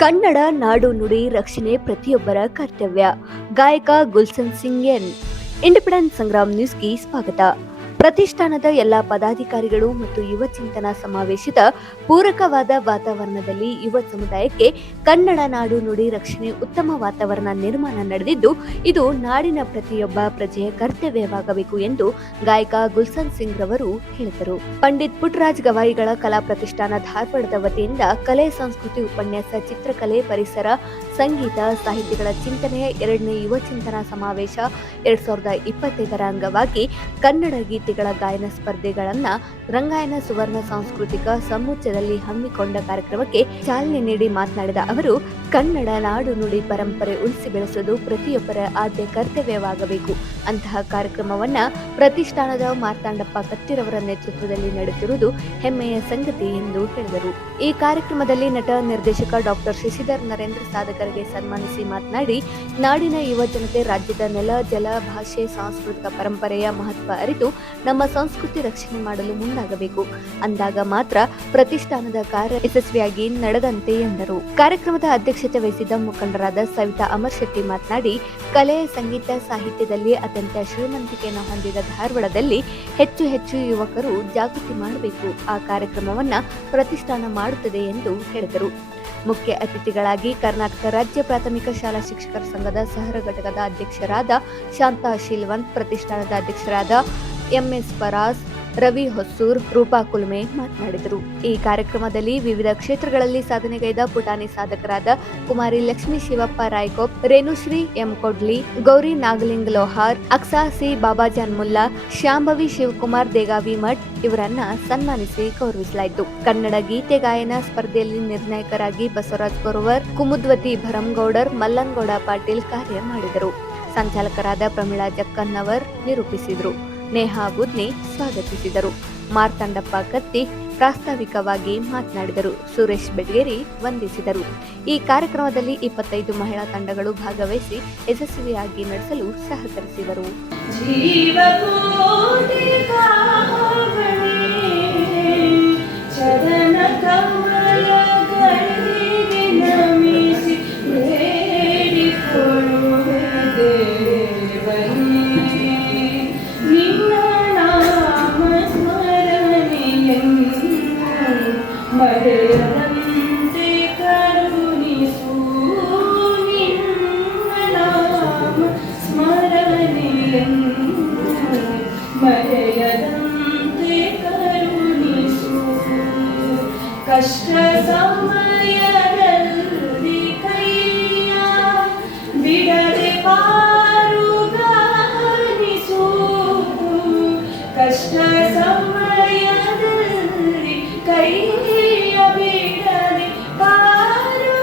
ಕನ್ನಡ ನಾಡು ನುಡಿ ರಕ್ಷಣೆ ಪ್ರತಿಯೊಬ್ಬರ ಕರ್ತವ್ಯ. ಗಾಯಕ ಗುಲ್ಶನ್ ಸಿಂಗ್ ಎನ್. ಇಂಡಿಪೆಂಡೆಂಟ್ ಸಂಗ್ರಾಮ್ ನ್ಯೂಸ್ಗೆ ಸ್ವಾಗತ. ಪ್ರತಿಷ್ಠಾನದ ಎಲ್ಲ ಪದಾಧಿಕಾರಿಗಳು ಮತ್ತು ಯುವ ಚಿಂತನಾ ಸಮಾವೇಶದ ಪೂರಕವಾದ ವಾತಾವರಣದಲ್ಲಿ ಯುವ ಸಮುದಾಯಕ್ಕೆ ಕನ್ನಡ ನಾಡು ನುಡಿ ರಕ್ಷಣೆ ಉತ್ತಮ ವಾತಾವರಣ ನಿರ್ಮಾಣ ನಡೆದಿದ್ದು, ಇದು ನಾಡಿನ ಪ್ರತಿಯೊಬ್ಬ ಪ್ರಜೆಯ ಕರ್ತವ್ಯವಾಗಬೇಕು ಎಂದು ಗಾಯಕ ಗುಲ್ಶನ್ ಸಿಂಗ್ ರವರು ಹೇಳಿದರು. ಪಂಡಿತ್ ಪುಟ್ಟರಾಜ್ ಗವಾಯಿಗಳ ಕಲಾ ಪ್ರತಿಷ್ಠಾನ ಧಾರವಾಡದ ವತಿಯಿಂದ ಕಲೆ, ಸಂಸ್ಕೃತಿ, ಉಪನ್ಯಾಸ, ಚಿತ್ರಕಲೆ, ಪರಿಸರ, ಸಂಗೀತ, ಸಾಹಿತ್ಯಗಳ ಚಿಂತನೆಯ 2ನೇ ಯುವ ಚಿಂತನಾ ಸಮಾವೇಶ 2025ರ ಅಂಗವಾಗಿ ಕನ್ನಡ ಗೀತೆಗಳ ಗಾಯನ ಸ್ಪರ್ಧೆಗಳನ್ನ ರಂಗಾಯಣ ಸುವರ್ಣ ಸಾಂಸ್ಕೃತಿಕ ಸಮುಚ್ಚಯದಲ್ಲಿ ಹಮ್ಮಿಕೊಂಡ ಕಾರ್ಯಕ್ರಮಕ್ಕೆ ಚಾಲನೆ ನೀಡಿ ಮಾತನಾಡಿದ ಅವರು, ಕನ್ನಡ ನಾಡು ನುಡಿ ಪರಂಪರೆ ಉಳಿಸಿ ಬೆಳೆಸುವುದು ಪ್ರತಿಯೊಬ್ಬರ ಆದ್ಯ ಕರ್ತವ್ಯವಾಗಬೇಕು. ಅಂತಹ ಕಾರ್ಯಕ್ರಮವನ್ನ ಪ್ರತಿಷ್ಠಾನದ ಮಾರ್ತಾಂಡಪ್ಪ ಕತ್ತಿರವರ ನೇತೃತ್ವದಲ್ಲಿ ನಡೆಯುತ್ತಿರುವುದು ಹೆಮ್ಮೆಯ ಸಂಗತಿ ಎಂದು ಹೇಳಿದರು. ಈ ಕಾರ್ಯಕ್ರಮದಲ್ಲಿ ನಟ ನಿರ್ದೇಶಕ ಡಾಕ್ಟರ್ ಶಶಿಧರ್ ನರೇಂದ್ರ ಸಾಧಕರಿಗೆ ಸನ್ಮಾನಿಸಿ ಮಾತನಾಡಿ, ನಾಡಿನ ಯುವ ಜನತೆ ರಾಜ್ಯದ ನೆಲ, ಜಲ, ಭಾಷೆ, ಸಾಂಸ್ಕೃತಿಕ ಪರಂಪರೆಯ ಮಹತ್ವ ಅರಿತು ನಮ್ಮ ಸಂಸ್ಕೃತಿ ರಕ್ಷಣೆ ಮಾಡಲು ಮುಂದಾಗಬೇಕು. ಅಂದಾಗ ಮಾತ್ರ ಪ್ರತಿಷ್ಠಾನದ ಕಾರ್ಯ ಯಶಸ್ವಿಯಾಗಿ ನಡೆದಂತೆ ಎಂದರು. ಕಾರ್ಯಕ್ರಮದ ಅಧ್ಯಕ್ಷತೆ ವಹಿಸಿದ್ದ ಮುಖಂಡರಾದ ಸವಿತಾ ಅಮರ್ ಶೆಟ್ಟಿ ಮಾತನಾಡಿ, ಕಲೆ, ಸಂಗೀತ, ಸಾಹಿತ್ಯದಲ್ಲಿ ಅತ್ಯಂತ ಶ್ರೀಮಂತಿಕೆಯನ್ನು ಹೊಂದಿದ ಧಾರವಾಡದಲ್ಲಿ ಹೆಚ್ಚು ಹೆಚ್ಚು ಯುವಕರು ಜಾಗೃತಿ ಮಾಡಬೇಕು. ಆ ಕಾರ್ಯಕ್ರಮವನ್ನ ಪ್ರತಿಷ್ಠಾನ ಮಾಡುತ್ತದೆ ಎಂದು ಹೇಳಿದರು. ಮುಖ್ಯ ಅತಿಥಿಗಳಾಗಿ ಕರ್ನಾಟಕ ರಾಜ್ಯ ಪ್ರಾಥಮಿಕ ಶಾಲಾ ಶಿಕ್ಷಕರ ಸಂಘದ ಸಹರ ಘಟಕದ ಅಧ್ಯಕ್ಷರಾದ ಶಾಂತಾ ಶೀಲ್ವಂತ್, ಪ್ರತಿಷ್ಠಾನದ ಅಧ್ಯಕ್ಷರಾದ ಎಂಎಸ್ ಪರಾಸ್, ರವಿ ಹೊಸೂರ್, ರೂಪಾ ಕುಲ್ಮೆ ಮಾತನಾಡಿದರು. ಈ ಕಾರ್ಯಕ್ರಮದಲ್ಲಿ ವಿವಿಧ ಕ್ಷೇತ್ರಗಳಲ್ಲಿ ಸಾಧನೆಗೈದ ಪುಟಾಣಿ ಸಾಧಕರಾದ ಕುಮಾರಿ ಲಕ್ಷ್ಮೀ ಶಿವಪ್ಪ ರಾಯ್ಕೋಪ್, ರೇಣುಶ್ರೀ ಎಂ ಕೊಡ್ಲಿ, ಗೌರಿ ನಾಗಲಿಂಗ್ ಲೋಹಾರ್, ಅಕ್ಸಾ ಸಿ ಬಾಬಾಜಾನ್ ಮುಲ್ಲಾ, ಶಾಂಭವಿ ಶಿವಕುಮಾರ್ ದೇಗಾವಿ ಮಠ್ ಇವರನ್ನ ಸನ್ಮಾನಿಸಿ ಗೌರವಿಸಲಾಯಿತು. ಕನ್ನಡ ಗೀತೆ ಗಾಯನ ಸ್ಪರ್ಧೆಯಲ್ಲಿ ನಿರ್ಣಾಯಕರಾಗಿ ಬಸವರಾಜ್ ಕೊರವರ್, ಕುಮುದ್ವತಿ ಭರಮಗೌಡರ್, ಮಲ್ಲನಗೌಡ ಪಾಟೀಲ್ ಕಾರ್ಯ ಮಾಡಿದರು. ಸಂಚಾಲಕರಾದ ಪ್ರಮೀಳಾ ಜಕ್ಕನ್ನವರ್ ನಿರೂಪಿಸಿದರು. ನೇಹಾ ಬುದ್ನಿ ಸ್ವಾಗತಿಸಿದರು. ಮಾರ್ತಾಂಡಪ್ಪ ಕತ್ತಿ ಪ್ರಾಸ್ತಾವಿಕವಾಗಿ ಮಾತನಾಡಿದರು. ಸುರೇಶ್ ಬೆಡ್ಗೇರಿ ವಂದಿಸಿದರು. ಈ ಕಾರ್ಯಕ್ರಮದಲ್ಲಿ 25 ಮಹಿಳಾ ತಂಡಗಳು ಭಾಗವಹಿಸಿ ಯಶಸ್ವಿಯಾಗಿ ನಡೆಸಲು ಸಹಕರಿಸಿದರು. ಮರೆಯದಂತೆ ಕರುಣಿಸು ನಿನ್ನ ನಾಮ ಸ್ಮರಣೆಯನ್ನು, ಮರೆಯದಂತೆ ಕರುಣಿಸು. ಕಷ್ಟ ಸಮಯದಲ್ಲಿ ಕೈಯ ಬಿಡದೆ ಪಾರುಗಾಣಿಸು. ಕಷ್ಟ ಸಮಯದಲ್ಲಿ ಕೈಯ ಬಿಡದೆ ಪಾರುಗಾಣಿಸು.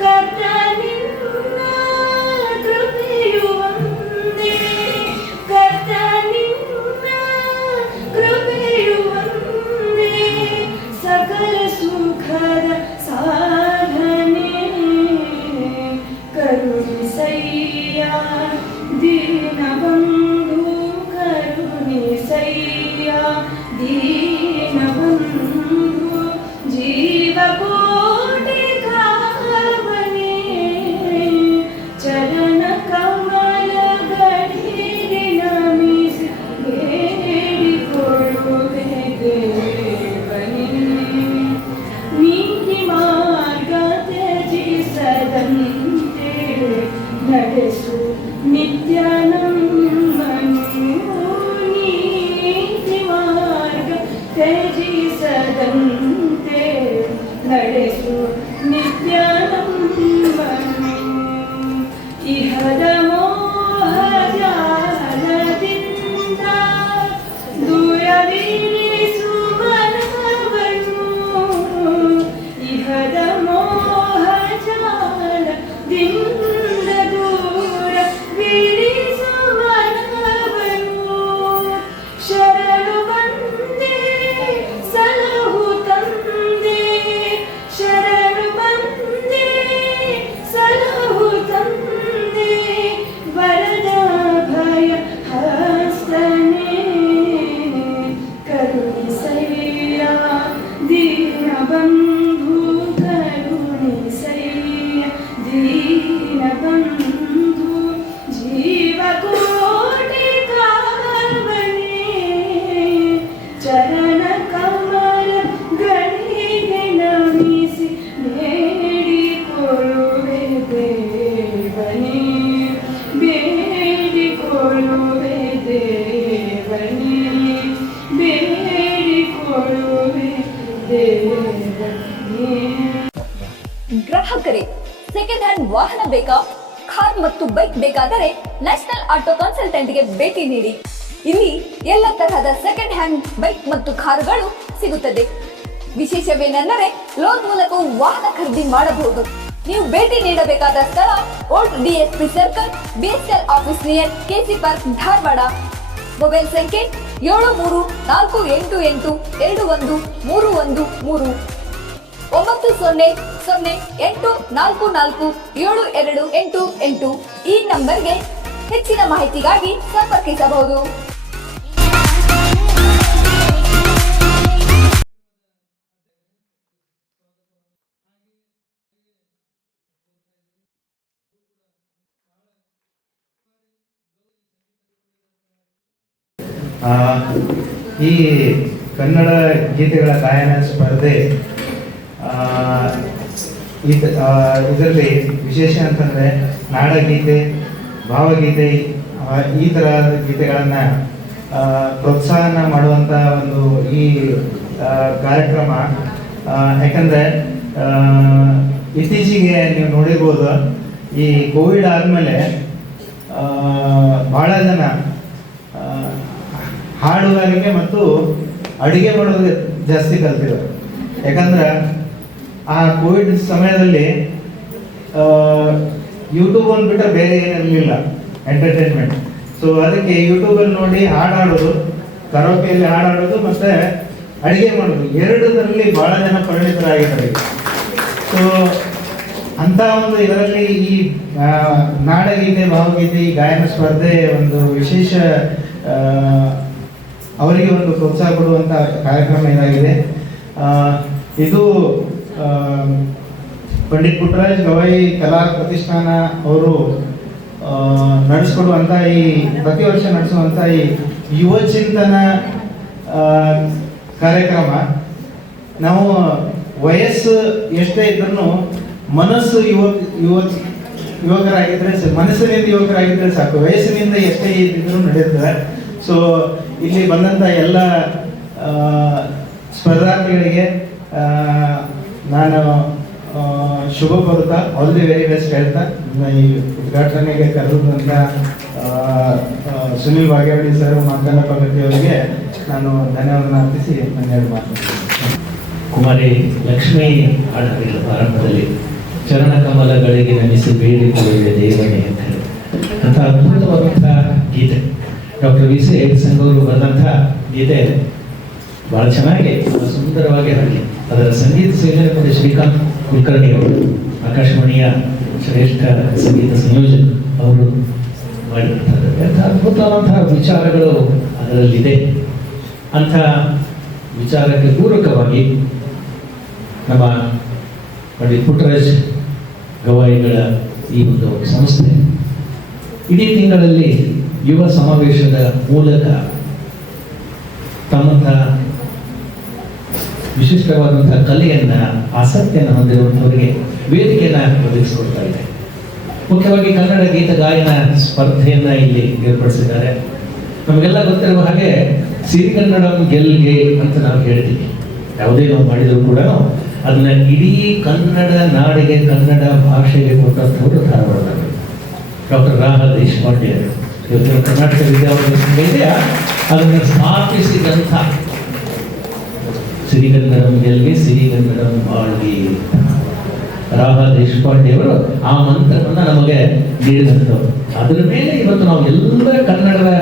ಕರ್ತ ನಿನ್ನ ಕೃಪೆಯು ಒಂದೇ, ಕರ್ತ ನಿನ್ನ ಕೃಪೆಯು ಒಂದೇ, ಸಕಲ ಸುಖದ ಸಾಧನೆ. ಕರುಣಿಸಯ್ಯ ದೀನಬಂಧು, ಕರುಣಿಸಯ್ಯ ದೀನಬಂಧು, ಜೀವಕೋಟಿ ಕಾವನೆ, ಚರಣ ಕಮಲಗಳಿಗೆ ನಮಿಸಿ ಬೇಡಿಕೊಳ್ಳುವೆ ದೇವನೇ. ನೀತಿ ಮಾರ್ಗ ತ್ಯಜಿಸದಂತೆ ನಡೆಸು ನಿತ್ಯ ನಮ್ಮನ್ನು. ನೀತಿ ಮಾರ್ಗ ತ್ಯಜಿಸದಂತೆ ನಡೆಸು ನಿತ್ಯ ನಮ್ಮನ್ನು. ಇಹದ ಮೋಹ ಜಾಲದಿಂದ ದೂರವಿರಿಸು ಮನವನ್ನು. ಇಹದ ಮೋಹ ಜಾಲದಿಂದ ದೂರ ವಿರಿಸು ಮನವನ್ನು. ಶರಣು ಬಂದೆ ಸಲಹು ತಂದೆ, ಶರಣ ಗ್ರಾಹಕರೇ, ಸೆಕೆಂಡ್ ಹ್ಯಾಂಡ್ ವಾಹನ ಬೇಕಾ? ಕಾರ್ ಮತ್ತು ಬೈಕ್ ಬೇಕಾದರೆ ನ್ಯಾಷನಲ್ ಆಟೋ ಕನ್ಸಲ್ಟೆಂಟ್ಗೆ ಭೇಟಿ ನೀಡಿ. ಇಲ್ಲಿ ಎಲ್ಲ ತರಹದ ಸೆಕೆಂಡ್ ಹ್ಯಾಂಡ್ ಬೈಕ್ ಮತ್ತು ಕಾರುಗಳು ಸಿಗುತ್ತದೆ. ವಿಶೇಷವೇನೆಂದರೆ ಲೋನ್ ಮೂಲಕ ವಾಹನ ಖರೀದಿ ಮಾಡಬಹುದು. ನೀವು ಭೇಟಿ ನೀಡಬೇಕಾದ ಸ್ಥಳ old DSP circle, BSL office near KC park, Dharwad. Mobile ಸಂಖ್ಯೆ 7348821313 9008447288. ಈ ನಂಬರ್ಗೆ ಹೆಚ್ಚಿನ ಮಾಹಿತಿಗಾಗಿ ಸಂಪರ್ಕಿಸಬಹುದು. ಈ ಕನ್ನಡ ಗೀತೆಗಳ ಗಾಯನ ಸ್ಪರ್ಧೆ ಇದರಲ್ಲಿ ವಿಶೇಷ ಅಂತಂದರೆ ನಾಡಗೀತೆ, ಭಾವಗೀತೆ, ಈ ಥರ ಗೀತೆಗಳನ್ನು ಪ್ರೋತ್ಸಾಹನ ಮಾಡುವಂಥ ಒಂದು ಈ ಕಾರ್ಯಕ್ರಮ. ಯಾಕಂದರೆ ಇತ್ತೀಚೆಗೆ ನೀವು ನೋಡಿರ್ಬೋದು, ಈ ಕೋವಿಡ್ ಆದಮೇಲೆ ಭಾಳ ಜನ ಹಾಡುಗಾರಿಕೆ ಮತ್ತು ಅಡುಗೆ ಮಾಡೋದು ಜಾಸ್ತಿ ಕಲ್ತಿದ್ದಾರೆ. ಯಾಕಂದ್ರೆ ಆ ಕೋವಿಡ್ ಸಮಯದಲ್ಲಿ ಯೂಟ್ಯೂಬ್ ಅಂದ್ಬಿಟ್ರೆ ಬೇರೆ ಏನಿರಲಿಲ್ಲ ಎಂಟರ್ಟೈನ್ಮೆಂಟ್. ಸೊ ಅದಕ್ಕೆ ಯೂಟ್ಯೂಬಲ್ಲಿ ನೋಡಿ ಹಾಡಾಡೋದು, ಕರೋಕೆಯಲ್ಲಿ ಹಾಡಾಡೋದು ಮತ್ತು ಅಡುಗೆ ಮಾಡೋದು, ಎರಡರಲ್ಲಿ ಭಾಳ ಜನ ಪರಿಣಿತರಾಗಿದ್ದಾರೆ. ಸೊ ಅಂಥ ಒಂದು ಇದರಲ್ಲಿ ಈ ನಾಡಗೀತೆ, ಭಾವಗೀತೆ, ಈ ಗಾಯನ ಸ್ಪರ್ಧೆ ಒಂದು ವಿಶೇಷ ಅವರಿಗೆ ಒಂದು ಪ್ರೋತ್ಸಾಹ ಕೊಡುವಂಥ ಕಾರ್ಯಕ್ರಮ ಇದಾಗಿದೆ. ಇದು ಪಂಡಿತ್ ಪುಟ್ಟರಾಜ್ ಗವಾಯಿ ಕಲಾ ಪ್ರತಿಷ್ಠಾನ ಅವರು ನಡೆಸ್ಕೊಡುವಂಥ ಈ ಪ್ರತಿ ವರ್ಷ ನಡೆಸುವಂಥ ಈ ಯುವ ಚಿಂತನ ಕಾರ್ಯಕ್ರಮ. ನಾವು ವಯಸ್ಸು ಎಷ್ಟೇ ಇದ್ರೂ ಮನಸ್ಸು ಯುವಕರಾಗಿದ್ದರೆ, ಮನಸ್ಸಿನಿಂದ ಯುವಕರಾಗಿದ್ದರೆ ಸಾಕು, ವಯಸ್ಸಿನಿಂದ ಎಷ್ಟೇ ಇದ್ರೂ ನಡೆಯುತ್ತದೆ. ಸೊ ಇಲ್ಲಿ ಬಂದಂಥ ಎಲ್ಲ ಸ್ಪರ್ಧಾರ್ಥಿಗಳಿಗೆ ನಾನು ಶುಭ ಕೋರುತ್ತಾ ಆಲ್ ದಿ ವೆರಿ ಬೆಸ್ಟ್ ಹೇಳ್ತಾ, ಈ ಉದ್ಘಾಟನೆಗೆ ಕರೆದಂಥ ಸುನಿಲ್ ಬಾಗೇವಾಡಿ ಸರ್, ಮಾಕನ್ನಪ್ಪ ಗಟ್ಟಿ ಅವರಿಗೆ ನಾನು ಧನ್ಯವಾದ ಅರ್ಪಿಸಿ ನನ್ನ ಮಾತನಾಡ್ತೀನಿ. ಕುಮಾರಿ ಲಕ್ಷ್ಮೀ ಹಾಡಿದ ಪ್ರಾರಂಭದಲ್ಲಿ ಚರಣ ಕಮಲಗಳಿಗೆ ನಮಿಸಿ ಬೇಡಿಕೊಳ್ಳುವ ದೇವನೇ ಅಂತ ಹೇಳಿ ಅಂತ ಅದ್ಭುತವಾದಂತಹ ಗೀತೆ. ಡಾಕ್ಟರ್ VC ಎಡಿಸನ್ ಅವರು ಬರೆದಂಥ ಗೀತೆ ಬಹಳ ಚೆನ್ನಾಗಿ, ಸುಂದರವಾಗಿ ಹಾಡಿ ಅದರ ಸಂಗೀತ ಸಂಯೋಜನೆ ಶ್ರೀಕಾಂತ್ ಕುಲಕರ್ಣಿ ಅವರು, ಆಕಾಶವಾಣಿಯ ಶ್ರೇಷ್ಠ ಸಂಗೀತ ಸಂಯೋಜಕ ಅವರು ಮಾಡಿರ್ತಾರೆ. ಅಂಥ ಅದ್ಭುತವಾದಂತಹ ವಿಚಾರಗಳು ಅದರಲ್ಲಿದೆ. ಅಂಥ ವಿಚಾರಕ್ಕೆ ಪೂರಕವಾಗಿ ನಮ್ಮ ಪಂಡಿತ್ ಪುಟ್ಟರಾಜ್ ಗವಾಯಿಗಳ ಈ ಒಂದು ಸಂಸ್ಥೆ ಇಡೀ ತಿಂಗಳಲ್ಲಿ ಯುವ ಸಮಾವೇಶದ ಮೂಲಕ ತಮ್ಮಂಥ ವಿಶಿಷ್ಟವಾದಂಥ ಕಲೆಯನ್ನು, ಆಸಕ್ತಿಯನ್ನು ಹೊಂದಿರುವಂಥವರಿಗೆ ವೇದಿಕೆಯನ್ನು ಒದಗಿಸಿಕೊಡ್ತಾ ಇದೆ. ಮುಖ್ಯವಾಗಿ ಕನ್ನಡ ಗೀತ ಗಾಯನ ಸ್ಪರ್ಧೆಯನ್ನು ಇಲ್ಲಿ ಏರ್ಪಡಿಸಿದ್ದಾರೆ. ನಮಗೆಲ್ಲ ಗೊತ್ತಿರುವ ಹಾಗೆ ಸಿರಿಗನ್ನಡಂ ಗೆಲ್ಗೆ ಅಂತ ನಾವು ಹೇಳ್ತೀವಿ. ಯಾವುದೇ ನಾವು ಮಾಡಿದರೂ ಕೂಡ ಅದನ್ನ ಇಡೀ ಕನ್ನಡ ನಾಡಿಗೆ, ಕನ್ನಡ ಭಾಷೆಗೆ ಕೊಟ್ಟಂಥವರು ಧಾರವಾಡದವರು ಡಾಕ್ಟರ್ ರಾಹ ದೇಶಪಾಂಡೆ. ಇವತ್ತಿನ ಕರ್ನಾಟಕ ವಿದ್ಯಾವರ್ಧಕ ಇದೆಯಾ, ಅದನ್ನು ಸ್ಥಾಪಿಸಿದಂಥ ಸಿರಿಗನ್ನಡಂ ಗೆಲ್ಗೆ, ಸಿರಿಗನ್ನಡಂ ಬಾಳ್ಗೆ ರಾಹ ದೇಶಪಾಂಡೆಯವರು ಆ ಮಂತ್ರವನ್ನು ನಮಗೆ ನೀಡಿದಂಥವ್ರು. ಅದರ ಮೇಲೆ ಇವತ್ತು ನಾವು ಎಲ್ಲ ಕನ್ನಡದ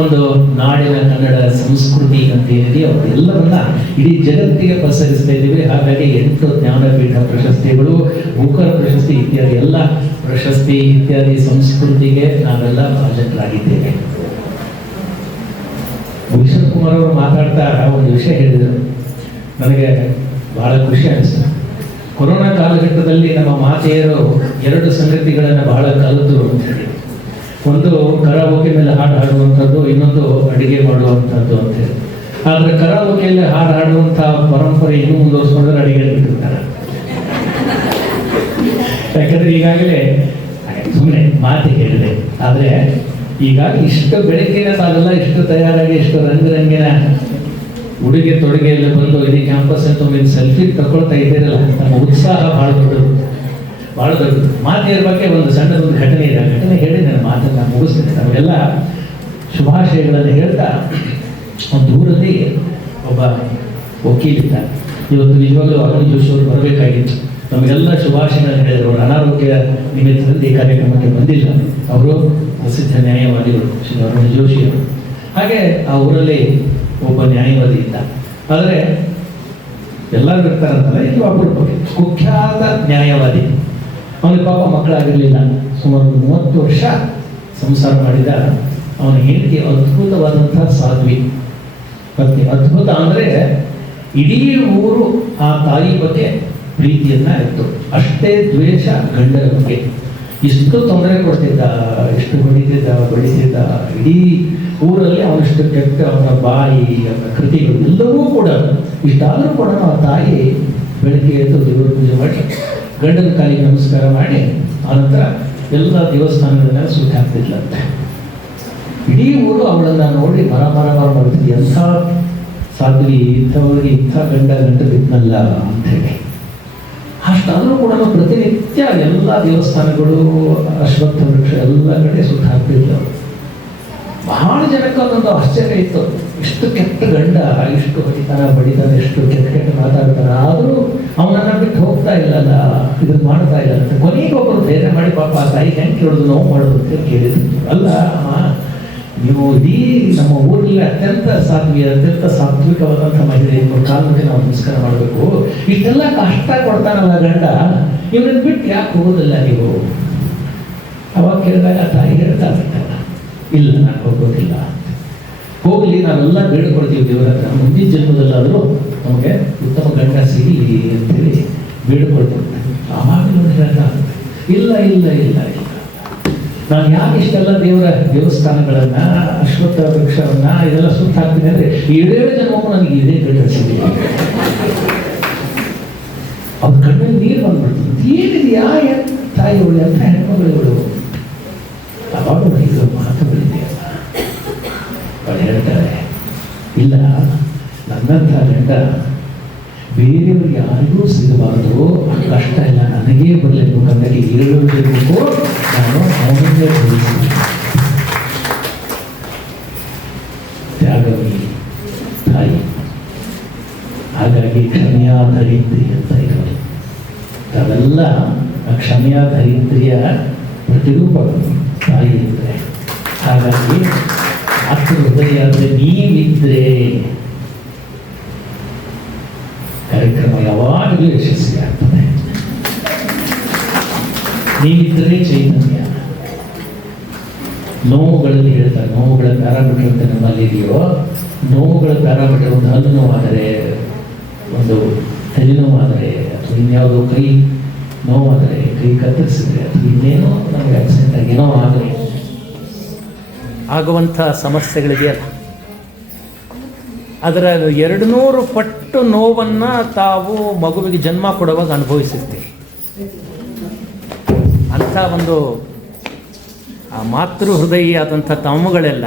ಒಂದು ನಾಡಿನ ಕನ್ನಡ ಸಂಸ್ಕೃತಿ ಅಂತ ಏನಿದೆಯೋ ಎಲ್ಲವನ್ನ ಇಡೀ ಜಗತ್ತಿಗೆ ಪಸರಿಸ್ತಾ ಇದ್ದೀವಿ. ಹಾಗಾಗಿ 8 ಜ್ಞಾನಪೀಠ ಪ್ರಶಸ್ತಿಗಳು, ಬೂಕರ್ ಪ್ರಶಸ್ತಿ ಇತ್ಯಾದಿ ಎಲ್ಲ ಪ್ರಶಸ್ತಿ ಇತ್ಯಾದಿ ಸಂಸ್ಕೃತಿಗೆ ನಾವೆಲ್ಲ ಭಾಜಕರಾಗಿದ್ದೇವೆ. ಭೂಷಣ್ ಕುಮಾರ್ ಅವರು ಮಾತಾಡ್ತಾ ಒಂದು ವಿಷಯ ಹೇಳಿದರು, ನನಗೆ ಬಹಳ ಖುಷಿ ಅನಿಸ್ತು. ಕೊರೋನಾ ಕಾಲಘಟ್ಟದಲ್ಲಿ ನಮ್ಮ ಮಾತೆಯರು 2 ಸಂಗತಿಗಳನ್ನು ಬಹಳ ಕಲಿತರು ಅಂತ ಹೇಳಿ. ಒಂದು ಕರಾವೋಕೆ ಮೇಲೆ ಹಾಡು ಹಾಡುವಂಥದ್ದು, ಇನ್ನೊಂದು ಅಡಿಗೆ ಮಾಡುವಂಥದ್ದು ಅಂತ ಹೇಳಿ. ಆದರೆ ಕರಾವೋಕೆಯಲ್ಲಿ ಹಾಡು ಹಾಡುವಂಥ ಪರಂಪರೆ ಇನ್ನೂ ಮುಂದುವರಿಸ್ಕೊಂಡ್ರೆ ಅಡಿಗೆ ಬಿಟ್ಟಿರ್ತಾರೆ. ಯಾಕಂದ್ರೆ ಈಗಾಗಲೇ ಸುಮ್ಮನೆ ಮಾತಿಗೆ ಹೇಳಿದೆ, ಆದರೆ ಈಗ ಇಷ್ಟು ಬೆಳಗ್ಗಿನ ಸಾಲಲ್ಲ, ಇಷ್ಟು ತಯಾರಾಗಿ ಇಷ್ಟು ರಂಗಿನ ಉಡುಗೆ ತೊಡುಗೆಯಲ್ಲಿ ಬಂದು ಇಡೀ ಕ್ಯಾಂಪಸ್ ಅಂತ ಒಂದು ಸೆಲ್ಫಿ ತಗೊಳ್ತಾ ಇದ್ದೀರಲ್ಲ, ನಮ್ಮ ಉತ್ಸಾಹ ಭಾಳ ದೊಡ್ಡದು, ಭಾಳ ದೊಡ್ಡದು. ಮಾತೆಯರ ಬಗ್ಗೆ ಒಂದು ಸಣ್ಣದೊಂದು ಘಟನೆ ಇದೆ. ಆ ಘಟನೆ ಹೇಳಿ ನನ್ನ ಮಾತನ್ನು ಮುಗಿಸ್ತೀನಿ. ನಾವೆಲ್ಲ ಶುಭಾಶಯಗಳನ್ನು ಹೇಳ್ತಾ, ಒಂದು ಊರಲ್ಲಿ ಒಬ್ಬ ವಕೀಲಿದ್ದ. ಇವತ್ತು ನಿಜವಾಗ್ಲೂ ಅರುಣ್ ಜೋಶಿ ಅವರು ಬರಬೇಕಾಗಿತ್ತು, ನಮಗೆಲ್ಲ ಶುಭಾಶಯಗಳನ್ನು ಹೇಳಿದರು. ಅವರು ಅನಾರೋಗ್ಯ ನಿಮಿತ್ತದಲ್ಲಿ ಈ ಕಾರ್ಯಕ್ರಮಕ್ಕೆ ಬಂದಿಲ್ಲ. ಅವರು ಪ್ರಸಿದ್ಧ ನ್ಯಾಯವಾದಿಗಳು ಶ್ರೀ ಅರುಣ್ ಜೋಶಿ ಅವರು. ಹಾಗೆ ಆ ಊರಲ್ಲಿ ಒಬ್ಬ ನ್ಯಾಯವಾದಿ ಇದ್ದ. ಆದರೆ ಎಲ್ಲರೂ ಇರ್ತಾರಂತಲ್ಲ, ಇದು ಅಪರೂಪಕ್ಕೆ ಕುಖ್ಯಾತ ನ್ಯಾಯವಾದಿ. ಅವನಿಗೆ ಪಾಪ ಮಕ್ಕಳಾಗಿರಲಿಲ್ಲ. ಸುಮಾರು 30 ವರ್ಷ ಸಂಸಾರ ಮಾಡಿದ. ಅವನ ಹೆಂಡತಿ ಅದ್ಭುತವಾದಂಥ ಸಾಧ್ವಿ ಪತ್ನಿ. ಅದ್ಭುತ ಅಂದರೆ ಇಡೀ ಊರು ಆ ತಾಯಿ ಬಗ್ಗೆ ಪ್ರೀತಿಯನ್ನ ಇತ್ತು. ಅಷ್ಟೇ ದ್ವೇಷ ಗಂಡನ ಬಗ್ಗೆ. ಇಷ್ಟು ತೊಂದರೆ ಕೊಡ್ತಿದ್ದ, ಇಷ್ಟು ಬಡಿತಿದ್ದ. ಇಡೀ ಊರಲ್ಲಿ ಅವನಷ್ಟು ಕೆಟ್ಟ, ಅವನ ಬಾಯಿ, ಅವನ ಕೃತಿಗಳು ಎಲ್ಲವೂ ಕೂಡ. ಇಷ್ಟಾದರೂ ಕೂಡ ಆ ತಾಯಿ ಬೆಳಗ್ಗೆ ಎದ್ದು ದೇವರ ಪೂಜೆ ಮಾಡಿ ಗಂಡನ ಕಾಲಿಗೆ ನಮಸ್ಕಾರ ಮಾಡಿ ಆನಂತರ ಎಲ್ಲ ದೇವಸ್ಥಾನಗಳನ್ನ ಸುಟ್ಟಿ ಹಾಕ್ತಿದ್ಲಂತೆ. ಇಡೀ ಊರು ಅವಳನ್ನು ನೋಡಿ ಮರ ಮಾಡ್ತಿದ್ದೆ, ಎಂಥ ಸಾಧ್ವಿ, ಇಂಥವರಿಗೆ ಇಂಥ ಗಂಡ ಬಿದ್ನಲ್ಲ ಅಂಥೇಳಿ. ಅಷ್ಟಾದರೂ ಕೂಡ ಪ್ರತಿನಿತ್ಯ ಎಲ್ಲ ದೇವಸ್ಥಾನಗಳು, ಅಶ್ವತ್ಥ ವೃಕ್ಷ ಎಲ್ಲ ಕಡೆ ಸುಟ್ಟು ಹಾಕ್ತಿದ್ಲು. ಬಹಳ ಜನಕ್ಕೆ ಅದೊಂದು ಆಶ್ಚರ್ಯ ಇತ್ತು, ಇಷ್ಟು ಕೆಟ್ಟ ಗಂಡ, ಇಷ್ಟು ಬಡಿತಾನೆ, ಎಷ್ಟು ಕೆಟ್ಟ ಮಾತಾಡ್ತಾನೆ, ಆದರೂ ಅವನನ್ನ ಬಿಟ್ಟು ಹೋಗ್ತಾ ಇಲ್ಲಲ್ಲ, ಇದನ್ನು ಮಾಡ್ತಾ ಇಲ್ಲ ಅಂತ. ಕೊನೆಗೆ ಒಬ್ಬರು ಧೈರ್ಯ ಮಾಡಿ ಪಾಪ ಆ ತಾಯಿ ಹೆಂಗೆ ಕೇಳೋದು, ನೋವು ಮಾಡೋದು ಅಂತ ಕೇಳಿದ್ರು. ಅಲ್ಲ ಅಮ್ಮ, ನೀವು ಇಡೀ ನಮ್ಮ ಊರಲ್ಲಿ ಅತ್ಯಂತ ಸಾತ್ವಿಕವಾದಂಥ ಮಹಿಳೆ, ಕಾಲಕ್ಕೆ ನಾವು ನಮಸ್ಕಾರ ಮಾಡಬೇಕು. ಇಷ್ಟೆಲ್ಲ ಕಷ್ಟ ಕೊಡ್ತಾನಲ್ಲ ಗಂಡ, ಇವ್ರನ್ನ ಬಿಟ್ಟು ಯಾಕೆ ಹೋಗೋದಿಲ್ಲ ನೀವು? ಅವಾಗ ಕೇಳಿದಾಗ ತಾಯಿ ಹೇಳ್ತಾ ಬಿಟ್ಟಲ್ಲ, ಇಲ್ಲ ನಾನು ಹೋಗೋದಿಲ್ಲ, ಹೋಗಲಿ, ನಾವೆಲ್ಲ ಬೇಡ್ಕೊಳ್ತೀವಿ ದೇವರ ಹತ್ರ, ಮುಂದಿನ ಜನ್ಮದಲ್ಲಾದರೂ ನಮಗೆ ಉತ್ತಮ ಗಂಡ ಸಿಗಲಿ ಅಂತೇಳಿ ಬೇಡ್ಕೊಳ್ತೀವಿ. ಆವಾಗ ಹೇಳ್ತಾ ಇಲ್ಲ, ನಾನು ಯಾಕೆ ಇಷ್ಟೆಲ್ಲ ದೇವರ ದೇವಸ್ಥಾನಗಳನ್ನ, ಅಶ್ವತ್ಥ ವೃಕ್ಷವನ್ನ ಇದೆಲ್ಲ ಸುತ್ತ ಹಾಕ್ತೀನಿ ಅಂದ್ರೆ 7 ಜನ್ಮಕ್ಕೂ ನನಗೆ ಇದೇ ಗಂಡ ಸಿಗಲಿ. ಅವ್ರ ಕಣ್ಣಲ್ಲಿ ನೀರು ಬಂದ್ಬಿಡ್ತದೆ. ಏನಿದೆಯಾ ತಾಯಿಗಳು, ಅಂತ ಹೆಣ್ಮಗಳು. ಅವಾಗ ಇದು ಮಾತುಗಳಿದೆಯಲ್ಲ, ಅವ್ರು ಹೇಳ್ತಾರೆ, ಇಲ್ಲ, ನನ್ನಂಥ ಗಂಡ ಬೇರೆಯವ್ರಿಗೆ ಯಾರಿಗೂ ಸಿಗಬಾರ್ದು, ಕಷ್ಟ ಇಲ್ಲ ನನಗೇ ಬರಲಿಲ್ಲ, ಕನ್ನಡಿಗೆ 7 ಜನ್ಮಕ್ಕೂ ನಾನು ಅವನನ್ನೇ ಭರಿಸ್ತೀನಿ. ತ್ಯಾಗವಿ ತಾಯಿ. ಹಾಗಾಗಿ ಕ್ಷಮ್ಯಾಧರಿತ್ರಿ ಅಂತ ಇರೋದು. ಅವೆಲ್ಲ ಆ ಕ್ಷಮ್ಯಾಧರಿತ್ರಿಯ ಪ್ರತಿರೂಪಗಳು ತಾಯಿ ಇದ್ರೆ. ಹಾಗಾಗಿ ಮಾತೃ ಹೃದಯ ಅಂದರೆ ನೀವಿದ್ರೆ ಕಾರ್ಯಕ್ರಮ ಯಾವಾಗಲೂ ಯಶಸ್ವಿ ಆಗ್ತದೆ. ನೀವಿದ್ದರೆ ಚೈತನ್ಯ. ನೋವುಗಳಲ್ಲಿ ಹೇಳ್ತಾರೆ, ನೋವುಗಳ ಪ್ಯಾರಾಮೀಟರ್ ಅಂತ ನಮ್ಮಲ್ಲಿ ಇದೆಯೋ, ನೋವುಗಳ ಪ್ಯಾರಾಮೀಟರ್ ಒಂದು ಹಲ್ಲು ನೋವಾದರೆ, ಒಂದು ತಲೆನೋವಾದರೆ, ಅಥವಾ ಇನ್ಯಾವುದೋ ಕೈ ನೋವಾದರೆ, ಕೈ ಕತ್ತರಿಸಿದರೆ, ಅಥವಾ ಇನ್ನೇನೋ ನಮಗೆ ಆಕ್ಸಿಡೆಂಟ್ ಆಗಿ ಏನೋ ಆದರೆ ಆಗುವಂಥ ಸಮಸ್ಯೆಗಳಿದೆಯಲ್ಲ, ಅದರ 200 ಪಟ್ಟು ನೋವನ್ನು ತಾವು ಮಗುವಿಗೆ ಜನ್ಮ ಕೊಡುವಾಗ ಅನುಭವಿಸಿರ್ತೀವಿ. ಅಂಥ ಒಂದು ಆ ಮಾತೃ ಹೃದಯಿಯಾದಂಥ ತಮ್ಮಗಳೆಲ್ಲ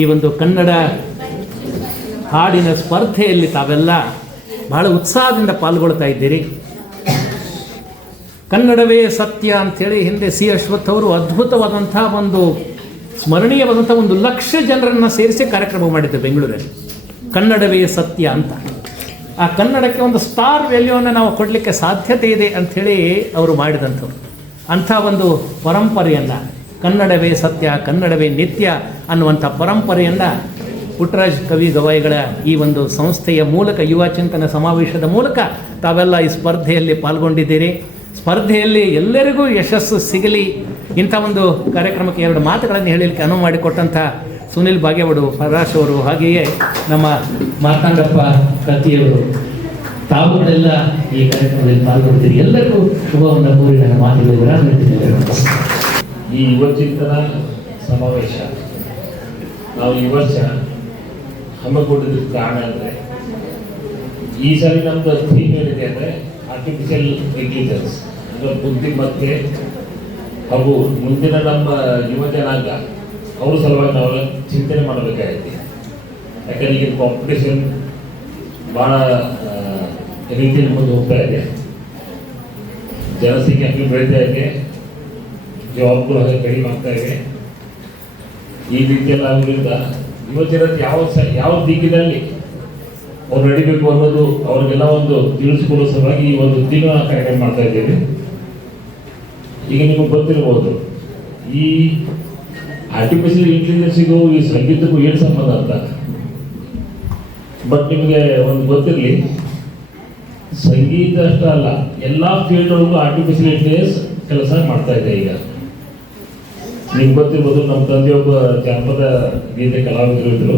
ಈ ಒಂದು ಕನ್ನಡ ಹಾಡಿನ ಸ್ಪರ್ಧೆಯಲ್ಲಿ ತಾವೆಲ್ಲ ಬಹಳ ಉತ್ಸಾಹದಿಂದ ಪಾಲ್ಗೊಳ್ತಾ ಇದ್ದೀರಿ. ಕನ್ನಡವೇ ಸತ್ಯ ಅಂಥೇಳಿ ಹಿಂದೆ ಸಿ ಅಶ್ವಥ್ ಅವರು ಅದ್ಭುತವಾದಂಥ ಒಂದು ಸ್ಮರಣೀಯವಾದಂಥ 1,00,000 ಜನರನ್ನು ಸೇರಿಸಿ ಕಾರ್ಯಕ್ರಮ ಮಾಡಿದ್ದೆ ಬೆಂಗಳೂರಲ್ಲಿ. ಕನ್ನಡವೇ ಸತ್ಯ ಅಂತ. ಆ ಕನ್ನಡಕ್ಕೆ ಒಂದು ಸ್ಟಾರ್ ವ್ಯಾಲ್ಯೂವನ್ನು ನಾವು ಕೊಡಲಿಕ್ಕೆ ಸಾಧ್ಯತೆ ಇದೆ ಅಂಥೇಳಿ ಅವರು ಮಾಡಿದಂಥವ್ರು. ಅಂಥ ಒಂದು ಪರಂಪರೆಯನ್ನು, ಕನ್ನಡವೇ ಸತ್ಯ, ಕನ್ನಡವೇ ನಿತ್ಯ ಅನ್ನುವಂಥ ಪರಂಪರೆಯನ್ನು ಪುಟ್ಟರಾಜ್ ಕವಿ ಗವಾಯಿಗಳ ಈ ಒಂದು ಸಂಸ್ಥೆಯ ಮೂಲಕ, ಯುವ ಚಿಂತನ ಸಮಾವೇಶದ ಮೂಲಕ ತಾವೆಲ್ಲ ಈ ಸ್ಪರ್ಧೆಯಲ್ಲಿ ಪಾಲ್ಗೊಂಡಿದ್ದೀರಿ. ಸ್ಪರ್ಧೆಯಲ್ಲಿ ಎಲ್ಲರಿಗೂ ಯಶಸ್ಸು ಸಿಗಲಿ. ಇಂಥ ಒಂದು ಕಾರ್ಯಕ್ರಮಕ್ಕೆ 2 ಮಾತುಗಳನ್ನು ಹೇಳಲಿಕ್ಕೆ ಅನುವು ಮಾಡಿಕೊಟ್ಟಂಥ ಸುನಿಲ್ ಬಾಗೇವಾಡು ಪರಾಶ್ ಅವರು, ಹಾಗೆಯೇ ನಮ್ಮ ಮಾರ್ತಾಂಡಪ್ಪ ಕತ್ತಿಯವರು, ತಾವುಗಳೆಲ್ಲ ಈ ಕಾರ್ಯಕ್ರಮದಲ್ಲಿ ಪಾಲ್ಗೊಳ್ತೀರಿ. ಎಲ್ಲರಿಗೂ ಶುಭವನ್ನು ಕೋರಿ ನನ್ನ ಮಾತುಗಳು. ಈ ಯುವ ಚಿಂತನ ಸಮಾವೇಶ ನಾವು ಈ ವರ್ಷ ಹಮ್ಮಿಕೊಂಡಿದ್ದಕ್ಕೆ ಕಾರಣ ಅಂದರೆ, ಈ ಸಲ ನಮ್ಮದು ಥೀಮ್ ಏನಿದೆ ಅಂದರೆ ಆರ್ಟಿಫಿಷಿಯಲ್ ಇಂಟೆಲಿಜೆನ್ಸ್, ಅಂದರೆ ಬುದ್ಧಿಮತ್ತೆ, ಹಾಗೂ ಮುಂದಿನ ನಮ್ಮ ಯುವ ಜನಾಂಗ ಅವ್ರ ಸಲುವಾಗಿ ನಾವೆಲ್ಲ ಚಿಂತನೆ ಮಾಡಬೇಕಾಗಿದೆ. ಯಾಕಂದ್ರೆ ಈಗ ಕಾಂಪಿಟೇಷನ್ ಭಾಳ ರೀತಿಯಲ್ಲಿ ಮುಂದೆ ಹೋಗ್ತಾ ಇದೆ, ಜನಸಂಖ್ಯೆ ಹಂಗೆ ಬೆಳೀತಾ ಇದೆ, ಜಾಬ್ಗಳು ಹಾಗೆ ಕಡಿಮೆ ಆಗ್ತಾ ಇವೆ. ಈ ರೀತಿಯಲ್ಲಿ ಆಗೋದ್ರಿಂದ ಯುವಜನತೆ ಯಾವ ದಿಕ್ಕಿನಲ್ಲಿ ಅವ್ರು ನಡಿಬೇಕು ಅನ್ನೋದು ಅವ್ರಿಗೆಲ್ಲ ಒಂದು ತಿಳಿಸಿಕೊಡುವ ಸಲುವಾಗಿ ಈ ಒಂದು ತಿಂಗಳ ಕಾರ್ಯಕ್ರಮ ಮಾಡ್ತಾ ಇದ್ದೇವೆ. ಈಗ ನಿಮಗೆ ಗೊತ್ತಿರ್ಬೋದು, ಈ ಆರ್ಟಿಫಿಷಿಯಲ್ ಇಂಟೆಲಿಜೆನ್ಸಿಗೂ ಈ ಸಂಗೀತಕ್ಕೂ ಏನು ಸಂಬಂಧ ಅಂತ. ಬಟ್ ನಿಮಗೆ ಒಂದು ಗೊತ್ತಿರಲಿ, ಸಂಗೀತ ಅಷ್ಟೇ ಅಲ್ಲ, ಎಲ್ಲ ಫೀಲ್ಡ್ ಒಳಗೂ ಆರ್ಟಿಫಿಷಿಯಲ್ ಇಂಟೆಲಿಜೆನ್ಸ್ ಕೆಲಸ ಮಾಡ್ತಾ ಇದೆ. ಈಗ ನಿಮ್ಗೆ ಗೊತ್ತಿರ್ಬೋದು, ನಮ್ಮ ತಂದೆಯೊಬ್ಬ ಜಾನಪದ ಗೀತೆ ಕಲಾವಿದರು ಇದ್ರು.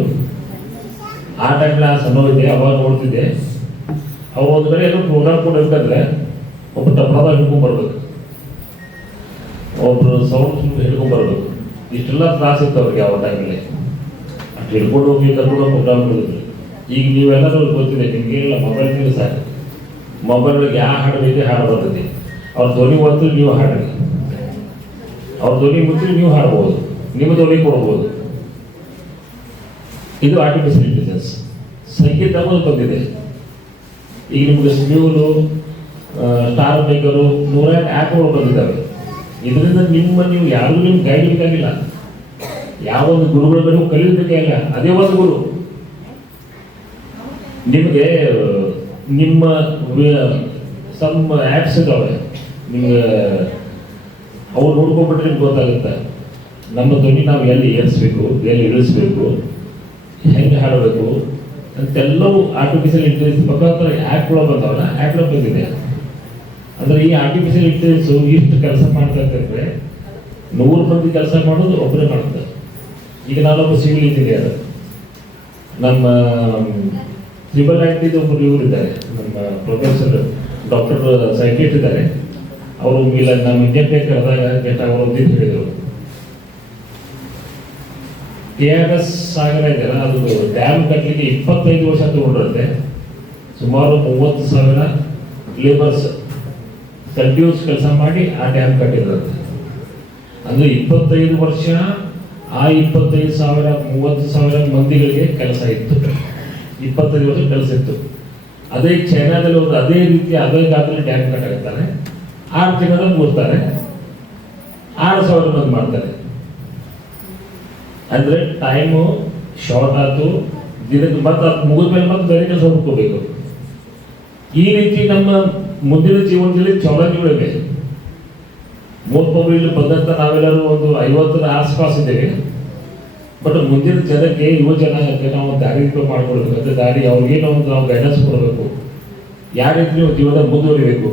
ಆ ಟೈಮ್ನ ಸಣ್ಣವಿದ್ದೆ, ಅವಾಗ ನೋಡ್ತಿದ್ದೆ. ಅವ್ರು ಒಂದು ಕಡೆ ಏನೋ ಪ್ರೋಗ್ರಾಮ್ ಕೊಡಬೇಕಾದ್ರೆ ಒಬ್ಬ ಟಪ್ಪಾದ ಹಿಡ್ಕೊಂಡ್ಬರ್ಬೇಕು, ಒಬ್ರು ಸೌಂಡ್ ಹಿಡ್ಕೊಂಡ್ಬರ್ಬೇಕು. ಇಷ್ಟೆಲ್ಲ ತ್ರಾಸ ಇತ್ತು ಅವ್ರಿಗೆ ಯಾವ ಟೈಮಲ್ಲಿ. ಅಷ್ಟು ಹಿಡ್ಕೊಂಡು ಹೋಗಿ ಕರ್ಕೊಂಡು ಪ್ರೋಗ್ರಾಮ್ ಮಾಡಿದ್ರು. ಈಗ ನೀವೆಲ್ಲರೂ ಗೊತ್ತಿದೆ, ನಿಮಗೇನಿಲ್ಲ, ಮೊಬೈಲ್ ಸಾಕು. ಮೊಬೈಲ್ ಒಳಗೆ ಯಾವ ಹಾಡು ಬೇಕು ಹಾಡು ಬರ್ತದೆ. ಅವ್ರ ಧ್ವನಿ ಹೊತ್ತು ನೀವು ಹಾಡ್ರಿ, ಅವ್ರ ಧ್ವನಿ ಮುಚ್ಚಿ ನೀವು ಹಾಡ್ಬೋದು, ನಿಮ್ಮ ಧ್ವನಿ ಕೊಡ್ಬೋದು. ಇದು ಆರ್ಟಿಫಿಷಿಯಲ್ ಇಂಟೆಲಿಜೆನ್ಸ್. ಸಂಗೀತ ಅನ್ನೋದು ಬಂದಿದೆ. ಈಗ ನಿಮ್ಗೆ ಸ್ಮ್ಯೂಲು, ಸ್ಟಾರ್ ಮೇಕರು, 108 ಆ್ಯಪ್ಗಳು ಬಂದಿದ್ದಾವೆ. ಇದರಿಂದ ನೀವು ಯಾರಿಗೂ ನಿಮ್ಗೆ ಗೈಡ್ ಬೇಕಾಗಿಲ್ಲ, ಯಾವೊಂದು ಗುರುಗಳು ಕಲಿಯಬೇಕಾಗಿಲ್ಲ. ಅದೇ ಒಂದು ಗುರು ನಿಮಗೆ ನಿಮ್ಮ ಸಮ್ ಆ್ಯಪ್ಸ್ ಇದ್ದಾವೆ, ನಿಮ್ಗೆ ಅವ್ರು ನೋಡ್ಕೊಂಡ್ಬಿಟ್ರೆ ನಿಮ್ಗೆ ಗೊತ್ತಾಗುತ್ತೆ ನಮ್ಮ ಧ್ವನಿ ನಾವು ಎಲ್ಲಿ ಏರಿಸ್ಬೇಕು, ಎಲ್ಲಿ ಇಳಿಸ್ಬೇಕು, ಹೆಂಗೆ ಹಾಡಬೇಕು ಅಂತೆಲ್ಲವೂ ಆರ್ಟಿಫಿಷಿಯಲ್ ಇಂಟೆಲಿಜೆನ್ಸ್ ಮುಖಾಂತರ ಆ್ಯಪ್ಗಳು ಬಂದವಲ್ಲ, ಆ್ಯಪ್ಗಳು ಬಂದಿದೆ. ಅಂದರೆ ಈ ಆರ್ಟಿಫಿಷಿಯಲ್ ಇಂಟೆಲಿಜೆನ್ಸು ಇಷ್ಟು ಕೆಲಸ ಮಾಡ್ತಾ ಇರ್ತಂದ್ರೆ 100 ಮಂದಿ ಕೆಲಸ ಮಾಡೋದು ಒಬ್ಬರೇ ಮಾಡ್ತಾರೆ. ಈಗ ನಾನೊಬ್ಬ ಸಿವಿಲ್ ಇಂಜಿನಿಯರ್, ನಮ್ಮ IIIT ಒಬ್ಬರು ಇವರಿದ್ದಾರೆ, ನಮ್ಮ ಪ್ರೊಫೆಸರ್ ಡಾಕ್ಟರ್ ಸೈಂಟಿಸ್ಟ್ ಇದ್ದಾರೆ. ಅವರು ಇಲ್ಲ ನಮ್ಮ ಇಂಡಿಯನ್ ಬ್ಯಾಂಕ್ ಕರೆದಾಗ ಗೆಟ್ ಅವರು ಒಂದಿದ್ದು ಹೇಳಿದರು, KRS ಸಾಗರ ಇದೆಯಲ್ಲ, ಅದು ಡ್ಯಾಮ್ ಕಟ್ಟಲಿಕ್ಕೆ 25 ವರ್ಷ ತಗೊಂಡಿರುತ್ತೆ. ಸುಮಾರು 30,000 ಲೇಬರ್ಸ್ ಕಂಟಿನ್ಯೂಸ್ ಕೆಲಸ ಮಾಡಿ ಆ ಡ್ಯಾಮ್ ಕಟ್ಟಿದ್ರಂತೆ. ಅಂದರೆ 25 ವರ್ಷ ಆ 25,000 30,000 ಮಂದಿಗಳಿಗೆ ಕೆಲಸ ಇತ್ತು. 25 ವರ್ಷ ಕೆಲಸ ಇತ್ತು. ಅದೇ ಚೈನಾದಲ್ಲಿ ಒಂದು ಅದೇ ರೀತಿ ಅದೇ ಗಾತ್ರದಲ್ಲಿ ಡ್ಯಾಮ್ ಕಟ್ಟಾಗುತ್ತಾರೆ. 6 ತಿಂಗಳಲ್ಲಿ ಮುಗಿಸ್ತಾರೆ, 6,000 ಮಂದಿ ಮಾಡ್ತಾರೆ. ಅಂದರೆ ಟೈಮು ಶಾರ್ಟ್ ಆಯ್ತು, ದಿನಕ್ಕೆ ಮತ್ತೆ ಅದು ಮುಗಿದ ಮೇಲೆ ಮತ್ತೆ ಬೇರೆ ಕೆಲಸ ಹುಡ್ಕೋಬೇಕು. ಈ ರೀತಿ ನಮ್ಮ ಮುಂದಿನ ಜೀವನದಲ್ಲಿ ಚಾಲೆಂಜ್ಗಳಿವೆ. ಇಲ್ಲಿ ಬಂದಂತ ನಾವೆಲ್ಲರೂ ಒಂದು 50ರ ಆಸ್ಪಾಸ್ ಇದ್ದೇವೆ. ಬಟ್ ಮುಂದಿನ ಜನಕ್ಕೆ, ಯುವ ಜನಾಂಗಕ್ಕೆ ನಾವು ದಾರಿ ಮಾಡ್ಕೊಳ್ಬೇಕು. ಅಂದರೆ ದಾರಿ ಅವ್ರಿಗೇನೋ ಒಂದು ನಾವು ಗೈಡೆನ್ಸ್ ಕೊಡಬೇಕು, ಯಾವ ರೀತಿ ನೀವು ಜೀವನ ಮುಂದುವರಿಬೇಕು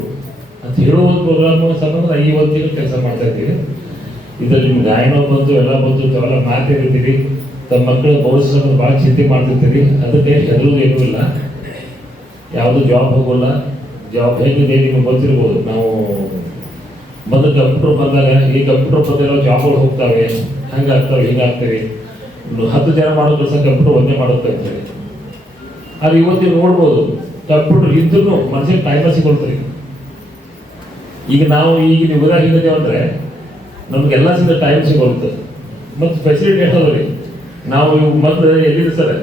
ಅಂತ ಹೇಳೋ ಒಂದು ಪ್ರೋಗ್ರಾಮ್ ಸಂಬಂಧ ಈ ಒಂದು ತಿಂಗಳು ಕೆಲಸ ಮಾಡ್ತಾ ಇದ್ದೀವಿ. ಇದರಲ್ಲಿ ನಿಮ್ಗೆ ಗಾಯನ ಬಂತು, ಎಲ್ಲ ಬಂತು, ತಾವೆಲ್ಲ ಮಾತಾಡಿರ್ತೀರಿ, ತಮ್ಮ ಮಕ್ಕಳ ಭವಿಷ್ಯ ಭಾಳ ಚಿಂತೆ ಮಾಡ್ತಿರ್ತೀರಿ. ಅದಕ್ಕೆ ಹೆದರೋದು ಏನೂ ಇಲ್ಲ, ಯಾವುದು ಜಾಬ್ ಹೋಗೋಲ್ಲ. ಜಾಬ್ ಹೇಗಿದೆ ನಿಮ್ಗೆ ಗೊತ್ತಿರ್ಬೋದು. ನಾವು ಮೊದಲು ಕಂಪ್ಯೂಟರ್ ಬಂದಾಗ ಈ ಕಂಪ್ಯೂಟರ್ ಬಂದಿರೋ ಜಾಬ್ಗಳು ಹೋಗ್ತಾವೆ, ಹಂಗಾಗ್ತವೆ, ಹಿಂಗಾಗ್ತವೆ. 10 ಜನ ಮಾಡೋ ಕೆಲಸ ಕಂಪ್ಯೂಟರ್ ಒಂದೇ ಮಾಡೋದು ಇರ್ತೇವೆ. ಅದು ಇವತ್ತಿಗೆ ನೋಡ್ಬೋದು, ಕಂಪ್ಯೂಟರ್ ಇದ್ರೂ ಮನುಷ್ಯನ ಟೈಮ ಸಿಗೊಳ್ತೀರಿ. ಈಗ ನಾವು ಈಗ ನೀವು ಉದಾಹರಣೆ ಅಂದರೆ ನಮಗೆಲ್ಲ ಸಿಗ ಟೈಮ್ ಸಿಗೋಗುತ್ತೆ. ಮತ್ತು ಫೆಸಿಲಿಟಿ ಎಷ್ಟದ ರೀ, ನಾವು ಮತ್ತೆ ಎಲ್ಲಿದೆ ಸರ್,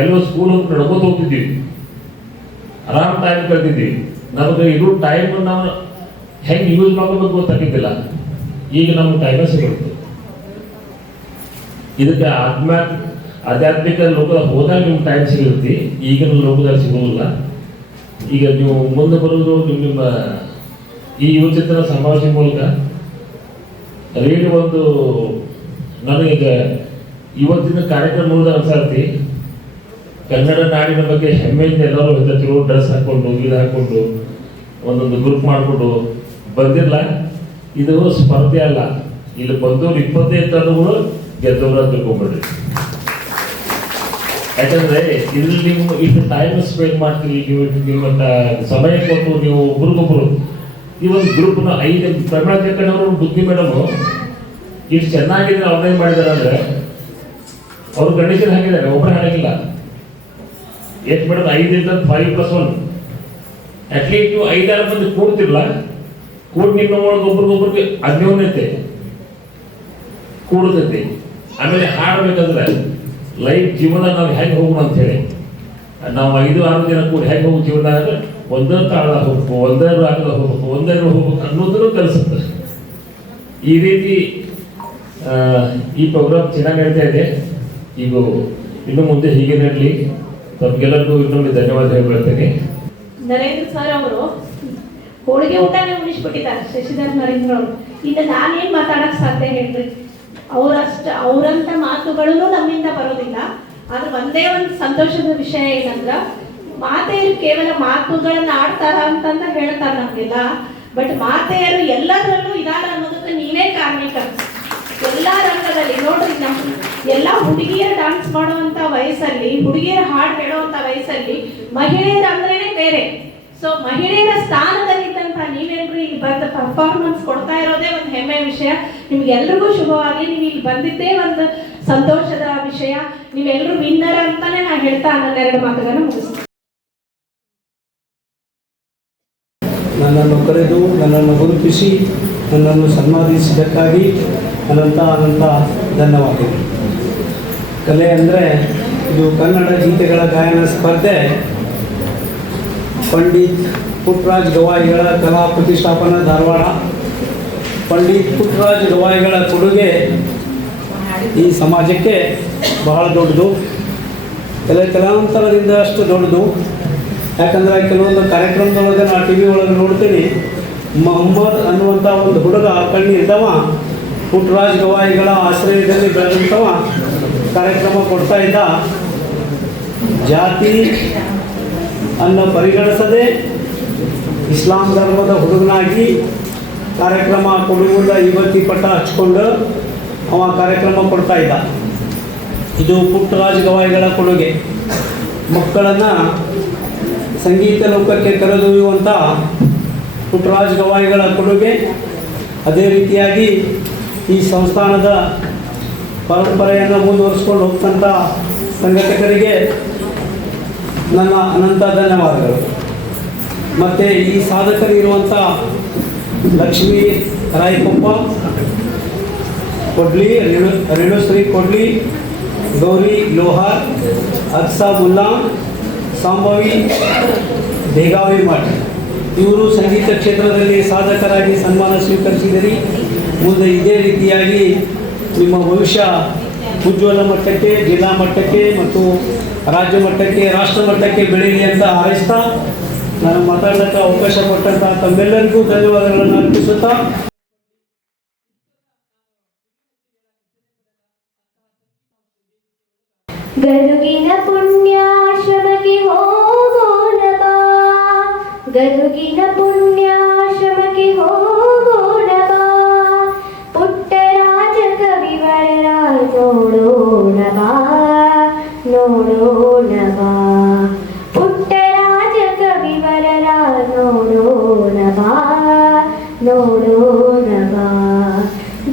ಎಲ್ಲೋ ಸ್ಕೂಲ್ ಹೋಗಿ ನಡ್ಕೋತ ಹೋಗ್ತಿದ್ದೀವಿ, ಆರಾಮ್ ಟೈಮ್ ಕಳ್ತಿದ್ದೀವಿ. ನಮಗೆ ಇದು ಟೈಮ್ ನಾವು ಹೆಂಗೆ ಯೂಸ್ ಮಾಡಬೇಕು ಗೊತ್ತಾಗಿದ್ದಿಲ್ಲ. ಈಗ ನಮ್ಗೆ ಟೈಮ ಸಿಗುತ್ತೆ. ಇದಕ್ಕೆ ಆಧ್ಯಾತ್ಮಿಕ ಲೋಕದಾಗ ಹೋದಾಗ ನಿಮ್ಗೆ ಟೈಮ್ ಸಿಗುತ್ತೆ, ಈಗಿನ ಲೋಕದಾಗ ಸಿಗೋದಿಲ್ಲ. ಈಗ ನೀವು ಮುಂದೆ ಬರೋದು ನಿಮ್ಮ ಈ ಯುವಚಿತ್ರ ಸಮಾವೇಶ ಮೂಲಕ ರೇಡಿಯೋ ಒಂದು ನನಗೀಗ ಇವತ್ತಿನ ಕಾರ್ಯಕ್ರಮ ನೋಡಿದ ಅನ್ಸಾರ್ತಿ, ಕನ್ನಡ ನಾಡಿನ ಬಗ್ಗೆ ಹೆಮ್ಮೆಯಿಂದ ಎಲ್ಲರೂ ಹೇಳ್ತಿರು. ಡ್ರೆಸ್ ಹಾಕೊಂಡು, ಇದು ಹಾಕೊಂಡು, ಒಂದೊಂದು ಗ್ರೂಪ್ ಮಾಡಿಕೊಂಡು ಬಂದಿರಲ್ಲ. ಇದು ಸ್ಪರ್ಧೆ ಅಲ್ಲ. ಇಲ್ಲಿ ಬಂದವರು 25 ತಂಡಗಳು ಗೆದ್ದವರು ಅಂತ ತಿಳ್ಕೊಂಡ್ಬಿಡ್ರಿ. ಯಾಕಂದ್ರೆ ಇಲ್ಲಿ ನೀವು ಇಷ್ಟು ಟೈಮ್ ಸ್ಪೆಂಡ್ ಮಾಡ್ತೀವಿ, ನೀವು ಸಮಯ ಕೊಟ್ಟು ನೀವು ಒಬ್ರಿಗೊಬ್ರು ಈ ಒಂದು ಗ್ರೂಪ್ನ 5 ಪ್ರಮಾಣ ಅವರು ಬುದ್ಧಿ ಮೇಡಮ್ ಇಷ್ಟು ಚೆನ್ನಾಗಿದೆ ಆರ್ಗನೈಸ್ ಮಾಡಿದ್ದಾರೆ. ಅಂದ್ರೆ ಅವರು ಕಂಡೀಷನ್ ಹಾಕಿದ್ದಾರೆ, ಒಬ್ಬರು ಹಾಕಿಲ್ಲ. ಎಷ್ಟು ಮೇಡಮ್ 5 ಅಂತ 5+1 ಅಟ್ಲೀಸ್ಟ್ ನೀವು 5-6 ಮಂದಿ ಕೂಡ್ತಿರ್ಲ, ಕೂಡ್ ನಿಮ್ಮ ಒಬ್ರಿಗೊಬ್ರಿಗೆ ಅನ್ಯೋನ್ಯತೆ ಕೂಡ್ತೈತಿ. ಆಮೇಲೆ ಹಾಡ್ಬೇಕಂದ್ರೆ ಲೈಫ್ ಜೀವನ ನಾವು ಹೇಗೆ ಹೋಗೋಣ ಅಂತೇಳಿ ನಾವು 5-6 ಜನ ಕೂಡ ಹೇಗೆ ಹೋಗೋ ಜೀವನ ಅಂದರೆ ಒಂದೇ ತಾಳದಾಗ ಹೋಗ್ಬೇಕು, ಒಂದೇ ರಾಗದಾಗ ಹೋಗ್ಬೇಕು, ಒಂದೇ ಹೋಗ್ಬೇಕು ಅನ್ನೋದನ್ನು ಕಲಿಸುತ್ತೆ. ಈ ರೀತಿ ಈ ಪ್ರೋಗ್ರಾಮ್ ಚೆನ್ನಾಗಿ ನಡೀತಾ ಇದೆ. ಈಗ ಇನ್ನು ಮುಂದೆ ಹೀಗೆ ನಡಲಿ. ತಮಗೆಲ್ಲರಿಗೂ ಇನ್ನೊಮ್ಮೆ ಧನ್ಯವಾದ ಹೇಳ್ತೇನೆ. ನರೇಂದ್ರ ಸರ್ ಅವರು ಹೋಳಿಗೆ ಊಟನೇ ಉಳಿಸ್ಬಿಟ್ಟಿದ್ದಾರೆ ಶಶಿಧರ್ ನರೇಂದ್ರ ಅವರು. ಇನ್ನು ನಾನೇನು ಮಾತಾಡಕ್ಕೆ ಸಾಧ್ಯ ಹೇಳ್ರಿ, ಅವರಂತ ಮಾತುಗಳೂ ನಮ್ಮಿಂದ ಬರೋದಿಲ್ಲ. ಆದ್ರೆ ಒಂದೇ ಒಂದು ಸಂತೋಷದ ವಿಷಯ ಏನಂದ್ರೆ ಮಾತೆಯರು ಕೇವಲ ಮಾತುಗಳನ್ನ ಆಡ್ತಾರ ಅಂತಂದ ಹೇಳ್ತಾರೆ ನಮಗೆಲ್ಲ. ಬಟ್ ಮಾತೆಯರು ಎಲ್ಲದರಲ್ಲೂ ಇದಾರ ಅನ್ನೋದಕ್ಕೆ ನೀವೇ ಕಾರಣಿಕ. ಎಲ್ಲ ರಂಗದಲ್ಲಿ ನೋಡ್ರಿ, ನಮ್ಮ ಎಲ್ಲ ಹುಡುಗಿಯರು ಡಾನ್ಸ್ ಮಾಡುವಂತ ವಯಸ್ಸಲ್ಲಿ, ಹುಡುಗಿಯರ ಹಾಡು ಹೇಳುವಂತ ವಯಸ್ಸಲ್ಲಿ ಮಹಿಳೆಯರ ಅಂದ್ರೇನೆ ಬೇರೆ. ಸೊ ಮಹಿಳೆಯರ ಸ್ಥಾನದಲ್ಲಿದ್ದಂತ ನೀವೆಲ್ಲರೂ ಇಲ್ಲಿ ಬಂದ ಪರ್ಫಾರ್ಮೆನ್ಸ್ ಕೊಡ್ತಾ ಇರೋದೇ ಒಂದು ಹೆಮ್ಮೆಯ ವಿಷಯ. ನಿಮ್ಗೆಲ್ರಿಗೂ ಶುಭವಾಗಿ. ನೀವು ಇಲ್ಲಿ ಬಂದಿದ್ದೇ ಒಂದು ಸಂತೋಷದ ವಿಷಯ. ನೀವೆಲ್ಲರೂ ವಿನ್ನರ್ ಅಂತಾನೆ ನಾ ಹೇಳ್ತಾ ನನ್ನ 2 ಮಾತುಗಳನ್ನು ಮುಗಿಸ್ತೀನಿ. ನನ್ನನ್ನು ಕರೆದು ನನ್ನನ್ನು ಗುರುತಿಸಿ ನನ್ನನ್ನು ಸನ್ಮಾನಿಸಿದ್ದಕ್ಕಾಗಿ ಅನಂತ ಧನ್ಯವಾದಗಳು. ಕಲೆ ಅಂದರೆ ಇದು ಕನ್ನಡ ಗೀತೆಗಳ ಗಾಯನ ಸ್ಪರ್ಧೆ ಪಂಡಿತ್ ಪುಟ್ಟರಾಜ್ ಗವಾಯಿಗಳ ಕಲಾ ಪ್ರತಿಷ್ಠಾಪನಾ ಧಾರವಾಡ. ಪಂಡಿತ್ ಪುಟ್ಟರಾಜ್ ಗವಾಯಿಗಳ ಕೊಡುಗೆ ಈ ಸಮಾಜಕ್ಕೆ ಬಹಳ ದೊಡ್ಡದು, ತಲಾಂತರದಿಂದ ಅಷ್ಟು ದೊಡ್ಡದು. ಯಾಕಂದರೆ ಕೆಲವೊಂದು ಕಾರ್ಯಕ್ರಮದೊಳಗೆ ನಾ ಟಿ ವಿ ಒಳಗೆ ನೋಡ್ತೀನಿ, ಮೊಹಮ್ಮದ್ ಅನ್ನುವಂಥ ಒಂದು ಹುಡುಗ ಕಣ್ಣಿದ್ದವ ಪುಟ್ಟರಾಜ್ ಗವಾಯಿಗಳ ಆಶ್ರಯದಲ್ಲಿ ಬೆಳೆದಂಥವ ಕಾರ್ಯಕ್ರಮ ಕೊಡ್ತಾ ಇದ್ದ. ಜಾತಿ ಅನ್ನು ಪರಿಗಣಿಸದೆ ಇಸ್ಲಾಂ ಧರ್ಮದ ಹುಡುಗನಾಗಿ ಕಾರ್ಯಕ್ರಮ ಕೊಡುವುದ ಇವತ್ತಿ ಪಟ್ಟ ಹಚ್ಕೊಂಡು ಅವ ಕಾರ್ಯಕ್ರಮ ಕೊಡ್ತಾ ಇದ್ದ. ಇದು ಪುಟ್ಟರಾಜ್ ಗವಾಯಿಗಳ ಕೊಡುಗೆ. ಮಕ್ಕಳನ್ನು ಸಂಗೀತ ಲೋಕಕ್ಕೆ ಕರೆದೊಯ್ಯುವಂಥ ಪುಟ್ಟರಾಜ್ ಗವಾಯಿಗಳ ಕೊಡುಗೆ. ಅದೇ ರೀತಿಯಾಗಿ ಈ ಸಂಸ್ಥಾನದ ಪರಂಪರೆಯನ್ನು ಮುಂದುವರಿಸ್ಕೊಂಡು ಹೋಗ್ತಂಥ ಸಂಘಟಕರಿಗೆ ನನ್ನ ಅನಂತ ಧನ್ಯವಾದಗಳು. ಮತ್ತು ಈ ಸಾಧಕರಿರುವಂಥ ಲಕ್ಷ್ಮೀ ರಾಯಕೊಪ್ಪ ಕೊಡ್ಲಿ, ರೇಣುಶ್ರೀ ಕೊಡ್ಲಿ, ಗೌರಿ ಲೋಹಾರ್, ಅಕ್ಸಾ ಮುಲ್ಲಾ, ಸಾಂಬವಿ ಬೇಗಾವಿ ಮಠ, ಇವರು ಸಂಗೀತ ಕ್ಷೇತ್ರದಲ್ಲಿ ಸಾಧಕರಾಗಿ ಸನ್ಮಾನ ಸ್ವೀಕರಿಸಿದಿರಿ. ಮುಂದೆ ಇದೇ ರೀತಿಯಾಗಿ ನಿಮ್ಮ ಭವಿಷ್ಯ ಉಜ್ವಲ ಮಟ್ಟಕ್ಕೆ, ಜಿಲ್ಲಾ ಮಟ್ಟಕ್ಕೆ ಮತ್ತು ರಾಜ್ಯ ಮಟ್ಟಕ್ಕೆ, ರಾಷ್ಟ್ರ ಮಟ್ಟಕ್ಕೆ ಬೆಳೀಲಿ ಅಂತ ಹಾರೈಸ್ತಾ ನಾನು ಮಾತಾಡೋಕ್ಕೆ ಅವಕಾಶ ಕೊಟ್ಟಂಥ ತಮ್ಮೆಲ್ಲರಿಗೂ ಧನ್ಯವಾದಗಳನ್ನು ಅರ್ಪಿಸುತ್ತಾ ಗದುಗಿನ ಪುಣ್ಯಾಶ್ರಮಕ್ಕೆ ಹೋಗೋಣ ಬಾ, ಗದುಗಿನ ಪುಣ್ಯಾಶ್ರಮಕ್ಕೆ ಹೋಗೋಣ ಬಾ, ಪುಟ್ಟರಾಜ ಕವಿವರ ನೋಡೋಣ ಬಾ, ನೋಡೋಣ ಬಾ, ಪುಟ್ಟರಾಜ ಕವಿವರ ನೋಡೋಣ ಬಾ, ನೋಡೋಣ ಬಾ,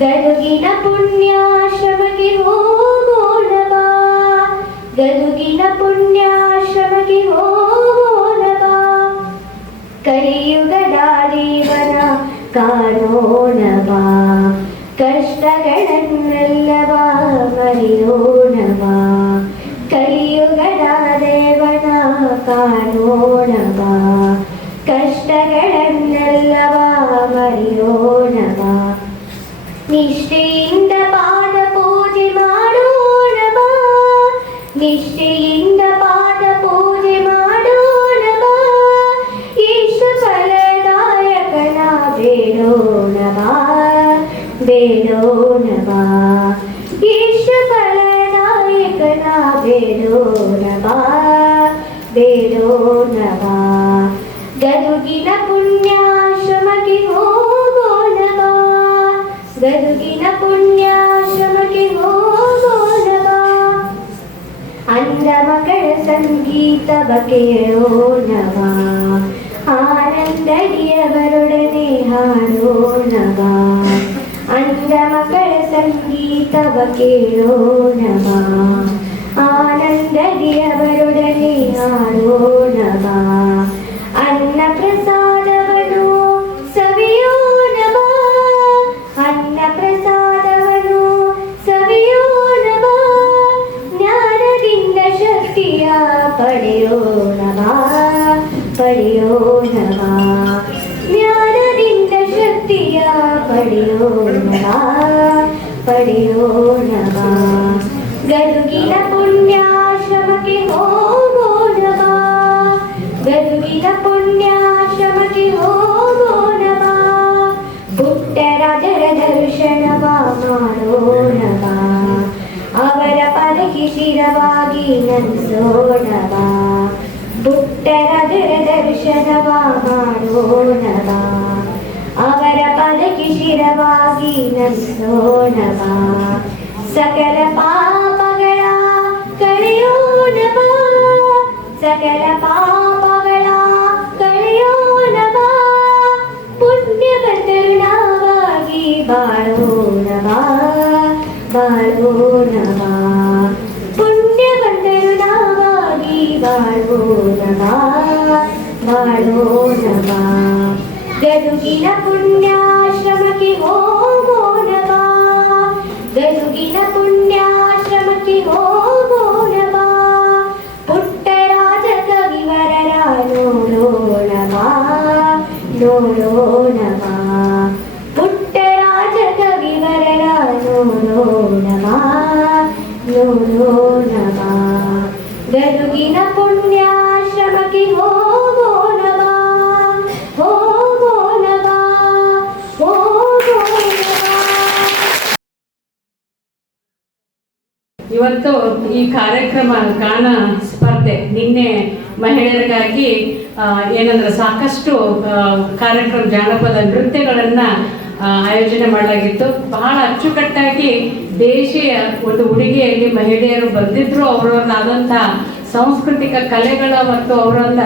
ಗದುಗಿನ ಪುಣ್ಯಾಶ್ರಮಕ್ಕೆ ಹೋಗೋಣ ಬಾ, ಗದುಗಿನ ಪುಣ್ಯಾಶ್ರಮಕ್ಕೆ ಹೋಗೋಣ ಬಾ, ಕಲಿಯುಗದ ದೇವನ ಕಾಣೋಣ ಬಾ, ಕಷ್ಟಗಳನ್ನೆಲ್ಲವ ಮರೆಯೋಣ ಬಾ, ಕಲಿಯುಗದ ದೇವನ ಕಾಣೋಣ ಬಾ, ಕಷ್ಟಗಳನ್ನೆಲ್ಲವ ಮರೆಯೋಣ ಬಾ, ನಿಷ್ಠೆಯಿಂದ ಪಾದ ಪೂಜೆ ಮಾಡೋಣ ಬಾ, ನಿಷ್ಠೆಯಿಂದ ಪಾದ ಪೂಜೆ ಮಾಡೋಣ ಬಾ, ಈಶ್ವ ಫಲದಾಯಕನ ಬೇಡೋಣ ಬಾ, ಬೇಡೋಣ ಬಾ, ಈಶ್ವ ಫಲದಾಯಕನ ಬೇಡೋಣ ಬಾ, ಬೇಡೋಣ ಬಾ, ಗದುಗಿನ ಪುಣ್ಯಾಶ್ರಮಕ್ಕೆ ಹೋಗೋಣ ಬಾ, ಗದುಗಿನ ಪುಣ್ಯಾಶ್ರಮಕ್ಕೆ ಹೋಗೋಣ ಬಾ, ಅಂದ ಮಗಳ ಸಂಗೀತವ ಕೇಳೋಣ ಬಾ, ಆನಂದಡಿಯವರೊಡನೆ ಹಾಡೋಣ ಬಾ, ಅಂದ ಮಗಳ ಸಂಗೀತವ ಕೇಳೋಣ ಬಾ, ಆನಂದಡಿಯವರೊಡನೆ ಹಾಡೋಣ ಬಾ, ಅನ್ನ ಪ್ರಸಾದವನ್ನು ಸವಿಯೋಣ ಬಾ, ಅನ್ನ ಪ್ರಸಾದವನ್ನು ಸವಿಯೋಣ ಬಾ, ಜ್ಞಾನ ಪಡೆಯೋಣವಾ ಪಡೆಯೋಣವಾ ಗದುಗಿನ ಪುಣ್ಯಾಶ್ರಮಕ್ಕೆ ಹೋಗೋಣವಾ ಗದುಗಿನ ಪುಣ್ಯಾಶ್ರಮಕ್ಕೆ ಹೋಗೋಣವಾ ಪುಟ್ಟರಾಜರ ದರ್ಶನವ ಮಾಡೋಣವಾ ಅವರ ಪದಕ್ಕೆ ಶಿರವಾಗಿ ನಮಿಸೋಣವಾ ಪುಟ್ಟರಾಜರ ದರ್ಶನವ ಮಾಡೋಣವಾ ಅವರ ಪದಕ್ಕೆ ಶಿರವಾಗಿ ನಮಿಸೋಣವಾ ಸಕಲ ಪಾಪಗಳ ಕಳೆಯೋಣವಾ ಸಕಲ ಪಾಪಗಳ ಕಳೆಯೋಣವಾ ಪುಣ್ಯವಂತರು ನಾವಾಗಿ ಬಾಳೋಣವಾ ಬಾಳೋಣವಾ ಪುಣ್ಯವಂತರು ನಾವಾಗಿ ಬಾಳೋಣವಾ ಬಾಳೋಣವಾ ಗದುಗಿನ ಪುಣ್ಯಾಶ್ರಮಕ್ಕೆ ಹೋಗೋಣವಾ ಗದುಗಿನ ಪುಣ್ಯಾಶ್ರಮಕ್ಕೆ ಹೋಗೋಣವಾ ಪುಟ್ಟರಾಜ ಕವಿವರರ ನೋಡೋಣವಾ ನೋಡೋಣವಾ ಪುಟ್ಟರಾಜ ಕವಿವರರ ನೋಡೋಣವಾ ನೋಡೋಣವಾ ಗದುಗಿನ ಪುಣ್ಯಾಶ್ರಮಕ್ಕೆ ಹೋಗೋಣವಾ ಹೋಗೋಣವಾ ಹೋಗೋಣವಾ. ಇವತ್ತು ಈ ಕಾರ್ಯಕ್ರಮ ಗಾನ ಸ್ಪರ್ಧೆ ನಿನ್ನೆ ಮಹಿಳೆಯರಿಗಾಗಿ ಏನಂದ್ರೆ ಸಾಕಷ್ಟು ಕಾರ್ಯಕ್ರಮ ಜಾನಪದ ನೃತ್ಯಗಳನ್ನ ಆಯೋಜನೆ ಮಾಡಲಾಗಿತ್ತು. ಬಹಳ ಅಚ್ಚುಕಟ್ಟಾಗಿ ದೇಶೀಯ ಒಂದು ಉಡುಗೆಯಲ್ಲಿ ಮಹಿಳೆಯರು ಬಂದಿದ್ರು. ಅವರವರದಾದಂತಹ ಸಾಂಸ್ಕೃತಿಕ ಕಲೆಗಳ ಮತ್ತು ಅವರನ್ನ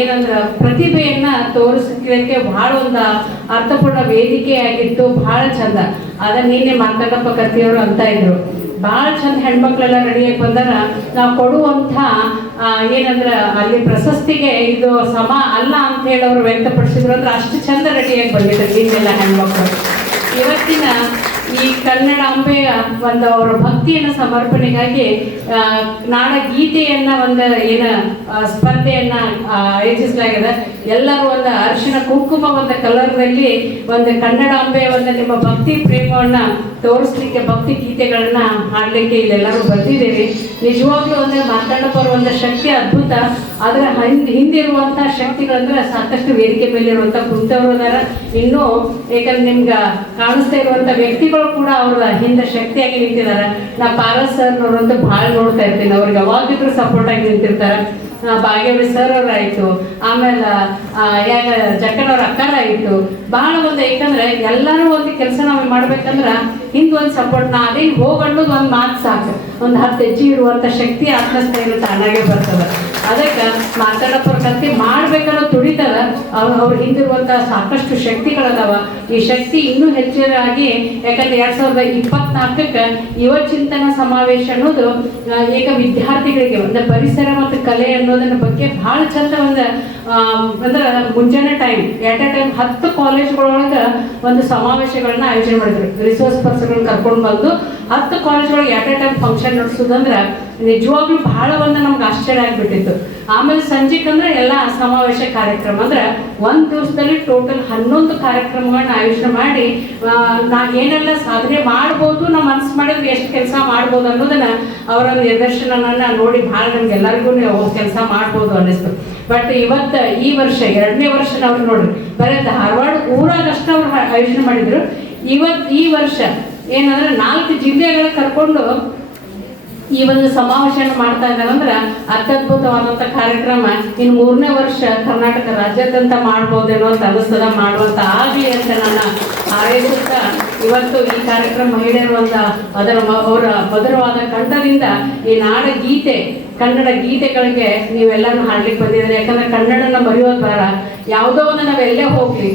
ಏನಂದ್ರೆ ಪ್ರತಿಭೆಯನ್ನ ತೋರಿಸಲಿಕ್ಕೆ ಬಹಳ ಒಂದು ಅರ್ಥಪೂರ್ಣ ವೇದಿಕೆಯಾಗಿತ್ತು. ಬಹಳ ಚಂದ. ಅದನ್ನ ನಿನ್ನೆ ಮಾತಾಡಪ್ಪ ಕತ್ತಿಯವರು ಅಂತ ಇದ್ರು, ಭಾಳ ಚಂದ ಹೆಣ್ಮಕ್ಳೆಲ್ಲ ರೆಡಿಯಾಗಿ ಬಂದಾರ. ನಾವು ಕೊಡುವಂಥ ಏನಂದ್ರೆ ಅಲ್ಲಿ ಪ್ರಶಸ್ತಿಗೆ ಇದು ಸಮ ಅಲ್ಲ ಅಂತ ಹೇಳಿ ಅವರು ವ್ಯಕ್ತಪಡಿಸಿದ್ರು. ಅಂದ್ರೆ ಅಷ್ಟು ಚಂದ ರೆಡಿಯಾಗಿ ಬಂದಿದ್ರು ನಿನ್ನೆಲ್ಲ ಹೆಣ್ಮಕ್ಳು. ಇವತ್ತಿನ ಈ ಕನ್ನಡಾಂಬೆಯ ಒಂದು ಅವರ ಭಕ್ತಿಯನ್ನು ಸಮರ್ಪಣೆಗಾಗಿ ನಾಡ ಗೀತೆಯನ್ನ ಒಂದು ಸ್ಪರ್ಧೆಯನ್ನ ಆಯೋಜಿಸಲಾಗಿದೆ. ಎಲ್ಲರೂ ಒಂದು ಅರಿಶಿಣ ಕುಂಕುಮ ಒಂದು ಕಲರ್ನಲ್ಲಿ ಒಂದು ಕನ್ನಡಾಂಬೆಯ ಒಂದು ನಿಮ್ಮ ಭಕ್ತಿ ಪ್ರೇಮವನ್ನ ತೋರಿಸ್ಲಿಕ್ಕೆ ಭಕ್ತಿ ಗೀತೆಗಳನ್ನ ಹಾಡ್ಲಿಕ್ಕೆ ಇಲ್ಲೆಲ್ಲರೂ ಬಂದಿದ್ದೀರಿ. ನಿಜವಾಗ್ಲೂ ಒಂದು ಮಾತಾಡೋರು ಒಂದು ಶಕ್ತಿ ಅದ್ಭುತ. ಅದರ ಹಿಂದಿರುವಂತಹ ಶಕ್ತಿಗಳಂದ್ರೆ ಸಾಕಷ್ಟು ವೇದಿಕೆ ಮೇಲೆ ಇರುವಂತ ಕುಂತವರು ಅದಾರ. ಇನ್ನೂ ಯಾಕಂದ್ರೆ ನಿಮ್ಗೆ ಕಾಣಿಸ್ತಾ ಇರುವಂತ ವ್ಯಕ್ತಿಗಳು ಕೂಡ ಅವ್ರ ಹಿಂದೆ ಶಕ್ತಿಯಾಗಿ ನಿಂತಿದ್ದಾರೆ. ನಾ ಪಾರಸ್ ಸರ್ನವ್ರಂತೂ ಭಾಳ ನೋಡ್ತಾ ಇರ್ತೀನಿ. ಅವ್ರಿಗೆ ಯಾವಾಗಿದ್ರು ಸಪೋರ್ಟ್ ಆಗಿ ನಿಂತಿರ್ತಾರೆ. ಭಾಗ್ಯವಿ ಸರ್ ಅವ್ರಾಯ್ತು, ಆಮೇಲೆ ಜಕ್ಕನವ್ರ ಅಕ್ಕಾರ ಆಯಿತು. ಭಾಳ ಒಂದು ಯಾಕಂದ್ರೆ ಎಲ್ಲರೂ ಒಂದು ಕೆಲಸ ನಾವು ಮಾಡ್ಬೇಕಂದ್ರೆ ಹಿಂದೊಂದು ಸಪೋರ್ಟ್ ನಾ ಅದೇ ಹೋಗಣ್ಣೋದು ಒಂದು ಮಾತು ಸಾಕು. ಒಂದು 10 ಹೆಜ್ಜೆ ಇರುವಂಥ ಶಕ್ತಿ ಆತ್ಮಸ್ಥೈರ್ಯ ತಾನಾಗೆ ಬರ್ತದೆ. ಅದಕ್ಕೆ ಮಾತಾಡೋರ ಕತೆ ಮಾಡ್ಬೇಕನ್ನೋ ತುಡಿತದ. ಅವ್ರ ಹಿಂದಿರುವಂಥ ಸಾಕಷ್ಟು ಶಕ್ತಿಗಳದಾವ. ಈ ಶಕ್ತಿ ಇನ್ನೂ ಹೆಚ್ಚಾಗಿ ಯಾಕಂದ್ರೆ 2024ಕ್ಕೆ ಯುವ ಚಿಂತನ ಸಮಾವೇಶ ಅನ್ನೋದು ಈಗ ವಿದ್ಯಾರ್ಥಿಗಳಿಗೆ ಒಂದು ಪರಿಸರ ಮತ್ತು ಕಲೆ ಅನ್ನೋದನ್ನ ಬಗ್ಗೆ ಭಾಳ ಚಂದ ಒಂದು ಅಂದ್ರೆ ಮುಂಜಾನೆ ಟೈಮ್ ಎಟ್ ಎ ಟೈಮ್ 10 ಕಾಲೇಜ್ಗಳೊಳಗೆ ಒಂದು ಸಮಾವೇಶಗಳನ್ನ ಆಯೋಜನೆ ಮಾಡಿದ್ರು. ರಿಸೋರ್ಸ್ ಪರ್ಸನ್ಗಳನ್ನ ಕರ್ಕೊಂಡು ಬಂದು 10 ಕಾಲೇಜ್ಗಳಿಗೆ ಎಟ್ ಎ ಟೈಮ್ ಫಂಕ್ಷನ್ ನಡೆಸೋದಂದ್ರೆ ನಿಜವಾಗ್ಲೂ ಬಹಳ ಒಂದು ನಮ್ಗೆ ಆಶ್ಚರ್ಯ ಆಗ್ಬಿಟ್ಟಿತ್ತು. ಆಮೇಲೆ ಸಂಜೆಗೆ ಅಂದ್ರೆ ಎಲ್ಲ ಸಮಾವೇಶ ಕಾರ್ಯಕ್ರಮ ಅಂದ್ರೆ ಒಂದು ದಿವಸದಲ್ಲಿ ಟೋಟಲ್ 11 ಕಾರ್ಯಕ್ರಮಗಳನ್ನ ಆಯೋಜನೆ ಮಾಡಿ ನಾವೇನೆಲ್ಲ ಸಾಧನೆ ಮಾಡ್ಬೋದು, ನಾವು ಮನಸ್ಸು ಮಾಡಿದ್ರೆ ಎಷ್ಟು ಕೆಲಸ ಮಾಡ್ಬೋದು ಅನ್ನೋದನ್ನ ಅವರ ನಿದರ್ಶನನ ನೋಡಿ ಭಾಳ ನಮ್ಗೆಲ್ಲರಿಗೂ ಕೆಲಸ ಮಾಡ್ಬೋದು ಅನ್ನಿಸ್ತು. ಬಟ್ ಇವತ್ತು ಈ ವರ್ಷ 2ನೇ ವರ್ಷ ನಾವು ನೋಡ್ರಿ ಬರೀ ಧಾರವಾಡ ಊರಾಗಷ್ಟು ಅವ್ರು ಆಯೋಜನೆ ಮಾಡಿದ್ರು. ಈ ವರ್ಷ ಏನಂದ್ರೆ 4 ಜಿಲ್ಲೆಗಳ ಕರ್ಕೊಂಡು ಈ ಒಂದು ಸಮಾವೇಶನ ಮಾಡ್ತಾ ಇದ್ದಾರೆ. ಅಂದ್ರೆ ಅತ್ಯದ್ಭುತವಾದಂಥ ಕಾರ್ಯಕ್ರಮ. ಇನ್ನು 3ನೇ ವರ್ಷ ಕರ್ನಾಟಕ ರಾಜ್ಯಾದ್ಯಂತ ಮಾಡ್ಬೋದೇನೋ ಅಂತ ಅನಿಸ್ತದ. ಮಾಡುವಂತ ಆಗಲಿ ಅಂತ ನಾನು ಹಾರೈಸುತ್ತಾ ಇವತ್ತು ಈ ಕಾರ್ಯಕ್ರಮ ಮಹಿಳೆಯರು ಅವರ ಮಧುರವಾದ ಕಂಠದಿಂದ ಈ ನಾಡ ಗೀತೆ ಕನ್ನಡ ಗೀತೆಗಳಿಗೆ ನೀವೆಲ್ಲರೂ ಹಾಡ್ಲಿಕ್ಕೆ ಬಂದಿದ್ದಾರೆ. ಯಾಕಂದ್ರೆ ಕನ್ನಡನ ಮರೆಯೋದು ಬೇಡ. ಯಾವುದೋ ಒಂದು ನಾವೆಲ್ಲೇ ಹೋಗ್ಲಿ,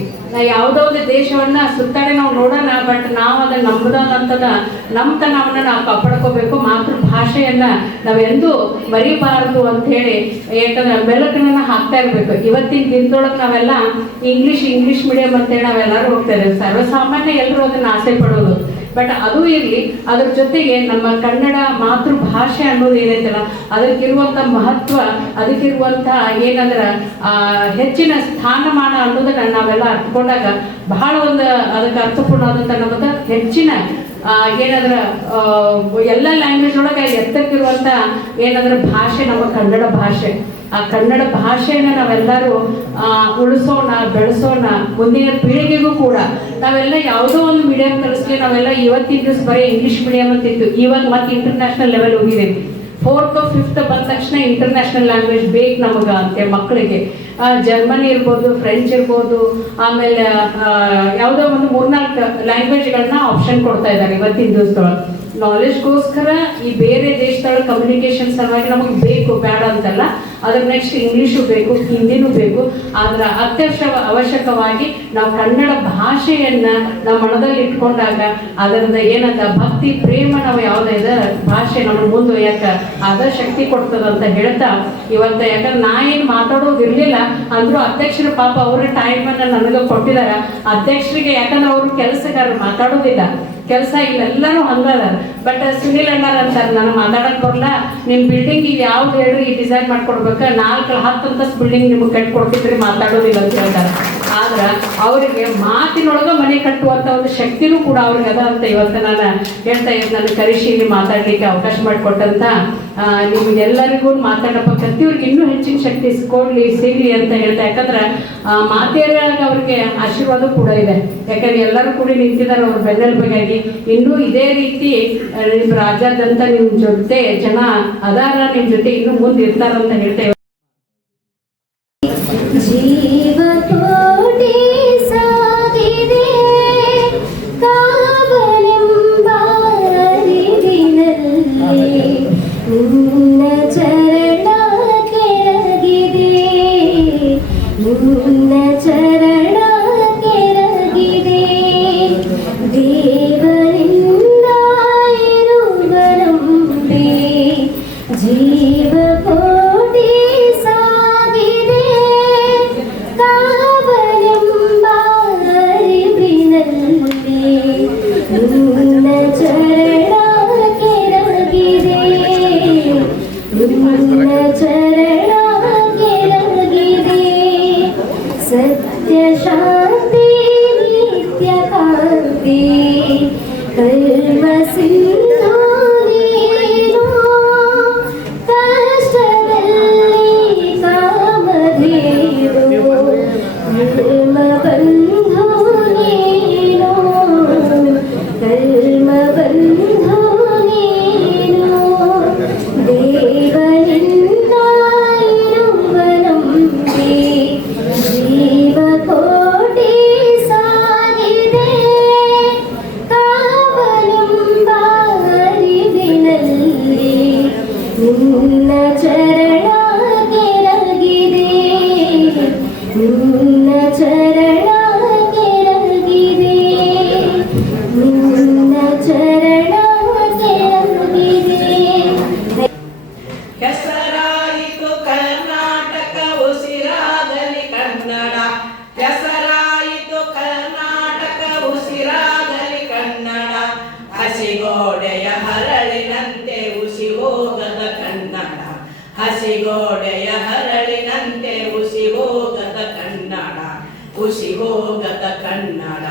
ಯಾವುದೋ ಒಂದು ದೇಶವನ್ನ ಸುತ್ತಾಡಿ ನಾವು ನೋಡೋಣ, ಬಟ್ ನಾವು ಅದನ್ನ ನಂಬದಂತದ ನಮ್ಮತನವನ್ನ ನಾವು ಕಾಪಾಡ್ಕೋಬೇಕು. ಮಾತೃಭಾಷೆಯನ್ನ ನಾವೆಂದೂ ಮರಿಬಾರದು ಅಂತ ಹೇಳಿ ಯಾಕಂದ್ರೆ ಬೆಳಕನ್ನ ಹಾಕ್ತಾ ಇರ್ಬೇಕು. ಇವತ್ತಿನ ದಿನದೊಳಗೆ ನಾವೆಲ್ಲ ಇಂಗ್ಲಿಷ್ ಮೀಡಿಯಂ ಅಂತೇಳಿ ನಾವೆಲ್ಲರೂ ಹೋಗ್ತಾ ಇದ್ದೇವೆ. ಸರ್ವಸಾಮಾನ್ಯ ಎಲ್ಲರೂ ಅದನ್ನ ಆಸೆ ಪಡೋದು. ಬಟ್ ಅದು ಇರಲಿ, ಅದ್ರ ಜೊತೆಗೆ ನಮ್ಮ ಕನ್ನಡ ಮಾತೃಭಾಷೆ ಅನ್ನೋದು ಏನೈತಲ್ಲ ಅದಕ್ಕಿರುವಂಥ ಮಹತ್ವ, ಅದಕ್ಕಿರುವಂಥ ಏನಂದ್ರೆ ಹೆಚ್ಚಿನ ಸ್ಥಾನಮಾನ ಅನ್ನೋದನ್ನ ನಾವೆಲ್ಲ ಅರ್ಥಕೊಂಡಾಗ ಬಹಳ ಒಂದು ಅದಕ್ಕೆ ಅರ್ಥಪೂರ್ಣವಾದಂಥ ನಮ್ಮದು ಹೆಚ್ಚಿನ ಏನಂದ್ರೆ ಎಲ್ಲ ಲ್ಯಾಂಗ್ವೇಜ್ ಒಳಗೆ ಎತ್ತಕ್ಕಿರುವಂಥ ಏನಂದ್ರೆ ಭಾಷೆ ನಮ್ಮ ಕನ್ನಡ ಭಾಷೆ. ಆ ಕನ್ನಡ ಭಾಷೆಯನ್ನು ನಾವೆಲ್ಲರೂ ಉಳಿಸೋಣ, ಬೆಳೆಸೋಣ. ಮುಂದಿನ ಪೀಳಿಗೆಗೂ ಕೂಡ ನಾವೆಲ್ಲ ಯಾವುದೋ ಒಂದು ಮೀಡಿಯಂ ಕಲಿಸ್ಲಿ, ನಾವೆಲ್ಲ ಇವತ್ತಿನ ದಿವಸ ಬರೀ ಇಂಗ್ಲೀಷ್ ಮೀಡಿಯಂ ಅಂತಿತ್ತು. ಇವಾಗ ಮತ್ತೆ ಇಂಟರ್ನ್ಯಾಷನಲ್ ಲೆವೆಲ್ ಹೋಗಿದೆ. 4th or 5th ಬಂದ ತಕ್ಷಣ ಇಂಟರ್ನ್ಯಾಷನಲ್ ಲ್ಯಾಂಗ್ವೇಜ್ ಬೇಕು ನಮಗೆ ಅಂತೆ ಮಕ್ಕಳಿಗೆ. ಜರ್ಮನಿ ಇರ್ಬೋದು, ಫ್ರೆಂಚ್ ಇರ್ಬೋದು, ಆಮೇಲೆ ಯಾವುದೋ ಒಂದು 3-4 ಲ್ಯಾಂಗ್ವೇಜ್ಗಳನ್ನ ಆಪ್ಷನ್ ಕೊಡ್ತಾ ಇದ್ದಾರೆ ಇವತ್ತಿನ ದಿವಸದೊಳಗೆ. ನಾಲೆಜ್ಗೋಸ್ಕರ ಈ ಬೇರೆ ದೇಶದೊಳಗೆ ಕಮ್ಯುನಿಕೇಷನ್ ಸಲುವಾಗಿ ನಮಗೆ ಬೇಕು, ಬೇಡ ಅಂತಲ್ಲ. ಅದ್ರ ನೆಕ್ಸ್ಟ್ ಇಂಗ್ಲೀಷು ಬೇಕು, ಹಿಂದಿನೂ ಬೇಕು. ಆದ್ರೆ ಅವಶ್ಯಕವಾಗಿ ನಾವು ಕನ್ನಡ ಭಾಷೆಯನ್ನು ನಾವು ಮನದಲ್ಲಿ ಇಟ್ಕೊಂಡಾಗ ಅದರಿಂದ ಏನಂತ ಭಕ್ತಿ ಪ್ರೇಮ ನಾವು ಯಾವುದೇ ಭಾಷೆ ನಮ್ಮ ಮುಂದೊಯ್ಯಕ್ಕೆ ಅದ ಶಕ್ತಿ ಕೊಡ್ತದಂತ ಹೇಳ್ತಾ ಇವತ್ತು, ಯಾಕಂದ್ರೆ ನಾ ಏನು ಮಾತಾಡೋದಿರಲಿಲ್ಲ ಅಂದರೂ ಅಧ್ಯಕ್ಷರು ಪಾಪ ಅವರ ಟೈಮನ್ನು ನನಗೆ ಕೊಟ್ಟಿದ್ದಾರೆ. ಅಧ್ಯಕ್ಷರಿಗೆ ಯಾಕಂದ್ರೆ ಅವರು ಕೆಲಸಗಾರರು ಮಾತಾಡೋದಿಲ್ಲ, ಕೆಲಸ ಇಲ್ಲೆಲ್ಲರೂ ಹಂಗದ. ಬಟ್ ಸುನಿಲ್ ಅಣ್ಣಾರ್ ಅಂತಾರೆ, ನನಗೆ ಮಾತಾಡಕ್ಕೆ ಬರಲ್ಲ, ನಿಮ್ಮ ಬಿಲ್ಡಿಂಗ್ ಇದು ಯಾವ್ದು ಹೇಳ್ರಿ, ಈ ಡಿಸೈನ್ ಮಾಡ್ಕೊಡ್ಬೇಕು, 4-10 ಅಂತಸ್ತು ಬಿಲ್ಡಿಂಗ್ ನಿಮ್ಗೆ ಕಟ್ಕೊಡ್ತಿದ್ರಿ, ಮಾತಾಡೋದಿಲ್ಲ ಅಂತ ಹೇಳ್ತಾರೆ. ಆದ್ರೆ ಅವರಿಗೆ ಮಾತಿನೊಳಗೆ ಮನೆ ಕಟ್ಟುವಂಥ ಒಂದು ಶಕ್ತಿನೂ ಕೂಡ ಅವ್ರಿಗೆ ಅದ ಅಂತ ಇವತ್ತು ನಾನು ಹೇಳ್ತಾ ಇದ್ದು. ನನ್ನ ಕರೆಸಿ ಇಲ್ಲಿ ಮಾತಾಡಲಿಕ್ಕೆ ಅವಕಾಶ ಮಾಡಿಕೊಟ್ಟಂತ ನಿಮ್ಗೆಲ್ಲರಿಗೂ ಮಾತಾಡಪ್ಪ ಪ್ರತಿಯವ್ರಿಗೆ ಇನ್ನೂ ಹೆಚ್ಚಿನ ಶಕ್ತಿ ಸಿಗಲಿ ಅಂತ ಹೇಳ್ತಾ. ಯಾಕಂದ್ರೆ ಮಾತೆಯರಾಗ ಅವ್ರಿಗೆ ಆಶೀರ್ವಾದ ಕೂಡ ಇದೆ. ಯಾಕಂದ್ರೆ ಎಲ್ಲರೂ ಕೂಡ ನಿಂತಿದ್ದಾರೆ ಅವ್ರ ಬೆನ್ನೆಲುಬಾಗಿ. ಇನ್ನೂ ಇದೇ ರೀತಿ ನಿಮ್ಮ ರಾಜ್ಯಾದ್ಯಂತ ನಿಮ್ಮ ಜೊತೆ ಜನ ಅದಾರ, ನಿಮ್ಮ ಜೊತೆ ಇನ್ನೂ ಮುಂದೆ ಇರ್ತಾರಂತ ಹೇಳ್ತೇವೆ. ಜೀವಕೋಟಿ ಸಾಗಿದೆ ಕಾವಲೆಂಬ ಅರಿವಿನಲ್ಲಿ, ನಿನ್ನ ಚರಣ ಕೆಳಗಿದೆ, ನಿನ್ನ ಚರಣ ಕೆಳಗಿದೆ. ದೇವರಿಂದ ಇರುವ ನಂಬಿ ಜೀವಕೋಟಿ ಸಾಗಿದೆ ಕಾವಲೆಂಬ ಅರಿವಿನಲ್ಲಿ, ನಿನ್ನ ಚರಣ ಕೆಳಗಿದೆ, ನಿನ್ನ ಚರಣ ಕೆಳಗಿದೆ. ಸತ್ಯ ಶಾಂತಿ ನಿತ್ಯ ಕಾಂತಿ ಕರ್ಮ ಸಿಂಧು ನೀನು, ಕಷ್ಟದಲ್ಲಿ ಕಾಮಧೇನು ಕರ್ಮ ಬಂಧು ನೀನು, ಕರ್ಮ ಬಂಧು ನೀನು. ದೇವರಿಂದ ಇರುವ ನಂಬಿ ಜೀವಕೋಟಿ ಸಾಗಿದೆ ಕಾವಲೆಂಬ ಅರಿವಿನಲ್ಲಿ, ನಿನ್ನ ಚರಣ ಕೆಳಗಿದೆ, ನಿನ್ನ ಚರಣ ಕೆಳಗಿದೆ, ನಿನ್ನ ಚರಣ ಕೆಳಗಿದೆ. ಹೆಸರಾಯಿತು ಕರ್ನಾಟಕ ಉಸಿರಾಗಲಿ ಕನ್ನಡ, ಹೆಸರಾಯಿತು ಕರ್ನಾಟಕ ಉಸಿರಾಗಲಿ ಕನ್ನಡ. ಹಸಿಗೋಡೆಯ ಹರಳಿನಂತೆ ಉಸಿ ಹೋಗದ ಕನ್ನಡ, ಹಸಿಗೋಡೆಯ ಹರಳಿನಂತೆ ಉಸಿ ಹೋಗದ ಕನ್ನಡ, ಉಸಿ ಹೋಗದ ಕನ್ನಡ,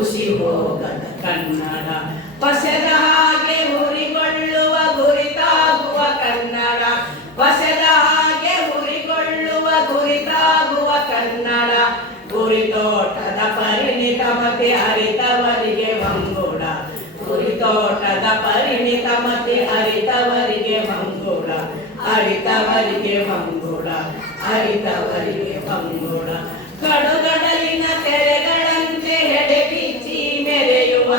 ಉಸಿ ಹೋಗದ ಕನ್ನಡ. ಪಸೆದ ಹಾಗೆ ಹುರಿಗೊಳ್ಳುವ ಗುರಿತಾಗುವ ಕನ್ನಡ, ಪಸೆದ ಹಾಗೆ ಹುರಿಗೊಳ್ಳುವ ಗುರಿತಾಗುವ ಕನ್ನಡ. ಗುರಿತೋಟದ ಪರಿಣಿತ ಮತಿ ಅರಿತವರಿಗೆ ಮಂಗುಳ, ಗುರಿತೋಟದ ಪರಿಣಿತ ಮತಿ ಅರಿತವರಿಗೆ ಮಂಗುಳ, ಅರಿತವರಿಗೆ ಮಂಗುಳ, ಅರಿತವರಿಗೆ ಮಂಗುಳ. ಕಡುಗಡಲಿನ ತೆರೆಗಳಂತೆ ಹೆಡೆ ಬಿಚ್ಚಿ ಮೆರೆಯುವ,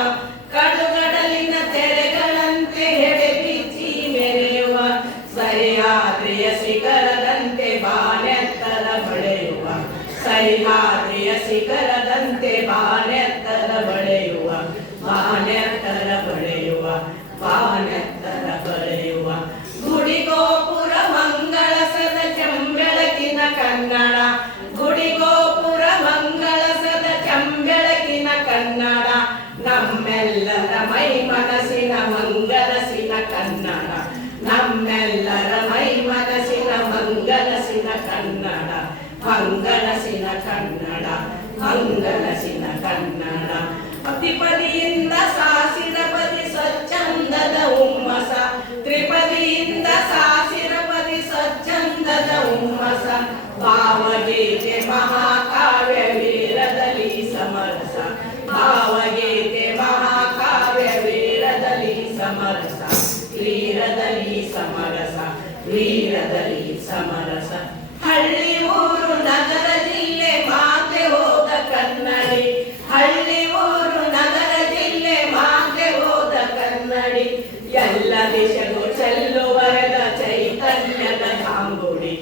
ಕಡುಗಡಲಿನ ತೆರೆಗಳಂತೆ ಹೆಡೆ ಬಿಚ್ಚಿ ಮೆರೆಯುವ. ಸಹ್ಯಾದ್ರಿಯ ಶಿಖರದಂತೆ ಬಾನೆತ್ತರ ಬಳೆಯುವ, ಸಹ್ಯಾದ್ರಿಯ ಶಿಖರದಂತೆ ಬಾನೆತ್ತರ ಬಳೆಯುವ, ಬಾನೆತ್ತರ ಬಳೆಯುವ, ಬಾನೆತ್ತರ ಬಳೆಯುವ. ಗುಡಿಗೋಪುರ ಮಂಗಳಸದ ಚಂಬೆಳಕಿನ ಕನ್ನಡ, ಗುಡಿಗೋಪುರ ಮಂಗಳಸದ ಚಂಬೆಳಕಿನ ಕನ್ನಡ. ನಮ್ಮೆಲ್ಲರ ಅಂಗನಸಿನ ಕನ್ನಡ ತ್ರಿಪದಿಯಿಂದ ಸಾಸಿರ ಪದಿ ಸ್ವಚ್ಛಂದದ ಹುಮ್ಮಸ ತ್ರಿಪದಿಯಿಂದ ಸಾಸಿರ ಪದಿ ಸ್ವಚ್ಛಂದದ ಹುಮ್ಮಸ ಭಾವಗೀತೆ ಮಹಾಕಾವ್ಯ ವೀರದಲ್ಲಿ ಸಮರಸ ಭಾವಗೀತೆ ಮಹಾಕಾವ್ಯ ವೀರದಲ್ಲಿ ಸಮರಸ ವೀರದಲ್ಲಿ ಸಮರಸ ವೀರದಲ್ಲಿ ಸಮರಸ ಹಳ್ಳಿ ಊರು ನಗರ ಜಿಲ್ಲೆ ಮಾತೆ ಹೋದ ಕನ್ನಡಿ ಹಳ್ಳಿ ಊರು ನಗರ ಜಿಲ್ಲೆ ಮಾತೆ ಹೋದ ಕನ್ನಡಿ ಎಲ್ಲ ದಿಶೆಗೂ ಚೆಲ್ಲುವರೆದ ಚೈತನ್ಯದ ಗಾಂಗುಡಿ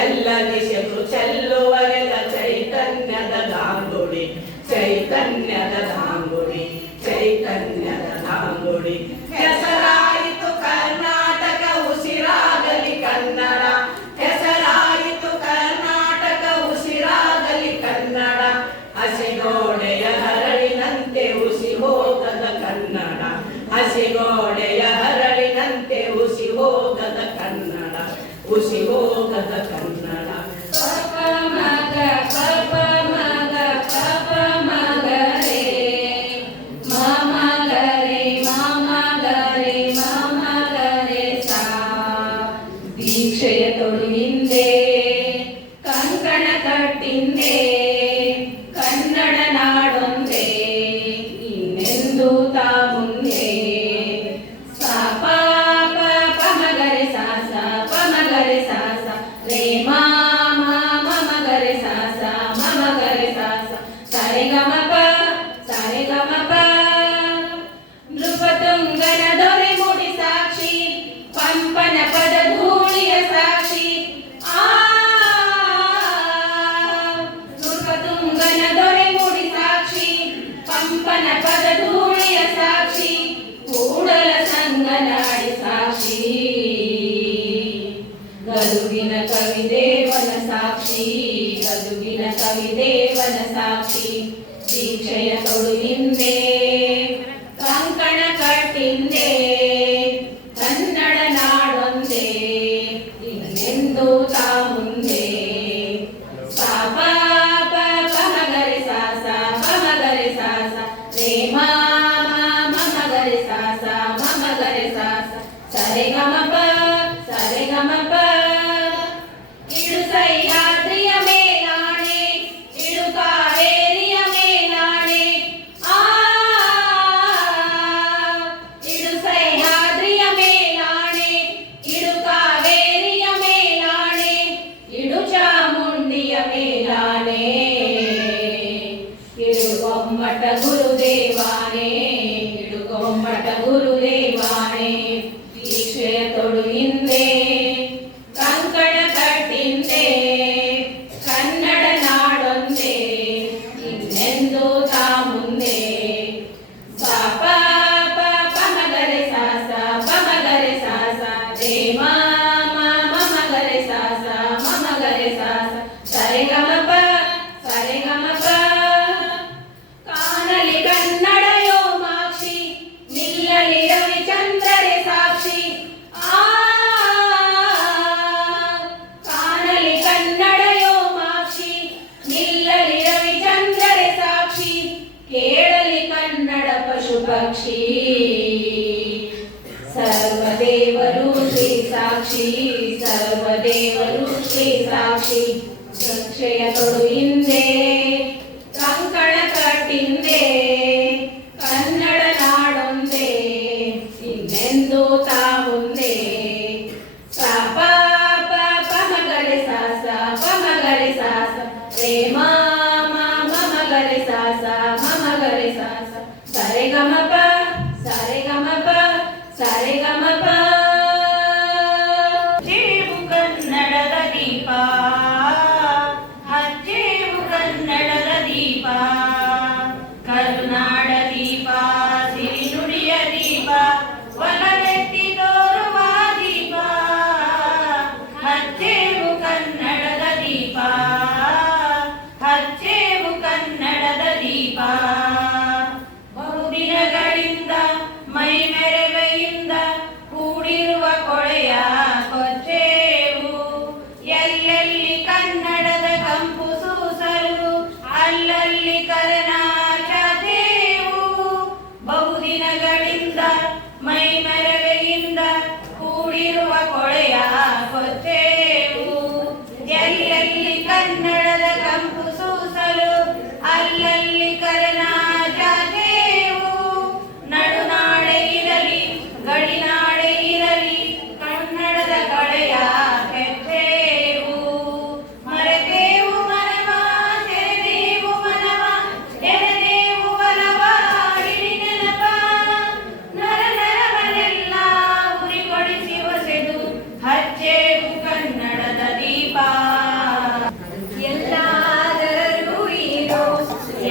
ಎಲ್ಲ ದಿಶೆಗೂ ಚೆಲ್ಲುವರೆದ ಚೈತನ್ಯದ ಗಾಂಗುಡಿ ಚೈತನ್ಯದ ಗಾಂಗುಡಿ ಚೈತನ್ಯದ ಗಾಂಗುಡಿ ಹೆಸರಾಯಿತು ಕರ್ನಾಟಕ ಉಸಿರಾಗಲಿ ಕನ್ನಡ ಹೆಸರಾಯಿತು ಕರ್ನಾಟಕ ಉಸಿರಾಗಲಿ ಕನ್ನಡ ಹಸಿಗೋಡೆಯ ಹರಳಿನಂತೆ ಉಸಿ ಹೋಗದ ಕನ್ನಡ ಹಸಿಗೋಡೆಯ ಹರಳಿನಂತೆ ಉಸಿ ಹೋಗದ ಕನ್ನಡ ಉಸಿ ಹೋಗದ ಕನ್ನಡ ಪಪ ಮಗ ಪಪ ಮಗ ಪಪ ಮಗ ರೇ ಮಮ ಗರೆ ಮಮ ಗರೆ ಮಮ ಗರೆ ಸಾ ದೀಕ್ಷೆಯ ತೊಡುವಿಂದೆ ಕಂಕಣ ಕಟ್ಟಿಂದೆ ಕನ್ನಡ ನಾಡೊಂದೇ ಇನ್ನೆಂದು ತಾ ಮುಂದೆ ಸಾ ಪ ಮಗರೆ ಸಾ ಸ ಪ ಮಗರೆ ಸಾ ಸ ರೇ ಮಮ ಗರೆ ಸಾ ಸ ಮಮ ಗರೆ ಸಾ ಸ ಸರೆ ಗ ಮ ಪ ಸರೆ ಗ ಮ ಪ ನೃಪತುಂಗನ ದೊರೆ ಮುಡಿ ಸಾಕ್ಷಿ ಪಂಪನ ಪದ ಧೂಳಿಯ ಸಾಕ್ಷಿ ನೃಪತುಂಗನ ದೊರೆ ಮುಡಿ ಸಾಕ್ಷಿ ಪಂಪನ ಪದ ಧೂಳಿಯ ಸಾಕ್ಷಿ ಕೂಡಲ ಸಂಗನಾಡಿ ಸಾಕ್ಷಿ ಗದುಗಿನ ಕವಿದೇವನ ಸಾಕ್ಷಿ ಗದುಗಿನ ಕವಿದೇವನ ಸಾಕ್ಷಿ ದೀಕ್ಷೆಯ ತೊಡುವಿಂದೆ ಕಂಕಣ ಕಟ್ಟಿಂದೆ ಕನ್ನಡ ನಾಡೊಂದೇ ಇನ್ನೆಂದು ತಾ ಮುಂದೆ ಸಾ ಪ ಮಗರೆ ಸಾ ಸ ಪ ಮಗರೆ ಸಾ ಸ ರೇ ಮಮ ಗರೆ ಸಾ ಸ ಮಮ ಗರೆ ಸಾ ಸ ಸರೆ ಗ ಮ ಪ ಸರೆ ಗ ಮ ಪ ಇಡು ಸಹ್ಯಾದ್ರಿಯ ಮೇಲಾಣೆ ಇಡು ಕಾವೇರಿಯ ಮೇಲಾಣೆ ಇಡು ಸಹ್ಯಾದ್ರಿಯ ಮೇಲಾಣೆ ಇಡು ಕಾವೇರಿಯ ಮೇಲಾಣೆ ಇಡು ಚಾಮುಂಡಿಯ ಮೇಲಾಣೆ ಇಡು ಗೊಮ್ಮಟ ಗುರುದೇವಾನೆ ಇಡು ಗೊಮ್ಮಟ ಗುರುದೇವಾನೆ ದೀಕ್ಷೆಯ ತೊಡುವಿಂದೆ ಕಂಕಣ ಕಟ್ಟಿಂದೆ ಕನ್ನಡ ನಾಡೊಂದೇ ಇನ್ನೆಂದು ತಾ ಮುಂದೆ ಸಾ ಪ ಮಗರೆ ಸಾ ಸ ಪ ಮಗರೆ ಸಾ ಸ ರೇ ಮಮ ಗರೆ ಸಾ ಸ ಮಮ ಗರೆ ಸಾ ಸ ಸರೆ ಗ ಮ ಪ ಸರೆ ಗ ಮ ಪ ಕಾಣಲಿ ಕನ್ನಡ ಯೋಮಾಕ್ಷಿ ನಿಲ್ಲಲಿ ರವಿಚಂದ್ರರೆ ಸಾಕ್ಷಿ ಕಾಣಲಿ ಕನ್ನಡ ಯೋಮಾಕ್ಷಿ ನಿಲ್ಲಲಿ ರವಿಚಂದ್ರರೆ ಸಾಕ್ಷಿ ಕೇಳಲಿ ಕನ್ನಡ ಪಶು ಪಕ್ಷಿ ಸರ್ವದೇವರು ಶ್ರೀ ಸಾಕ್ಷಿ ಸರ್ವದೇವರು ಶ್ರೀ ಸಾಕ್ಷಿ ದೀಕ್ಷೆಯ ತೊಡುವಿಂದೆ ಕಂಕಣ ಕಟ್ಟಿಂದೆ ಕನ್ನಡ ನಾಡೊಂದೇ ಇನ್ನೆಂದು ತಾ ಮುಂದೆ ಸಾ ಪ ಮಗರೆ ಸಾ ಸ ಪ ಮಗರೆ ಸಾ ಸ ರೇ ಮಮ ಗರೆ ಸಾ ಸ ಮಮ ಗರೆ ಸಾ ಸ ಸರೆ ಗ ಮ ಪ ಸರೆ ಗ ಮ ಪ ಸರೆ ಗ ಮ ಪ ಜೇವು ಕನ್ನಡದ ದೀಪ ಹಚ್ಚೇವು ಕನ್ನಡದ ದೀಪ ಕರುನಾಡ ದೀಪ ಸಿರಿನುಡಿಯ ದೀಪ ಒಲವೆತ್ತಿ ತೋರುವ ದೀಪ ಹಚ್ಚೇವು ಕನ್ನಡದ ದೀಪ ಹಚ್ಚೇವು ಕನ್ನಡದ ದೀಪ ಬಹುದಿನಗಳಿಂದ ಮೈ ಮೆರವೆಯಿಂದ ಕೂಡಿರುವ ಕೊಳೆಯ ಕೊಚ್ಚೇವು ಎಲ್ಲೆಲ್ಲಿ ಕನ್ನಡದ ಕಂಪು ಸೂಸಲು ಅಲ್ಲಲ್ಲಿ ಎಲ್ಲೆಲ್ಲಿ ಕರನಾಚೇವು ಬಹುದಿನಗಳಿಂದ ಮೈ ಮರವೆಯಿಂದ ಕೂಡಿರುವ ಕೊಳೆಯ ಕೊಚ್ಚೇವು ಎಲ್ಲೆಲ್ಲಿ ಕನ್ನಡದ ಕಂಪು ಸೂಸಲು ಅಲ್ಲಲ್ಲಿ ಕರನಾಚೇವು ನಡುನಾಡೆ ಇರಲಿ ಗಡಿನಾಡೆ ಇರಲಿ ಕನ್ನಡದ ಕಳೆಯ ಕೆಚ್ಚೇವು ಮರೆತೇವು ಮನವ ಸೆರೆದೇವು ಮನವ ಎರೆದೇವು ಒಲವ ಹಿಡಿ ನೆನಪ ನರ ನರವನೆಲ್ಲ ಉರಿಗೊಳಿಸಿ ಹೊಸೆದು ಹಚ್ಚೇವು ಕನ್ನಡದ ದೀಪ ಎಲ್ಲಾದರೂ ಇರು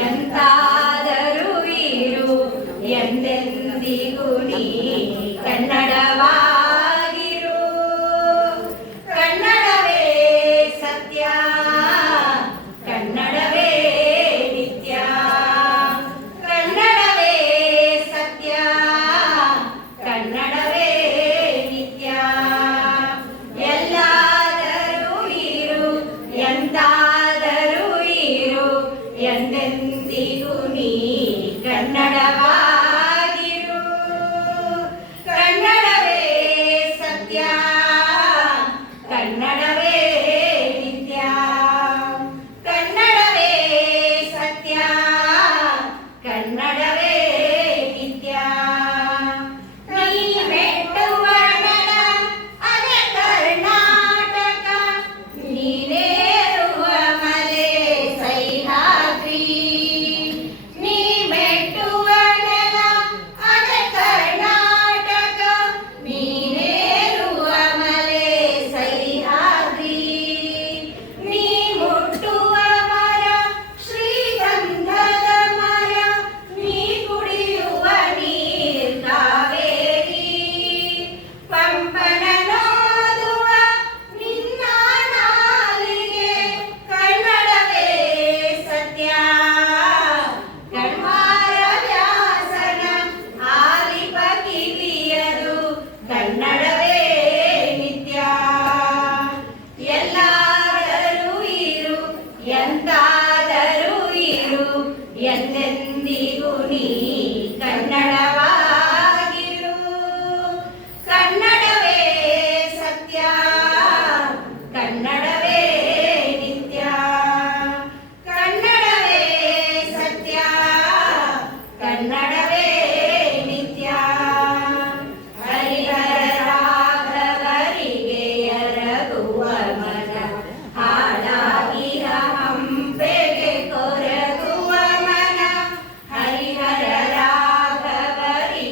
ಎಂತಾದರೂ ಇರು ಎಂದೆಂದಿಗೂ ನೀ ಕನ್ನಡವಾಗಿರು ಕನ್ನಡವೇ ಸತ್ಯ ಕನ್ನಡವೇ ನಿತ್ಯ ಕನ್ನಡವೇ ಸತ್ಯ ಕನ್ನಡವೇ ನಿತ್ಯ ಎಲ್ಲಾದರೂ ಇರು ಎಂತಾದರೂ ಇರು ಎಂದೆಂದಿಗೂ ನೀ ಕನ್ನಡವಾಗಿರು ಕನ್ನಡವೇ ಸತ್ಯ ಕನ್ನಡವೇ ನಿತ್ಯ ಕನ್ನಡವೇ ಸತ್ಯ ಕನ್ನಡವೇ ನಿತ್ಯ ನೀ ಮೆಟ್ಟುವ ನಡ ಅದೇ ಕರ್ನಾಟಕ ನೀನೇರುವ ಮಲೆ ಸಹ್ಯಾದ್ರಿ ನೀ ಮೆಟ್ಟುವ ನೆಲ ಅದೇ ಕರ್ನಾಟಕ ನೀನೇರುವ ಮಲೆ ಸಹ್ಯಾದ್ರಿ ನೀ ಮುಟ್ಟುವ ಮರ ಶ್ರೀಗಂಧದ ಮರ ನೀ ಕುಡಿಯುವ ನೀರ್ ಕಾವೇರಿ ಪಂಪನ ನೋದುವ ನಿನ್ನ ನಾಲಿಗೆ ಕನ್ನಡವೇ ಸತ್ಯ ಕಣ್ವಾರ ವ್ಯಾಸನ ಆಲಿಪ ಕಿವಿಯದು ಕನ್ನಡವೇ ನಿತ್ಯ ಎಲ್ಲಾದರೂ ಇರು ಎಂತಾದರೂ ಇರು ಎಂದೆಂದಿಗೂ ನೀ ಕನ್ನಡವಾಗಿರು ಕನ್ನಡವೇ ಸತ್ಯ ಕನ್ನಡವೇ ನಿತ್ಯ ಕನ್ನಡವೇ ಸತ್ಯ ಕನ್ನಡವೇ ನಿತ್ಯ ಹರಿಹರ ರಾಘವರಿಗೆ ಎರಗುವ ಮನ ಹಾಳಾಗಿರ ಹಂಪೆಗೆ ಕೊರಗುವ ಮನ ಹರಿಹರ ರಾಘವರಿಗೆ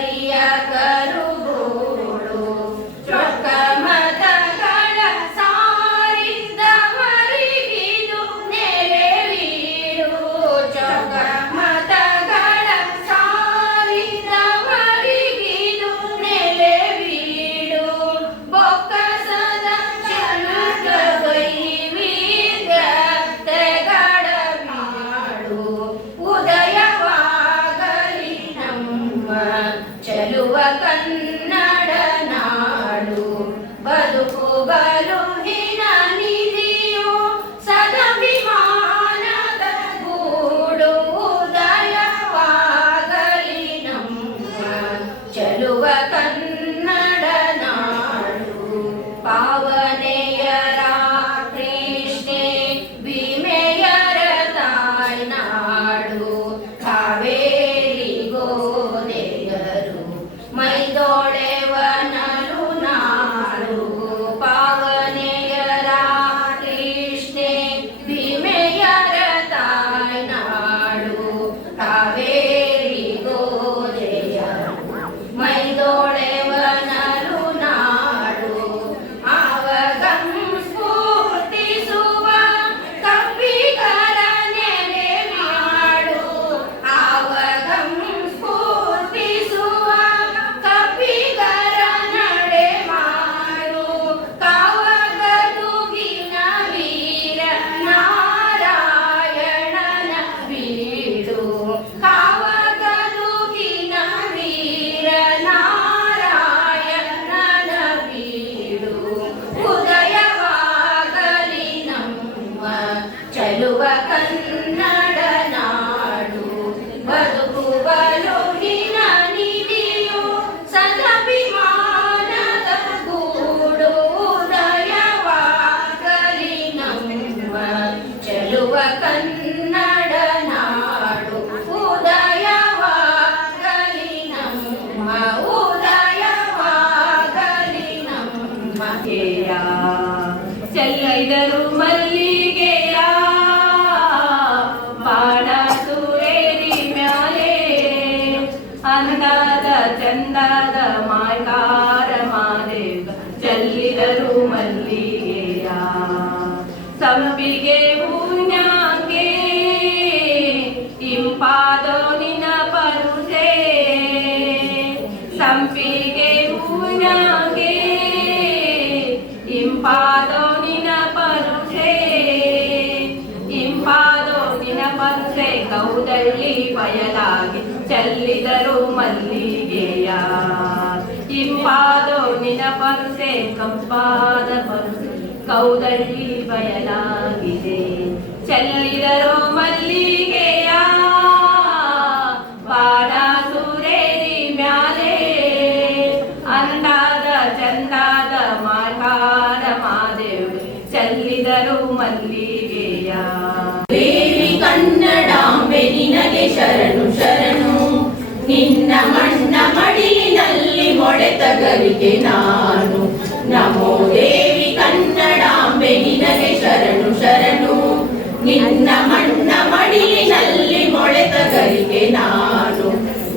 ಹರಿಯ ಕರುಗೋಡು ಚೊಕ್ಕ ಮತಗಳ ಸಾರಿದವರಿಗಿದು ನೆರವೀಡು ಚೊಕ್ಕ ಮತಗಳ ಸಾರಿದವರಿಗಿದು ನೆರವೀಡು ಬೊಕ್ಕಸದ ಚಲುಕ ತೆಗಳ ಮಾಡು ಉದಯವಾಗಲಿ ನಮ್ಮ ಚಲುವ ಕನ್ನಡ ನಾಡು ಬದುಕು ಬಲುಹಿನ ನಿಧಿಯು ಸದಭಿಮಾನದ ಗೂಡು ಉದಯವಾಗಲಿ ನಮ್ಮ ಚಲುವ ಕನ್ನಡ ನಾಡು ಪಾವನೆಯರ ಕೃಷ್ಣೆ ಭೀಮೆಯರ ತಾಯ್ನಾಡು ಕಾವೇರಿ ಗೋದೆಯರು ಮೈದೊಳೆವನಲು ನಾಡು ಪಾವನೆಯರ ಕೃಷ್ಣೆ ಭೀಮೆಯರ ತಾಯ್ನಾಡು ಕಾವೇರಿ ಗೋದೆಯರು ಮೈದೊಳೆವನಲು ನಾಡು ಆವಗಂ ಸ್ಫೂರ್ತಿಸುವ ಕವಿಗಳ ನೆಲೆ ಮಾಡು ಆವಗಂ ಸ್ಫೂರ್ತಿಸುವ ಕವಿಗಳ ನಡೆ ಮಾಡು ಕಾವಗದುಗಿನ ವೀರ ನಾರಾಯಣನ ಬೀಡು ಕಾವಗದುಗಿನ ವೀರ ನಾರಾಯಣನ ಬೀಡು ಉದಯವಾಗಲಿ ನಮ್ಮ ಚಲುವ ಕನ್ನಡ ನಾಡು ಬದುಕು ಬಲುಹಿನ ನಿಧಿಯು ಸದಭಿಮಾನದ ಗೂಡು ಉದಯವಾಗಲಿ ನಮ್ಮ ಚಲುವ ಕನ್ನಡ ನಾಡು ಉದಯವಾಗಲಿ ನಮ್ಮ ಉದಯವಾಗಲಿ ನಮ್ಮ ಗೆಯ ಚೆಲ್ಲಿದರು ಮಲ್ಲಿಗೆಯ ಬಾಣ ಸುರೇರಿ ಮ್ಯಾಲೆ ಅಂದಾದ ಚಂದಾದ ಮಾಯ್ಕಾರ ಮಾದೇವ ಚೆಲ್ಲಿದರು ಮಲ್ಲಿಗೆಯ ಸಂಪಿಗೆ ಹೂನ್ಯಾಗೆ ಇಂಪಾದೋ ನಿನ ಪರುಸೆ ಸಂಪಿಗೆ ಹೂನ್ಯಾಗೆ ಇಂಪಾದೋ ನಿನ ಪರುಸೆ ಇಂಪಾದೋ ನಿನ ಪರುಸೆ ಕೌದಳ್ಳಿ ಬಯಲಾಗಿ ಚೆಲ್ಲಿದರು ಮಲ್ಲಿಗೆಯ ಇಂಪಾದೋ ನಿನ ಪರುಸೆ ಕಂಪಾದ ಪರುಸೆ ಕೌದಳ್ಳಿ ಬಯಲಾಗಿದೆ ಚೆಲ್ಲಿದರು ಮಲ್ಲಿಗೆಯ ಬಾಣ ಸುರೇರಿ ಮ್ಯಾಲೆ ಅಂದಾದ ಚಂದಾದ ಮಾಕಾರ ಮಾದೇವ್ ಚೆಲ್ಲಿದರು ಮಲ್ಲಿಗೆಯ ದೇವಿ ಕನ್ನಡಾಂಬೆ ನಿನಗೆ ಶರಣು ಶರಣು ನಿನ್ನ ಮಣ್ಣ ಮಡಿಲಿನಲ್ಲಿ ಮೊಳೆತಗರಿಗೆ ನಾನು ನಮೋ ದೇವಿ ಕನ್ನಡಾಂಬೆ ನಿನಗೆ ಶರಣು ಶರಣು ನಿನ್ನ ಮಣ್ಣ ಮಡಿಲಿನಲ್ಲಿ ಮೊಳೆತಗರಿಗೆ ನಾನು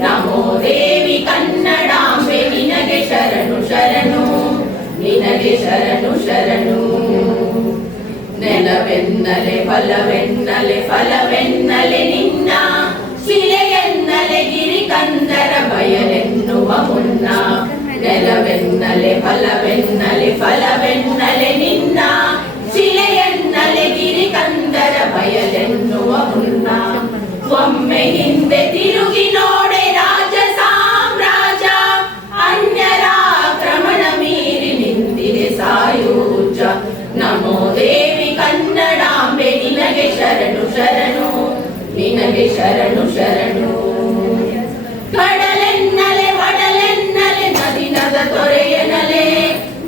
ನಮೋ ದೇವಿ ಕನ್ನಡಾಂಬೆ ನಿನಗೆ ಶರಣು ಶರಣು ನಿನಗೆ ಶರಣು ಶರಣು ನೆಲವೆನ್ನಲೆ ಫಲವೆನ್ನಲೆ ಫಲವೆನ್ನಲೆ ನಿನ್ನ ಶಿಲೆಯೆನ್ನಲೆ ಗಿರಿ ಕಂದರ ಬಯಲೆನ್ನುವ ಮುನ್ನ ನೆಲವೆನ್ನಲೆ ಫಲವೆನ್ನಲೆ ಫಲವೆನ್ನಲೆ ನಿನ್ನ ಶಿಲೆಯೆನ್ನಲೆ ಗಿರಿ ಕಂದರ ಬಯಲೆನ್ನುವ ಮುನ್ನ ಒಮ್ಮೆ ಹಿಂದೆ ತಿರುಗಿ ನೋಡೆ ರಾಜ ಸಾಮ್ರಾಜ್ಯ ಅನ್ಯರ ಆಕ್ರಮಣ ಮೀರಿ ನಿಂತಿದೆ ಸಾಯೂಜ ನಮೋ ದೇವಿ ಕನ್ನಡಾಂಬೆ ನಿನಗೆ ಶರಣು ಶರಣು ನಿನಗೆ ಶರಣು ಶರಣು ಕಡಲೆನ್ನಲೆ ಒಡಲೆನ್ನಲೆ ನದಿ ನದ ತೊರೆಯನಲೆ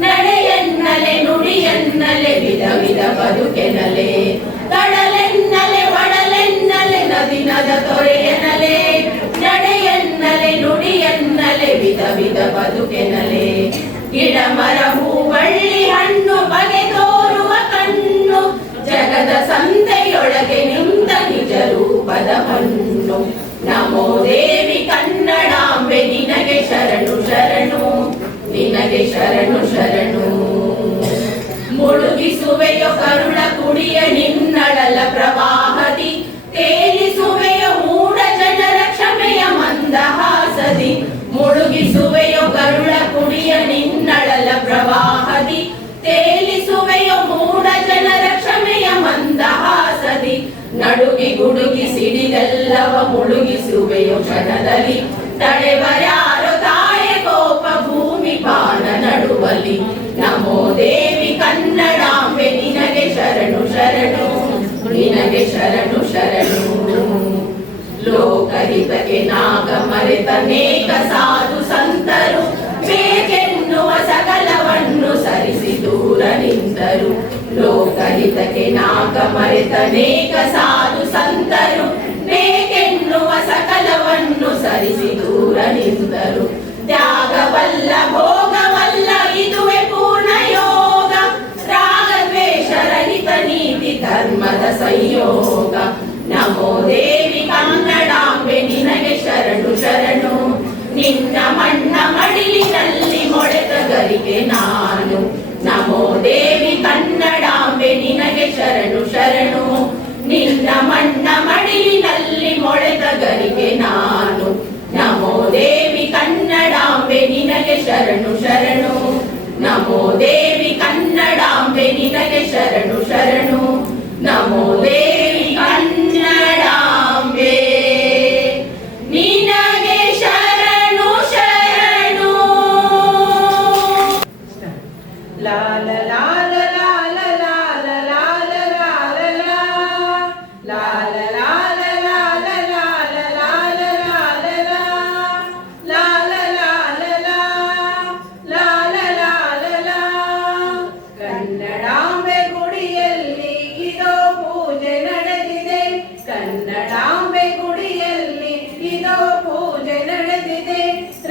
ನಡೆಯನ್ನಲೆ ನುಡಿಯನ್ನಲೆ ವಿಧ ವಿಧ ಬದುಕೆನಲೆ ಕಡಲೆನ್ನಲೆ ಒಡಲೆನ್ನಲೆ ನದಿ ನದ ತೊರೆಯನಲೆ ನಡೆಯನ್ನಲೆ ನುಡಿಯನ್ನಲೆ ವಿಧ ವಿಧ ಬದುಕೆನಲೆ ಗಿಡ ಮರ ಹೂವಳ್ಳಿ ಹಣ್ಣು ಬಗೆ ತೋರುವ ಕಣ್ಣು ಜಗದ ಸಂತೆಯೊಳಗೆ ನಿಂತ ನಿಜ ರೂಪದ ಮಣ್ಣು ನಮೋ ದೇವಿ ಕನ್ನಡಾಂಬೆ ನಿನಗೆ ಶರಣು ಶರಣು, ನಿನಗೆ ಶರಣು ಶರಣು. ಮುಳುಗಿಸುವೆಯೋ ಕರುಣ ಕುಡಿಯ ನಿನ್ನಳಲ ಪ್ರವಾಹದಿ, ತೇಲಿಸುವೆಯೋ ಮೂಢ ಜನರ ಕ್ಷಮೆಯ ಮಂದಹಾಸದಿ. ಮುಳುಗಿಸುವೆಯೋ ಕರುಣ ಕುಡಿಯ ನಿನ್ನಳಲ ಪ್ರವಾಹದಿ, ತೇಲಿಸುವೆಯೋ ಮೂಢ ಜನರ ಕ್ಷಮೆಯ ಮಂದಹಾಸದಿ. ನಡುಗಿ ಗುಡುಗಿ ಸಿಡಿದೆಲ್ಲವ ಮುಳುಗಿಸುವೆಯೋ ಕ್ಷಣದಲ್ಲಿ, ತಡೆವರ್ಯಾರೋ ತಾಯೆ ಕೋಪ ಭೂಮಿ ಪಾನ ನಡುವಲಿ. ನಮೋ ದೇವಿ ಕನ್ನಡಾಂಬೆ ನಿನಗೆ ಶರಣು ಶರಣು, ನಿನಗೆ ಶರಣು ಶರಣು. ಲೋಕಹಿತಕ್ಕೆ ನಾಗ ಮರೆತನೇಕ ಸಾಧು ಸಂತರು, ಬೇಕೆನ್ನುವ ಸಕಲವನ್ನು ಸರಿಸಿ ದೂರ ನಿಂತರು. ಲೋಕಹಿತಕ್ಕೆ ನಾಗ ಮರೆತನೇಕ ಸಾಧು ಸಂತರು, ಬೇಕೆನ್ನುವ ಸಕಲವನ್ನು ಸರಿಸಿ ದೂರ ನಿಂತರು. ತ್ಯಾಗವಲ್ಲ ಭೋಗವಲ್ಲ ಇದುವೆ ಪೂರ್ಣ ಯೋಗ, ರಾಗದ್ವೇಷ ರಹಿತ ನೀತಿ ಧರ್ಮದ ಸಂಯೋಗ. ನಮೋ ದೇವಿ ಕನ್ನಡಾಂಬೆ ನಿನಗೆ ಶರಣು ಶರಣು, ನಿನ್ನ ಮಣ್ಣ ಮಡಿಲಿನಲ್ಲಿ ಮೊಳೆತ ಗರಿಗೆ ನಾನು. ನಮೋ ದೇವಿ ಕನ್ನಡಾಂಬೆ ನಿನಗೆ ಶರಣು ಶರಣು, ನಿನ್ನ ಮಣ್ಣ ಮಡಿಲಿನಲ್ಲಿ ಮೊಳೆತ ಗರಿಗೆ ನಾನು. ನಮೋ ದೇವಿ ಕನ್ನಡಾಂಬೆ ನಿನಗೆ ಶರಣು ಶರಣು, ನಮೋ ದೇವಿ ಕನ್ನಡಾಂಬೆ ನಿನಗೆ ಶರಣು ಶರಣು. ನಮೋ ದೇವಿ ಕನ್ನಡಾಂಬೆ ನಿನಗೆ ಶರಣು ಶರಣು. ಲಾಲ ಲಾಲ ಲಾಲ ಲಾಲ ಲಾಲ ಲಾಲ ಲಾಲ ಲಾಲ ಲಾಲ ಲಾಲ ಲಾಲ ಲಾಲ ಲಾಲ ಲಾಲ ಲಾಲ. ಕನ್ನಡಾಂಬೆ ಗುಡಿಯಲ್ಲಿ ಇದೋ ಪೂಜೆ ನಡೆದಿದೆ, ಕನ್ನಡಾಂಬೆ ಗುಡಿಯಲ್ಲಿ ಇದೋ ಪೂಜೆ ನಡೆದಿದೆ.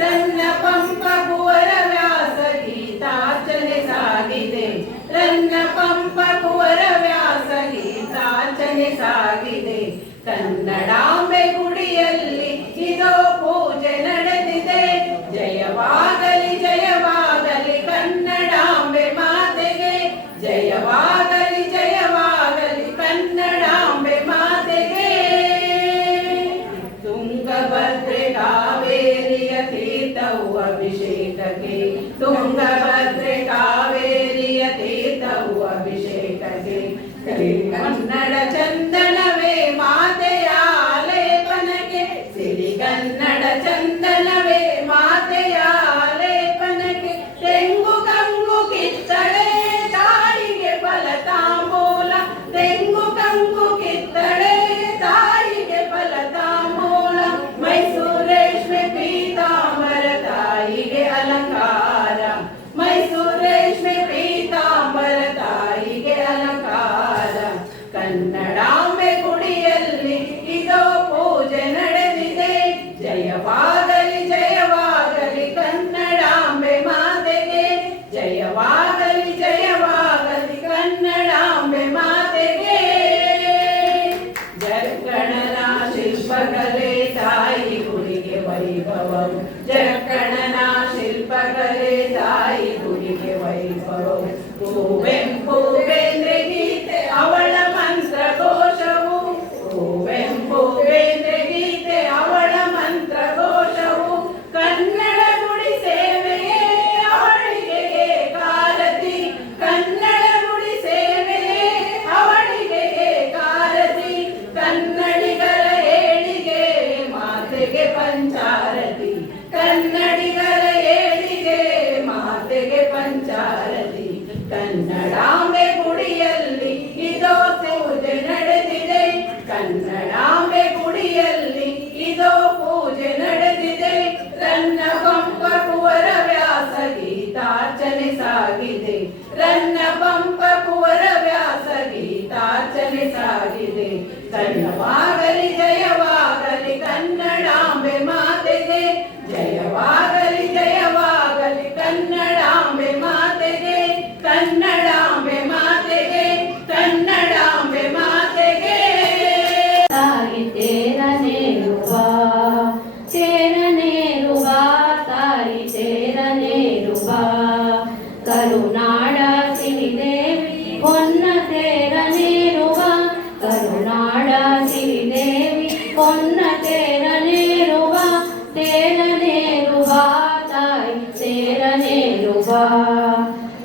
ರನ್ನ ಪಂಪ ಕುವರ ವ್ಯಾಸ ಗೀತಾರ್ಚನೆ ಸಾಗಿದೆ, ರನ್ನ ಪಂಪ ಕುವರ ವ್ಯಾಸ ಗೀತಾರ್ಚನೆ ಸಾಗಿದೆ. ಕನ್ನಡಾಂಬೆ ಗುಡಿಯಲ್ಲಿ ಇದೋ ಪೂಜೆ ನಡೆದಿದೆ. ಜಯವಾಗಲಿ ಜಯವಾಗಲಿ ಕನ್ನಡಾಂಬೆ ಮಾತೆಗೆ, ಜಯವಾಗಲಿ ಜಯವಾಗಲಿ ಕನ್ನಡಾಂಬೆ ಮಾತೆಗೆ. ತುಂಗಭದ್ರೆ ಕಾವೇರಿಯ ತೀರ್ಥವು ಅಭಿಷೇಕಕ್ಕೆ, ತುಂಗಭದ್ರೆ ಕಾವೇರಿಯ ತೀರ್ಥವು ಅಭಿಷೇಕಕ್ಕೆ. ಕನ್ನಡ ಚಂದನವೇ ಮಾತೆಯ ಲೇಪನಕ್ಕೆ, ಸಿರಿ ಕನ್ನಡ ಚಂದನವೇ ಮಾತೆಯ ಲೇಪನಕ್ಕೆ. ತೆಂಗು ಕಂಗು ಕಿತ್ತಳೆ ತಾಯಿಗೆ ಫಲತಾಂಬೂಲ, ತೆಂಗು ಕಂಗು ಕಿತ್ತಳೆ ತಾಯಿಗೆ ಫಲತಾಂಬೂಲ. ಮೈಸೂರು ರೇಷ್ಮೆ ಪೀತಾಂಬರ ತಾಯಿಗೆ ಅಲಂಕಾರ, ಮೈಸೂರು ರೇಷ್ಮೆ ಪೀತಾಂಬರ ತಾಯಿಗೆ ಅಲಂಕಾರ. ಕನ್ನಡ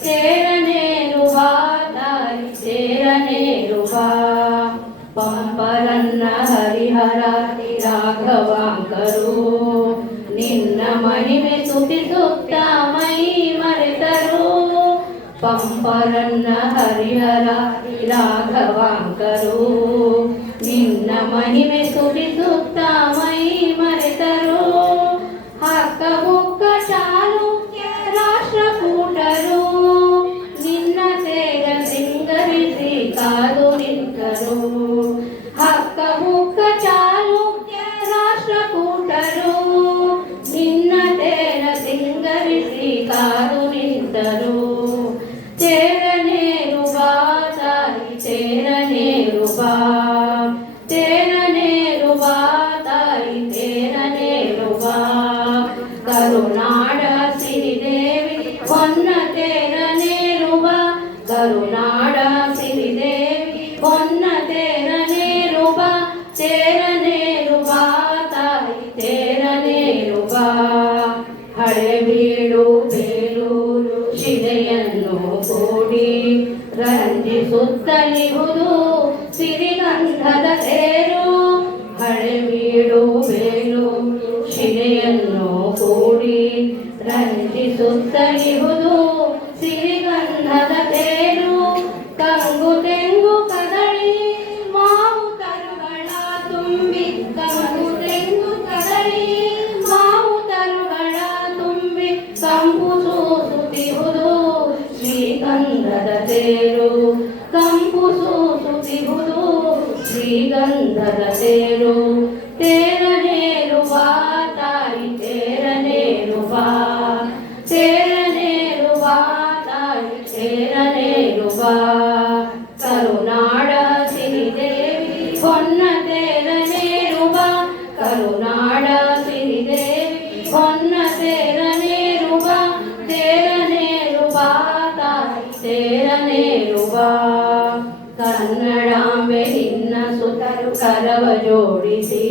ಸೇರನೇರು ಬಾ ತಾಯಿ ಸೇರನೇರು ಬಾ ಪಂಪರನ್ನ ಹರಿಹರಾತಿ ರಾಘವಾಂಕರು ನಿನ್ನ ಮಹಿಮೆ ಸುತಿಸುತ್ತ ಮೈ ಮರೆತರು ಪಂಪರನ್ನ ಹರಿಹರಾತಿ ರಾಘವಾಂಕರು ನಿನ್ನ ಮಹಿಮೆ ಸುತಿಸುತ್ತ ಮೈ ಮರೆತರು ಹಕ್ಕ ಬುಕ್ಕ ಚಾಲುಕ್ಯ ರಾಷ್ಟ್ರಕೂಟರು ನಿನ್ನ ಸೇರ ಸಿಂಗರಿಸಿ ಕಾದು ನಿಂತರು ಹಕ್ಕ ಬುಕ್ಕ ಚಾಲುಕ್ಯ ರಾಷ್ಟ್ರಕೂಟರು ನಿನ್ನ ತೇರ ಸಿಂಗರಿಸಿ ಕಾದು ನಿಂತರು ತೇರನೇರು ಬಾ ತಾಯಿ ತೇರನೇರು ಬಾ ತೇರನೇರು ಬಾ ತಾಯಿ ತೇರನೇರು ಬಾ ಕರುನಾಡ ಸಿರಿದೇವಿ ಹೊನ್ನ ತೇರನೇರು ಬಾ ಕರುನಾಡ ಸಿರಿದೇವಿ ಹೊನ್ನ ತೇರನೇರು ಬಾ ತೇರನೇರು ಬಾ ತಾಯಿ ತೇರನೇರು ಬಾ ಹಳೆಬೀಡು ಬೇಲೂರು ಶಿಲೆಯನ್ನು ಕೂಡಿ ರಂಜಿಸುತ್ತಲಿಹುದು ಸಿರಿಗಂಧದ ತೇರು ಹಳೆಬೀಡು ಬೇಲೂರು ಶಿಲೆಯನ್ನು ಕೂಡಿ ರಂಜಿಸುತ್ತಲಿಹುದು ಸಿರಿಗಂಧದ ತೇರು ಕಂಗು ತೆಂಗು ಕದಳಿ ಮಾವು ತರುಗಳ ತುಂಬಿ ಕಂಗು ತೆಂಗು ಕದಳಿ ಮಾವು ತರುಗಳ ತುಂಬಿ ಕಂಪು ಸೂಸುತ್ತಿಹುದು ಶ್ರೀಗಂಧದ ತೇರು ಕಂಪು ಸೂಸುತ್ತಿಹುದು ಶ್ರೀಗಂಧದ ತೇರು ತೇರನೇರು ಬಾ ತಾಯಿ ತೇರನೇರು ಬಾ ತೇರನೇರು ಬಾ ತಾಯಿ ತೇರನೇರು ಬಾ ಕರುನಾಡ ಸಿರಿದೇವಿ ಹೊನ್ನ ತೇರನೇರು ಬಾ ಕರುನಾಡ ಸಿರಿದೇವಿ ಹೊನ್ನ ತೇರನೇರು ಬಾ ತೇರನೇರು ಬಾ ತಾಯಿ ತೇರನೇರು ಬಾ ಕನ್ನಡಾಂಬೆ ನಿನ್ನ ಸುತರು ಕರವ ಜೋಡಿಸಿ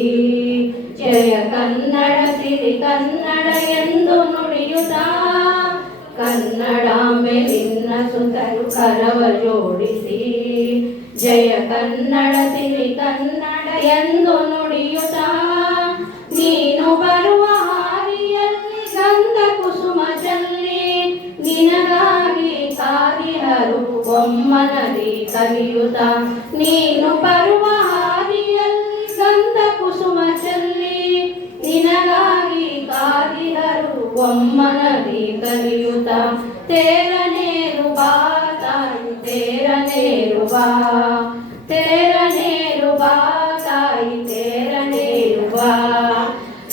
ಜಯ ಕನ್ನಡ ಸಿರಿ ಕನ್ನಡ ಎಂದು ನುಡಿಯುತ್ತ ಕನ್ನಡಾಂಬೆ ನಿನ್ನ ಸುತರು ಕರವ ಜೋಡಿಸಿ ಜಯ ಕನ್ನಡ ಸಿರಿ ಕನ್ನಡ ಎಂದು ನುಡಿಯುತ್ತ ನೀನು ಬರುವ ಹಾದಿಯಲ್ಲಿ ಗಂಧ ಕುಸುಮ ಚಲ್ಲಿ ನಿನಗಾಗಿ ಕಾದಿಹರು ಒಮ್ಮನದಿ ಕಲಿಯುತ್ತ ನೀನು ಬರುವ ಹಾದಿಯಲ್ಲಿ ಗಂಧ ಕುಸುಮ ಚಲ್ಲಿ ನಿನಗಾಗಿ ಕಾದಿಹರು ಒಮ್ಮನದಿ ಕಲಿಯುತ್ತ ತೇರನೇರು ಬಾ ತಾಯಿ ತೇರನೇರು ಬಾ ತೇರನೇರು ಬಾ ತಾಯಿ ತೇರನೇರು ಬಾ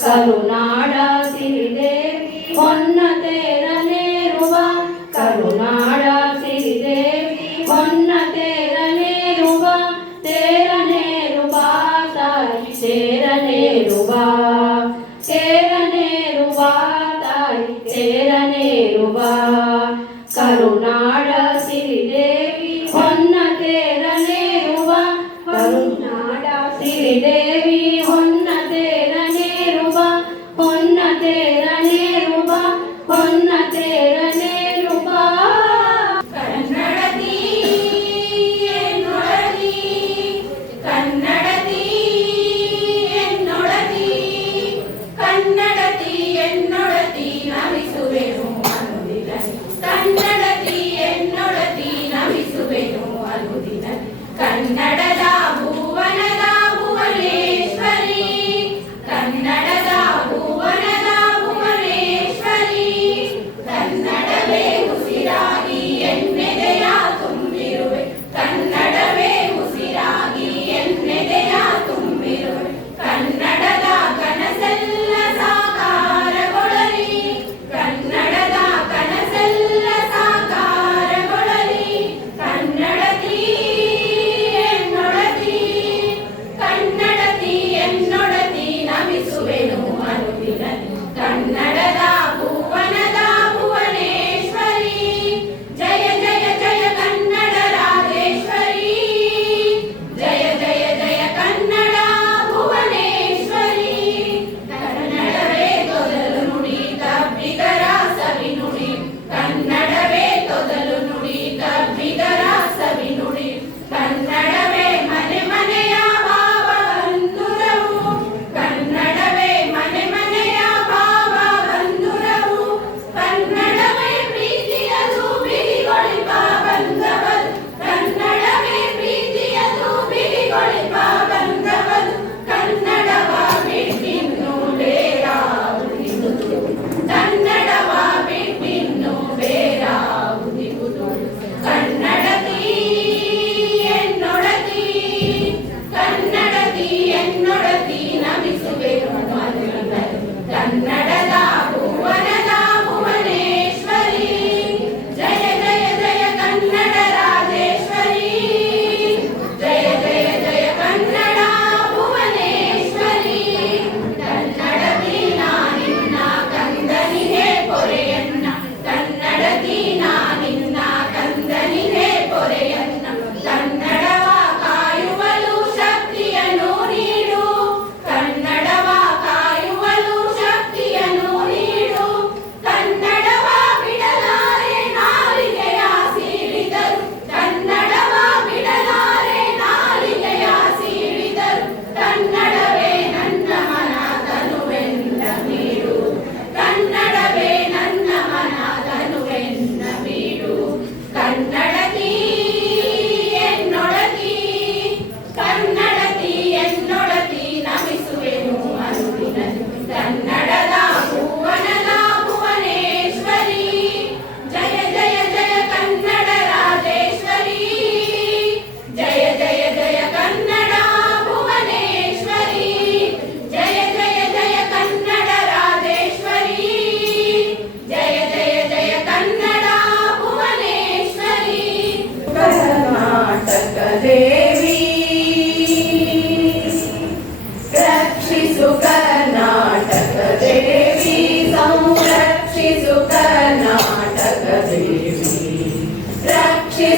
ಕರುನಾಡ ಸಿರಿದೇವಿ ಹೊನ್ನ ತೇರನೇರು ಬಾ ಕರುನಾಡ ಸಿರಿದೇವಿ ಹೊನ್ನ ತೇರನೇರು ಬಾ ತೇರನೇರು ಬಾ ತಾಯಿ ತೇರನೇರು ಬಾ ತೇರನೇರು ಬಾ ತಾಯಿ ತೇರನೇರು ಬಾ ಕರುನಾಡ ಸಿರಿದೇವಿ ಹೊನ್ನ ತೇರನೇರು ಬಾ ಕರುನಾಡ ಸಿರಿದೇವಿ ಹೊನ್ನ ತೇರನೇರು ಬಾ ಹೊನ್ನ ತೇರನೇರು ಬಾ ಹೊನ್ನ ತೇರನೇರು ಬಾ ಕನ್ನಡತಿ ಎನ್ನೊಡತಿ ಕನ್ನಡತಿ ಎನ್ನೊಡತಿ ಕನ್ನಡತಿ ಎನ್ನೊಡತಿ ನಮಿಸುವೆನು ಅನುದಿನ ಕನ್ನಡತಿ ಎನ್ನೊಡತಿ ನಮಿಸುವೆನು ಅನುದಿನ ಕನ್ನಡದ ಭುವನದ ಭುವನೇಶ್ವರಿ ಕನ್ನಡದ ಭುವನದ ಭುವನೇಶ್ವರಿ ಕನ್ನಡವೇ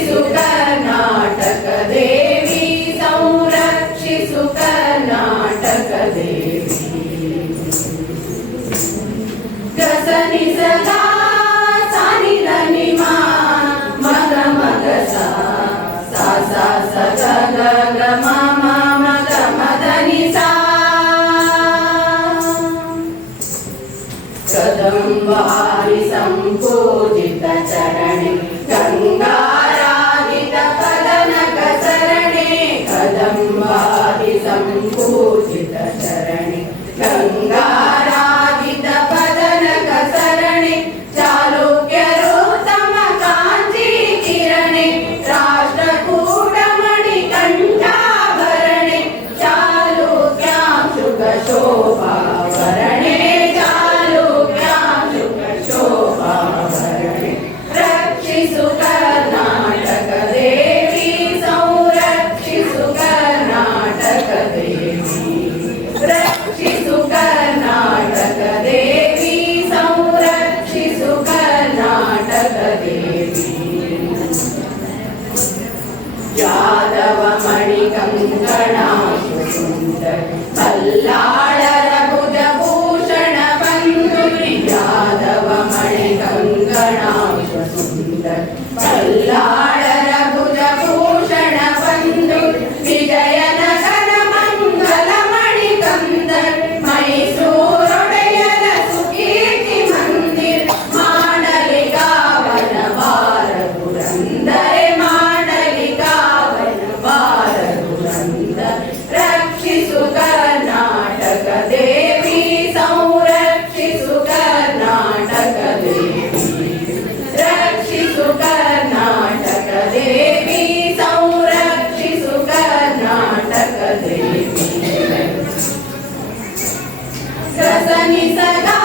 ರಕ್ಷಿಸು ಕರ್ನಾಟಕ ದೇವಿ ಸಂರಕ್ಷಿಸು ಕರ್ನಾಟಕ ದೇವಿ ಗಸನಿ ಸದಾ ಸಾನಿ ಧನಿ ಮಾ ಮಗ ಮಗ ಸಾ ಸಾ ಸಾ ಸ ಗ ಗ ಗ ಮ ಮ ಮ ಗ ಮ ಧನಿ ಸಾ ಕದಂಬಾರಿ ಸಂಪೂಜಿತ ಚರಣೆ ಗಂಗಾರಾಧಿತ ಕದನಕ ಸರಣೆ ಕದಂಬಾರಿ ಸಂಪೂಜಿತ ಚರಣೆ ಗಂಗಾರಾಧಿತ ಕದನಕ ಸರಣೆ ಚಾಲುಕ್ಯರು ತಮ ಕಾಂಚಿ ಕಿರಣೆ ರಾಷ್ಟ್ರಕೂಟಮಣಿ ಕಂಠಾಭರಣೆ ಚಾಲುಕ್ಯಾಂಶುಕ ಶೋಭಾವರಣೆ ರಕ್ಷಿಸು ಕರ್ನಾಟಕ ದೇವಿ ಸಂರಕ್ಷಿಸು ಕರ್ನಾಟಕ ದೇವಿ ರಕ್ಷಿಸು ಕರ್ನಾಟಕ ದೇವಿ ಸಂರಕ್ಷಿಸು ಕರ್ನಾಟಕ ದೇವಿ ಯಾದವ ಮಣಿ ಕಂಕಣಾಶು ಸುಂದರ ಬಲ್ಲಾಳರ ಭುಜಭೂಷಣ ಬಂಧುರಿ ಯಾದವ ಮಣಿ ಕಂಕಣಾಶು ಸುಂದರ ಬಲ್ಲಾಳರ ಭುಜಭೂಷಣ ಬಂಧು ವಿಜಯನಗರ ಮಂಗಲ ಮಣಿ ಕಂದರ್ ಮೈಸೂರೊಡೆಯರ ಸುಕೀರ್ತಿ ಮಂದಿರ ಮಾಡಲಿಗಾವನ ಬಾರ ಪುರಂದರೆ ಮಾಡಲಿಗಾವನ ಬಾರ ಪುರಂದರ ರಕ್ಷಿಸು ಕರ್ನಾಟಕ ದೇವಿ ಸಂರಕ್ಷಿಸು ಕರ್ನಾಟಕ ದೇವಿ ರಕ್ಷಿಸು ಕರ್ನಾಟಕ ದೇವಿ ಸಂರಕ್ಷಿಸು ಕರ್ನಾಟಕ ದೇವಿ ರಸನಿ ಸದಾ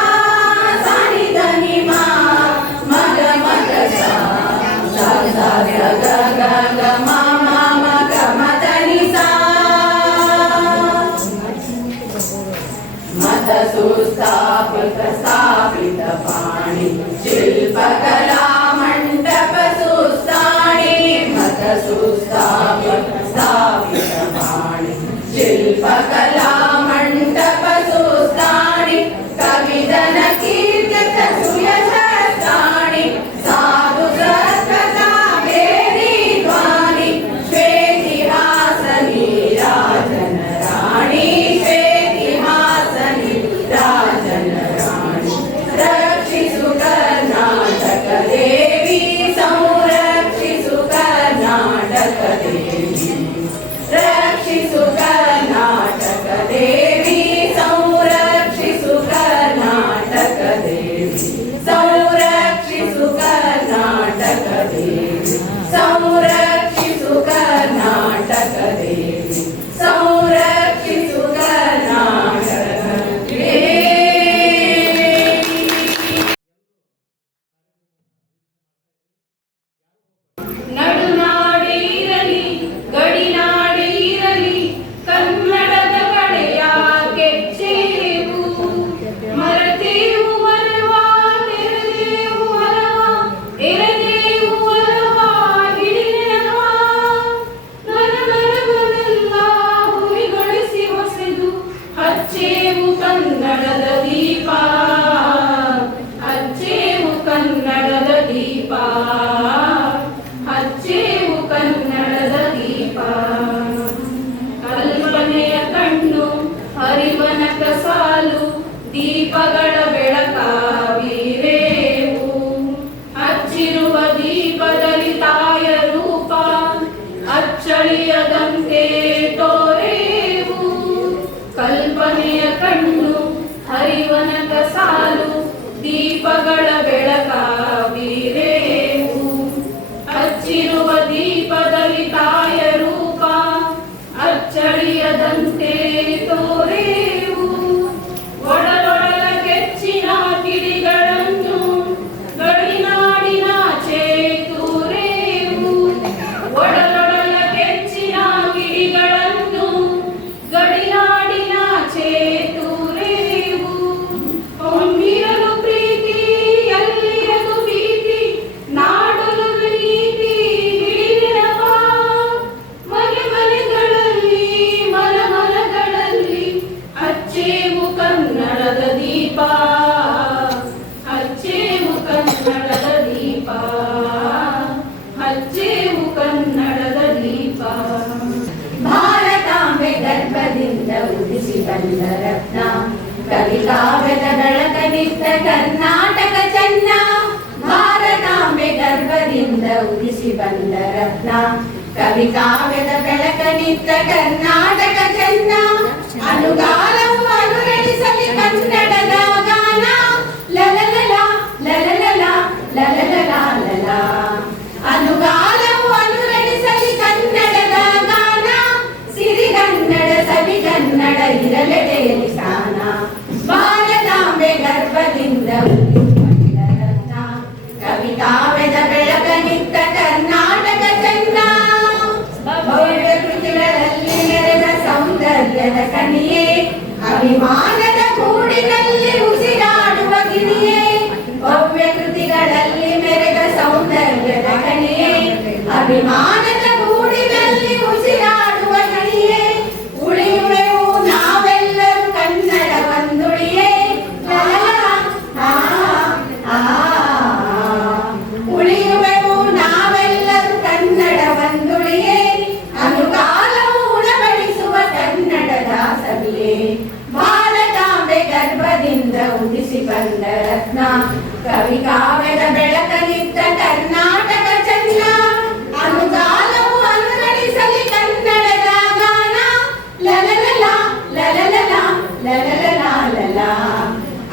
ಸಾನಿ ಧನಿ ಮಾ ಮಗ ಮಗ ಸಾ ಸಾ ಸಾ ಗ ಗ ಗ ಮ ಮ ಮ ಗ ಮ ಧನಿ ಸಾ ಮತ ಸುಸ್ಥಾಪಿತ ಸ್ಥಾಪಿತ ಪಾಣಿ ಶಿಲ್ಪಕಲಾ ಮಂಟಪ ಸುಸ್ಥಾಣಿ ಮತ ಸುಸ್ಥಾಪಿತ ಸ್ಥಾಪಿತ ಪಾಣಿ ಶಿಲ್ಪಕಲಾ ಮಂಟಪ ಸುಸ್ಥಾಣಿ ಕವಿದನ ಕೀರ್ತಿತ ಸುಯಶಸ್ತಾಣಿ ಸಾಧು ಸತ್ಕಥಾ ಬೇದಿ ಧ್ವನಿ ಶ್ವೇತಿಹಾಸನಿ ರಾಜನ ರಾಣಿ ಶ್ವೇತಿಹಾಸನಿ ರಾಜನ ರಾಣಿ ರಕ್ಷಿಸು ಕರ್ನಾಟಕ ದೇವಿ ಸಂರಕ್ಷಿಸು ಕರ್ನಾಟಕ ದೇವಿ ರಕ್ಷಿಸು ಕರ್ನಾಟಕ ದೇವಿ ಸಂರಕ್ಷಿಸು ಕರ್ನಾಟಕ ದೇವಿ ಸಂರಕ್ಷಿಸು ಕರ್ನಾಟಕ ದೇವಿ ಸಂರಕ್ಷಿಸು ಕರ್ನಾಟಕ ದೇವಿ ಸಂರಕ್ಷಿಸು ಕರ್ನಾಟಕ ದೇವಿ ನಡುನಾಡಿರಲಿ ಗಡಿನಾಡಿರಲಿ ಕನ್ನಡದ ಕಡೆಯ ಕೆಚ್ಚೇವು ಮರತೇವು ಮರವ ತೆರೆದೇವು ಮರವ ಎರೆದೇವು ಮರವ ಹಿಡಿನೆರವ ಮರಮರವನೆಲ್ಲ ಹುರಿಗೊಳಿಸಿ ಹೊಸೆದು ಹಚ್ಚೇವು ಕನ್ನಡದ ದೀಪ ಹಚ್ಚೇವು ಕನ್ನಡದ ದೀಪ ಹಚ್ಚೇವು ಕನ್ನಡದ ದೀಪ ಕಲ್ಪನೆಯ ಕಣ್ಣು ಹರಿವನಕ ಸಾಲು ದೀಪಗಳ ಬೆಳಕಾವಿರೇವು ಹಚ್ಚಿರುವ ದೀಪದಲ್ಲಿ ತಾಯ ರೂಪ ಅಚ್ಚಳಿಯದಂತೆ ತೋರೇವು ಕಲ್ಪನೆಯ ಕಣ್ಣು ಹರಿವನಕ ಸಾಲು ದೀಪಗಳ ಬೆಳಕಾವಿರೇವು ಹಚ್ಚಿರುವ ದೀಪದಲ್ಲಿ ತಾಯ ರೂಪ ಅಚ್ಚಳಿಯದಂತೆ ತೋರೇವು ಒಡಲೊಡಲ ಕೆತ್ತ ಬಂದರತ್ನ ಕವಿ ಕಾವ್ಯದ ಬೆಳಕನಿತ್ತ ಕರ್ನಾಟಕ ಚೆನ್ನ ಭಾರತಾಂಬೆ ಗರ್ಭದಿಂದ ಉದಿಸಿ ಬಂದರತ್ನ ಕವಿ ಕಾವ್ಯದ ಬೆಳಕನಿತ್ತ ಕರ್ನಾಟಕ ಚೆನ್ನ ಅನುಗಾಲವು ಅನುರಣಿಸಲಿ ಕನ್ನಡದ ಗಾನ ಲಲಲಲ ಲಲಲಲ ಲಲಲಲ ಲಲ ಅನುಗಾಲವು ಅನುರಣಿಸಲಿ ಕನ್ನಡದ ಗಾನ ಸಿರಿಗನ್ನಡ ಸವಿಗನ್ನಡ ಇರಲೆಡೆಯಲ್ಲಿ ಸ್ಥಾನ ಭಾರತಾಂಬೆ ಗರ್ಭದಿಂದ ರತ್ನ ಕವಿ ಕಾವ್ಯದ ಬೆಳಕನಿತ್ತ ಕರ್ನಾಟಕ ಚೆನ್ನ ಭವ್ಯ ಕೃತಿಗಳಲ್ಲಿ ನೆರೆದ ಸೌಂದರ್ಯದ ಕಣಿಯೇ ಅಭಿಮಾನದ ಕೂಡಿನಲ್ಲಿ ಉಸಿರಾಡುವ ಗಿಣಿಯೇ ಭವ್ಯ ಕೃತಿಗಳಲ್ಲಿ ಮೆರೆದ ಸೌಂದರ್ಯದ ಕಣಿಯೇ ಅಭಿಮಾನದ ಗೂಡಿನಲ್ಲಿ ಉಸಿರಾಡುವ ಗಣಿಯೇ ಉಳಿಯುವೆವು ನಾವೆಲ್ಲರೂ ಕನ್ನಡ ಬಂದುಳಿಯೇ ಉಳಿಯುವೆವು ನಾವೆಲ್ಲರೂ ಕನ್ನಡ ಬಂದುಳಿಯೇ ಅನುಕಾಲವು ಉಣಬಡಿಸುವ ಕನ್ನಡದ ಸವಿಯೇ ಭಾರತಾಂಬೆ ಗರ್ಭದಿಂದ ಉದಿಸಿ ಬಂದ ರತ್ನ ಕವಿ ಕಾವ್ಯದ ಬೆಳಕನಿತ್ತ ಕರ್ನಾಟಕ ಚೆನ್ನ ಅನುಗಾಲವು ಅನುರಣಿಸಲಿ ಕನ್ನಡದ ಗಾನ ಲಲಲಲ ಲಲಲಲ ಲಲಲಲ ಲಲ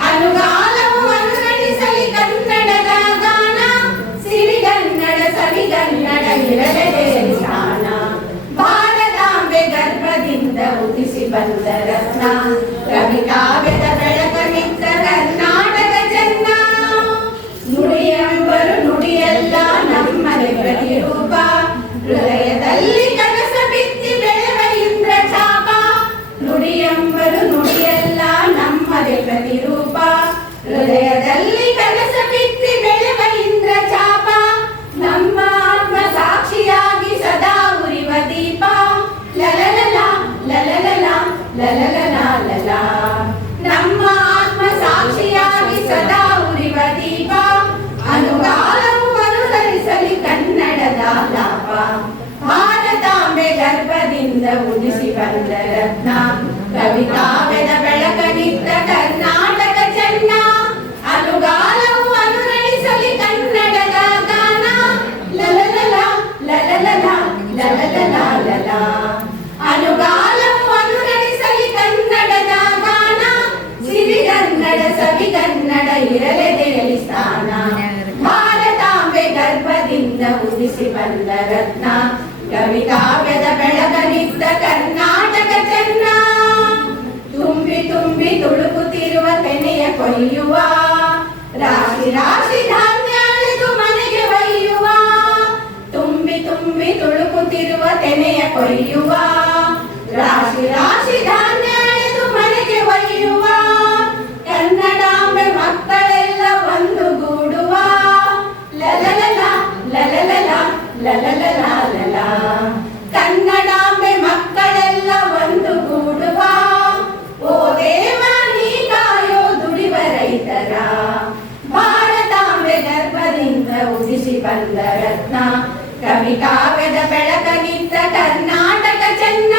ಅನುಗಾಲವು ಅನುರಣಿಸಲಿ ಕನ್ನಡದ ಗಾನ ಸಿರಿಗನ್ನಡ ಸವಿಗನ್ನಡ ಇರಲೆಡೆಯಲ್ಲಿ ಸ್ಥಾನ ಭಾರತಾಂಬೆ ಗರ್ಭದಿಂದ ಉದಿಸಿ ಬಂದ ರತ್ನ ಕವಿ ಕಾವ್ಯದ ಬೆಳಕನಿತ್ತ ಕರ್ನಾಟಕ ಚೆನ್ನ ನುಡಿಯೆಂಬರು ನುಡಿಯಲ್ಲ ನಮ್ಮನೆ ಪ್ರತಿರೂಪ ಹೃದಯದಲ್ಲಿ ಕನಸ ಬಿತ್ತಿ ಬೆಳೆವ ಇಂದ್ರ ಛಾಪ ನುಡಿಯೆಂಬರು ನುಡಿಯಲ್ಲ ನಮ್ಮನೆ ಪ್ರತಿರೂಪ ಹೃದಯದಲ್ಲಿ ಕನಸ ಬಿತ್ತಿ ಬೆಳೆವ ಇಂದ್ರ ಛಾಪ ನಮ್ಮ ಆತ್ಮ ಸಾಕ್ಷಿಯಾಗಿ ಸದಾ ಉರಿವ ದೀಪ ಲಲಲಲ ಲಲಲಲ ಲಲಲಲ ಲಲ ನಮ್ಮ ಆತ್ಮ ಸಾಕ್ಷಿಯಾಗಿ ಸದಾ ಉರಿವ ದೀಪ ಅನುಗಾಲವು ಅನುಸರಿಸಲಿ ಕನ್ನಡದ ಲಾಪ ಭಾರತಾಂಬೆ ಗರ್ಭದಿಂದ ಉದಿಸಿ ಬಂದ ರತ್ನ ಕವಿ ಕಾವ್ಯದ ಬೆಳಕನಿತ್ತ ಕರ್ನಾಟಕ ಚೆನ್ನ ಅನುಗಾಲವು ಅನುರಣಿಸಲಿ ಕನ್ನಡದ ಗಾನ ಲಲಲಲ ಲಲಲಲ ಲಲಲಲ ಲಲ ಅನುಗಾಲವು ಅನುರಣಿಸಲಿ ಕನ್ನಡದ ಗಾನ ಸಿರಿಗನ್ನಡ ಸವಿಗನ್ನಡ ಇರಲೆಡೆಯಲ್ಲಿ ಸ್ಥಾನ ಭಾರತಾಂಬೆ ಗರ್ಭದಿಂದ ಉದಿಸಿ ಬಂದ ರತ್ನ ಕವಿ ಕಾವ್ಯದ ಬೆಳಕನಿತ್ತ ಕರ್ನಾಟಕ ಚೆನ್ನ ತುಂಬಿ ತುಂಬಿ ತುಳುಕುತ್ತಿರುವ ತೆನೆಯ ಕೊಯ್ಯುವ ರಾಶಿ ರಾಶಿ ಧಾನ್ಯ ಅಳೆದು ಮನೆಗೆ ಒಯ್ಯುವ ತುಂಬಿ ತುಂಬಿ ತುಳುಕುತ್ತಿರುವ ತೆನೆಯ ಕೊಯ್ಯುವ ರಾಶಿ ರಾಶಿ ಧಾನ್ಯ ಅಳೆದು ಮನೆಗೆ ಒಯ್ಯುವ ಕನ್ನಡಾಂಬೆ ಮಕ್ಕಳೆಲ್ಲ ಒಂದು ಗೂಡುವ ಲಲಲಲ ಲಲಲಲ ಲಲಲಲ ಲಲ ಕನ್ನಡಾಂಬೆ ಮಕ್ಕಳೆಲ್ಲ ಒಂದು ಗೂಡುವ ಓ ದೇವ ನೀ ಕಾಯೋ ದುಡಿವ ರೈತರ ಭಾರತಾಂಬೆ ಗರ್ಭದಿಂದ ಉದಿಸಿ ಬಂದ ರತ್ನ ಕವಿ ಕಾವ್ಯದ ಬೆಳಕನಿತ್ತ ಕರ್ನಾಟಕ ಚೆನ್ನ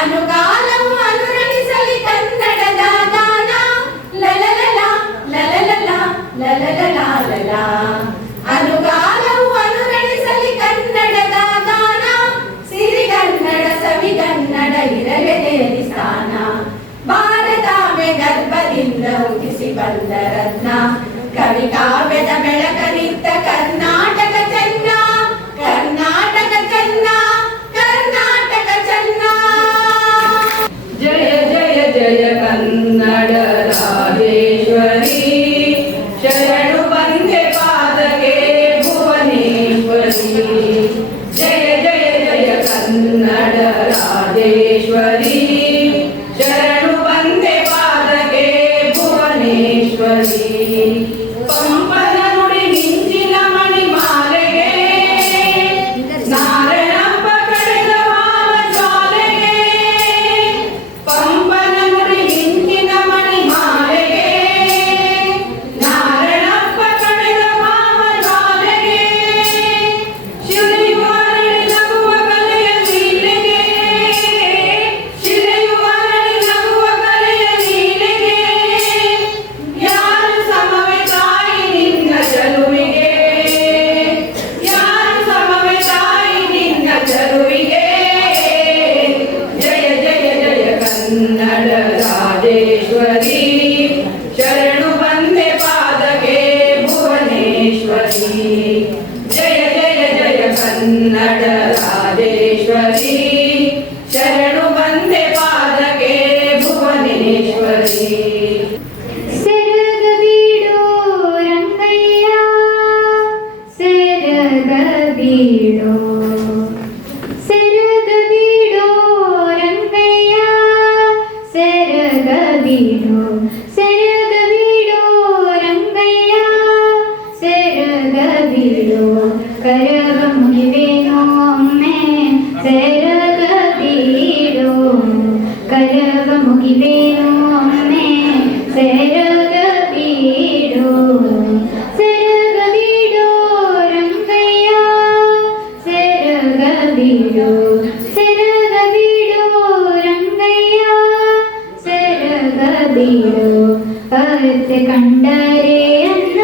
ಅನುಗಾಲವು ಅನುರಣಿಸಲಿ ಕನ್ನಡದ ಗಾನ ಲಲಲಲ ಲಲಲಲ ಲಲಲಲ ಲಲ ಅನುಗಾಲವು ಅನುರಣಿಸಲಿ ಕನ್ನಡದ ಗಾನ ಸಿರಿಗನ್ನಡ ಸವಿಗನ್ನಡ ಇರಲೆಡೆಯಲ್ಲಿ ಸ್ಥಾನ ಭಾರತಾಂಬೆ ಗರ್ಭದಿಂದ ಉದಿಸಿ ಬಂದ ರತ್ನ ಕವಿ ಕಾವ್ಯದ ಬೆಳಕನಿತ್ತ ಕರ್ನಾಟಕ ಚೆನ್ನ ಕರ್ನಾಟಕ ಚೆನ್ನ ಕರ್ನಾಟಕ ಚೆನ್ನ ಜಯ ಜಯ ಜಯ ಕನ್ನಡ ರಾಜೇಶ್ವರಿ ಶರಣು ಬಂದೆ ಪಾದಕ್ಕೆ ಭುವನೇಶ್ವರಿ ಜಯ ಜಯ ಜಯ ಕನ್ನಡ ರಾಜೇಶ್ವರಿ ಶರಣು ಬಂದೆ ಪಾದಕ್ಕೆ ಭುವನೇಶ್ವರಿ ಪಂಪನ ಕನ್ನಡ ರಾಜೇಶ್ವರಿ ಶರಣು ಬಂದೆ ಪಾದಕ್ಕೆ ಭುವನೇಶ್ವರಿ. ಸೆರಗ ಬೀಡೋ ರಂಗಯ್ಯ ಸೆರಗ ಬೀಡೋ ಸೆರಗ ಬೀಡೋ ರಂಗಯ್ಯ ಸೆರಗ ಬೀಡೋ ಸೆರಗ ಬೀಡೋ ರಂಗಯ್ಯ ಸೆರಗ ಬೀಡೋ ಕರಗ ಮುಗಿವೇನೋ ಒಮ್ಮೆ ಸೆರಗ ಬೀಡೋ ಕರಗ ಮುಗಿವೇನೋ ಒಮ್ಮೆ ಸೆರಗ ಬೀಡೋ ಸೆರಗ ಬೀಡೋ ರಂಗಯ್ಯ ಸೆರಗ ಬೀಡೋ ಸೆರಗ ಬೀಡೋ ರಂಗಯ್ಯ ಸೆರಗ ಬೀಡೋ ಅತ್ತೆ ಕಂಡರೆ ಅನ್ನ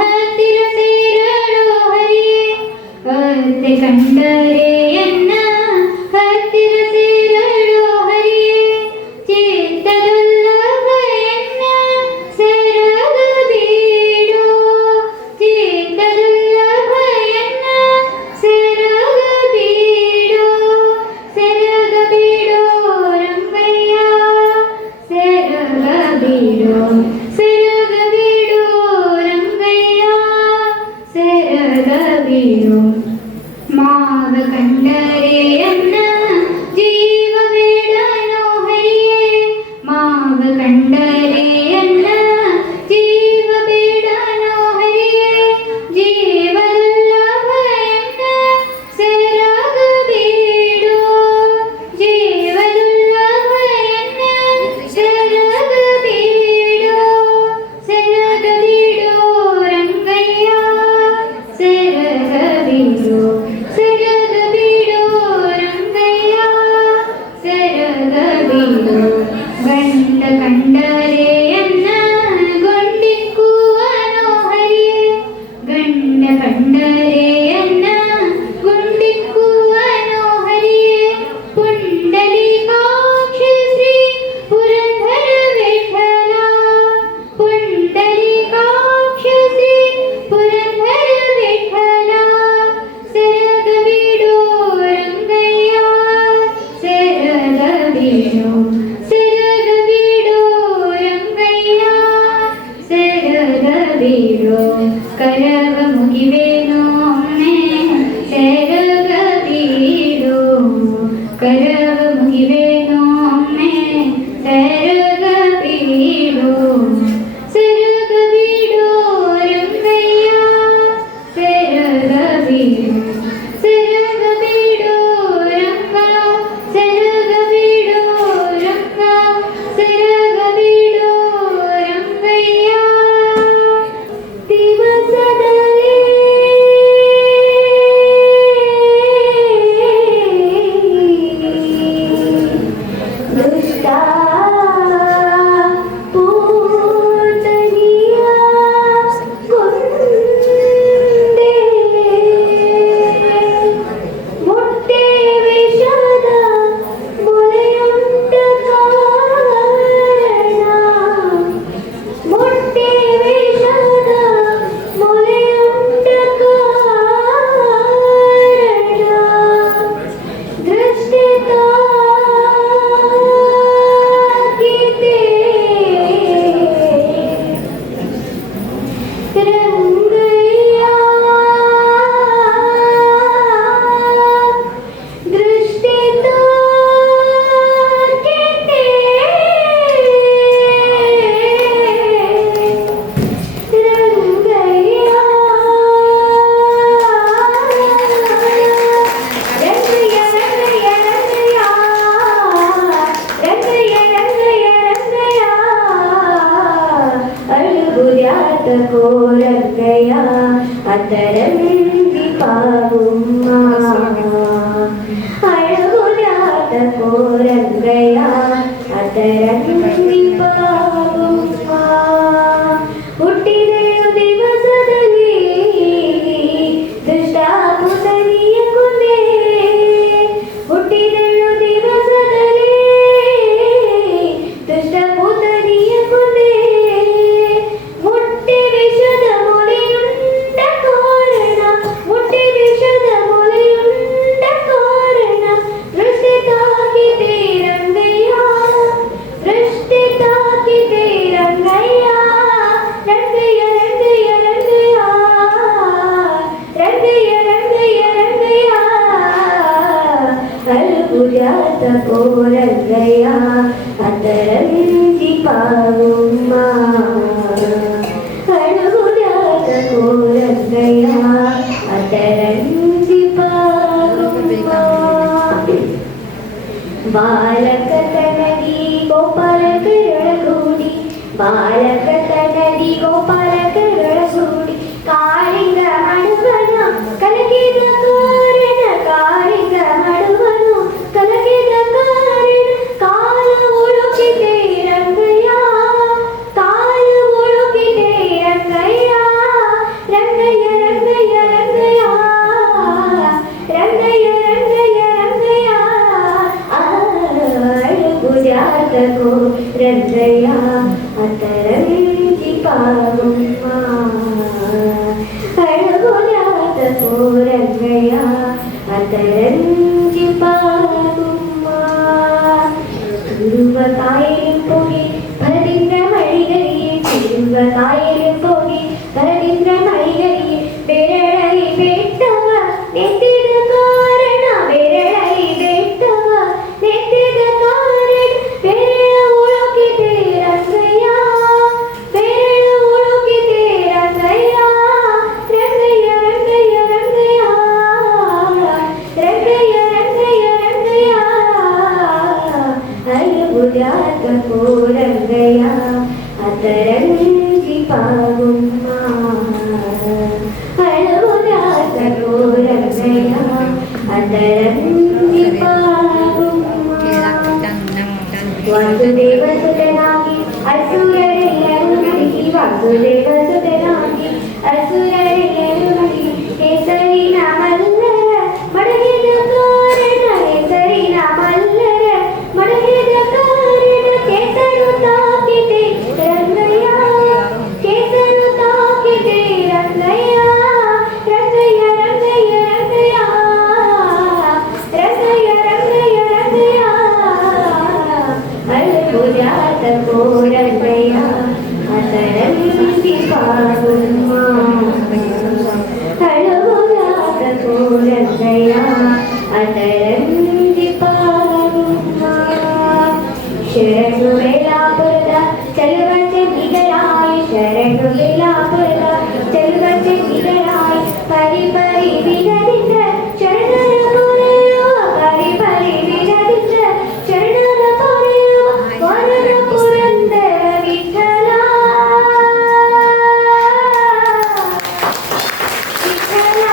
ಹತ್ತಿರ ಸೇರಳು ಹರಿಯೇ ಅತ್ತೆ ಕಂಡರೆ ಅನ್ನ ಹತ್ತಿರ ಸೇರಳು ಹರಿಯೇ ಚಿತ್ತದುಲ್ಲಭಯನ್ನ ಸೆರಗ ಬೀಡೋ ಚಿತ್ತದುಲ್ಲಭಯನ್ನ ಸೆರಗ ಬೀಡೋ ಸೆರಗ ಬೀಡೋ ರಂಗಯ್ಯ ಸೆರಗ ಬೀಡೋ ಸೆರಗ ಬೀಡೋ ರಂಗಯ್ಯ ಸೆರಗ ಬೀಡೋ ಮಾವ ಕಂಡರೆ ಅನ್ನ ಜೀವ ಬೇಡನೋ ಹರಿಯೇ ಮಾವ ಕಂಡರೆ ಅನ್ನ ಜೀವ ಬೇಡನೋ ಹರಿಯೇ ಜೀವದುಲ್ಲಭಯನ್ನ ಸೆರಗ ಬೀಡೋ ಜೀವದುಲ್ಲಭಯನ್ನ ಸೆರಗ ಬೀಡೋ ಸೆರಗ ಬೀಡೋ ರಂಗಯ್ಯ ಸೆರಗ ಬೀಡೋ ಸೆರಗ ಬೀಡೋ ರಂಗಯ್ಯ ಸೆರಗ ಬೀಡೋ ಗಂಡ ಕಂಡರೆ ಅನ್ನ ಗೊಂಡಿಕ್ಕುವನೋ ಹರಿಯೇ ಗಂಡ ಕಂಡರೆ ಅನ್ನ ಗೊಂಡಿಕ್ಕುವನೋ ಹರಿಯೇ ಪುಂಡಲೀಕಾಕ್ಷ ಶ್ರೀ ಪುರಂದರ ವಿಠಲ ಪುಂಡಲೀಕಾಕ್ಷ ಶ್ರೀ ಪುರಂದರ ವಿಠಲ ಸೆರಗ ಬೀಡೋ ರಂಗಯ್ಯ ಸೆರಗ ಬೀಡೋ ಸೆರಗ ಬೀಡೋ ರಂಗಯ್ಯ ಸೆರಗ ಬೀಡೋ ಕರಗ ಮುಗಿವೇನೋ ಒಮ್ಮೆ ಸೆರಗ ಬೀಡೋ ಕರಗ ಮುಗಿವೇನೋ ಒಮ್ಮೆ ಸೆರಗ ಬೀಡೋ ಸೆರಗ ಬೀಡೋ ರಂಗಯ್ಯ ಸೆರಗ ಬೀಡೋ ಸೆರಗ ಬೀಡೋ ರಂಗ ಸೆರಗ ಬೀಡೋ ರಂಗ ಸೆರಗ ಬೀಡೋ ರಂಗಯ್ಯ ದಿವಸದಲ್ಲಿ ದುಷ್ಟ ಪೂತನಿಯ ಕೊಂದೆ ಮೊಟ್ಟೆ ವಿಷದ ಮೊಳೆಯುಂಟ ಕಾರಣ ಮೊಟ್ಟೆ ವಿಷದ ಮೊಳೆಯುಂಟ ಕಾರಣ ದೃಷ್ಟಿ ತಾಗಿದೆ ರಂಗಯ್ಯ ದೃಷ್ಟಿ ತಾಗಿದೆ ರಂಗಯ್ಯ ರಂಗಯ್ಯ ರಂಗಯ್ಯ ರಂಗಯ್ಯ ರಂಗಯ್ಯ ರಂಗಯ್ಯ ಅಳುಗುದ್ಯಾತಕೋ ರಂಗಯ್ಯ ಅದರಂಗಿ ಪಾವುಮ್ಮ ಅಳುಗುದ್ಯಾತಕೋ ರಂಗಯ್ಯ ಅದರಂಗಿ ಪಾವುಮ್ಮ ಹುಟ್ಟಿದೆಯು ದಿವಸದಲ್ಲಿ ದುಷ್ಟಾಪುತನಿಯ ಕೊಂದೆ ಹುಟ್ಟಿದೆಯು ದಿವಸದಲ್ಲಿ ದುಷ್ಟಪುತನಿಯ ಕೊಂದೆ ಮುಟ್ಟಿ ವಿಷದ ಮೊಳೆಯುಂಟ ಕಾರಣ ಮುಟ್ಟಿ ವಿಷದ ಮೊಳೆಯುಂಟ ಕೋರಂಗಯ್ಯ ಅದರಂತಿ ಪಾಗುಮ್ಮ ಅಳುವುದಾದ ಕೋರಂಗಯ್ಯ ಅದರಂತಿ ಪಾಗುಮ್ಮ ಬಾಲಕತನದಿ ಗೋಪಾಲಕರೊಳಗೂಡಿ ಬಾಲಕತನದಿ ಗೋಪಾಲಕರೊಳಗೂಡಿ ಕಾಳಿಂಗ ಮಾಡುವನ ಕಲಗಿದ ಕಾರಣ ಕಾಳಿಂಗ ಮಾಡುವನು ಕಲಗಿದ ಕಾರಣ ಕಾಲ ಉಳುಕಿದೆ ರಂಗಯ್ಯ ಕಾಲ ಉಳುಕಿದೆ ರಂಗಯ್ಯ ರಂಗಯ್ಯ ರಂಗಯ್ಯ ರಂಗಯ್ಯ ರಂಗಯ್ಯ ರಂಗಯ್ಯ ರಂಗಯ್ಯ ಅಳುಗುದ್ಯಾತಕೋ ರಂಗಯ್ಯ ಅದರಂತಿ ಪಾಗುಮ್ಮ ಅಳುಗುದ್ಯಾತಕೋ ರಂಗಯ್ಯ ಅದರಂತಿ ಪಾಗುಮ್ಮ ತುರುವ ಕಾಯಿಲೆ ಪೋಗಿ ಭರದಿಂದ ಮಳಿಗರಿಗೆ ತಿರುವ ಕಾಯಿಲೆ ಪೋಗಿ ಭರದಿಂದ ಮಳಿಗರಿಗೆ ಬೆರಳೈ ಬೆಟ್ಟವ ನೆತ್ತಿದ ಕಾರಣ ಬೆರಳೈ ಬೆಟ್ಟವ ನೆತ್ತಿದ ಕಾರಣ ಬೆರಳ ಉಳುಕಿದೆ ರಂಗಯ್ಯ ಬೆರಳ ಉಳುಕಿದೆ ರಂಗಯ್ಯ ರಂಗಯ್ಯ ರಂಗಯ್ಯ ರಂಗಯ್ಯ ರಂಗಯ್ಯ ರಂಗಯ್ಯ ರಂಗಯ್ಯ ಅಳುಗುದ್ಯಾತಕೋ ರಂಗಯ್ಯ ಅದರಂತಿ ಪಾಗುಮ್ಮ ಅಳುಗುದ್ಯಾತಕೋ ರಂಗಯ್ಯ ಅದರಂತಿ ಪಾಗುಮ್ಮ ವಾಸುದೇವಸುತನಾಗಿ ಅಸುರರೆಲ್ಲರೂ ಹುಡುಕಿ ವಾಸುದೇವಸುತನಾಗಿ ಅಸುರರೆಲ್ಲರೂ ಹುಡುಕಿ ಹೆಸರಿನ ಮಲ್ಲರ ಮಡಗಿದ ಕಾರಣ ಹೆಸರಿನ ಮಲ್ಲರ ಮಡಗಿದ ಕಾರಣ ಕೆಸರು ತಾಕಿದೆ ರಂಗಯ್ಯ ಕೆಸರು ತಾಕಿದೆ ರಂಗಯ್ಯ ರಂಗಯ್ಯ ರಂಗಯ್ಯ ರಂಗಯ್ಯ ರಂಗಯ್ಯ ರಂಗಯ್ಯ ರಂಗಯ್ಯ ಅಳುಗುದ್ಯಾತಕೋ ರಂಗಯ್ಯ ಅದರಂತಿ ಪಾಗುಮ್ಮ ಅಳುಗುದ್ಯಾತಕೋ ರಂಗಯ್ಯ ಅದರಂತಿ ಪಾಗುಮ್ಮ ಶರಣು ವೇಲಾಪುರದ ಚಲುವ ಚೆನ್ನಿಗರಾಯಿ ಶರಣು ವೇಲಾಪುರದ ಚಲುವ ಚೆನ್ನಿಗರಾಯಿ ಪರಿ ಪರಿ ವಿಧದಿಂದ ಶರಣರ ಪೊರೆಯುವ ಪರಿ ಪರಿ ವಿಧದಿಂದ ಶರಣರ ಪೊರೆಯುವ ವರನ ಪುರಂದರ ವಿಠಲ ವಿಠಲ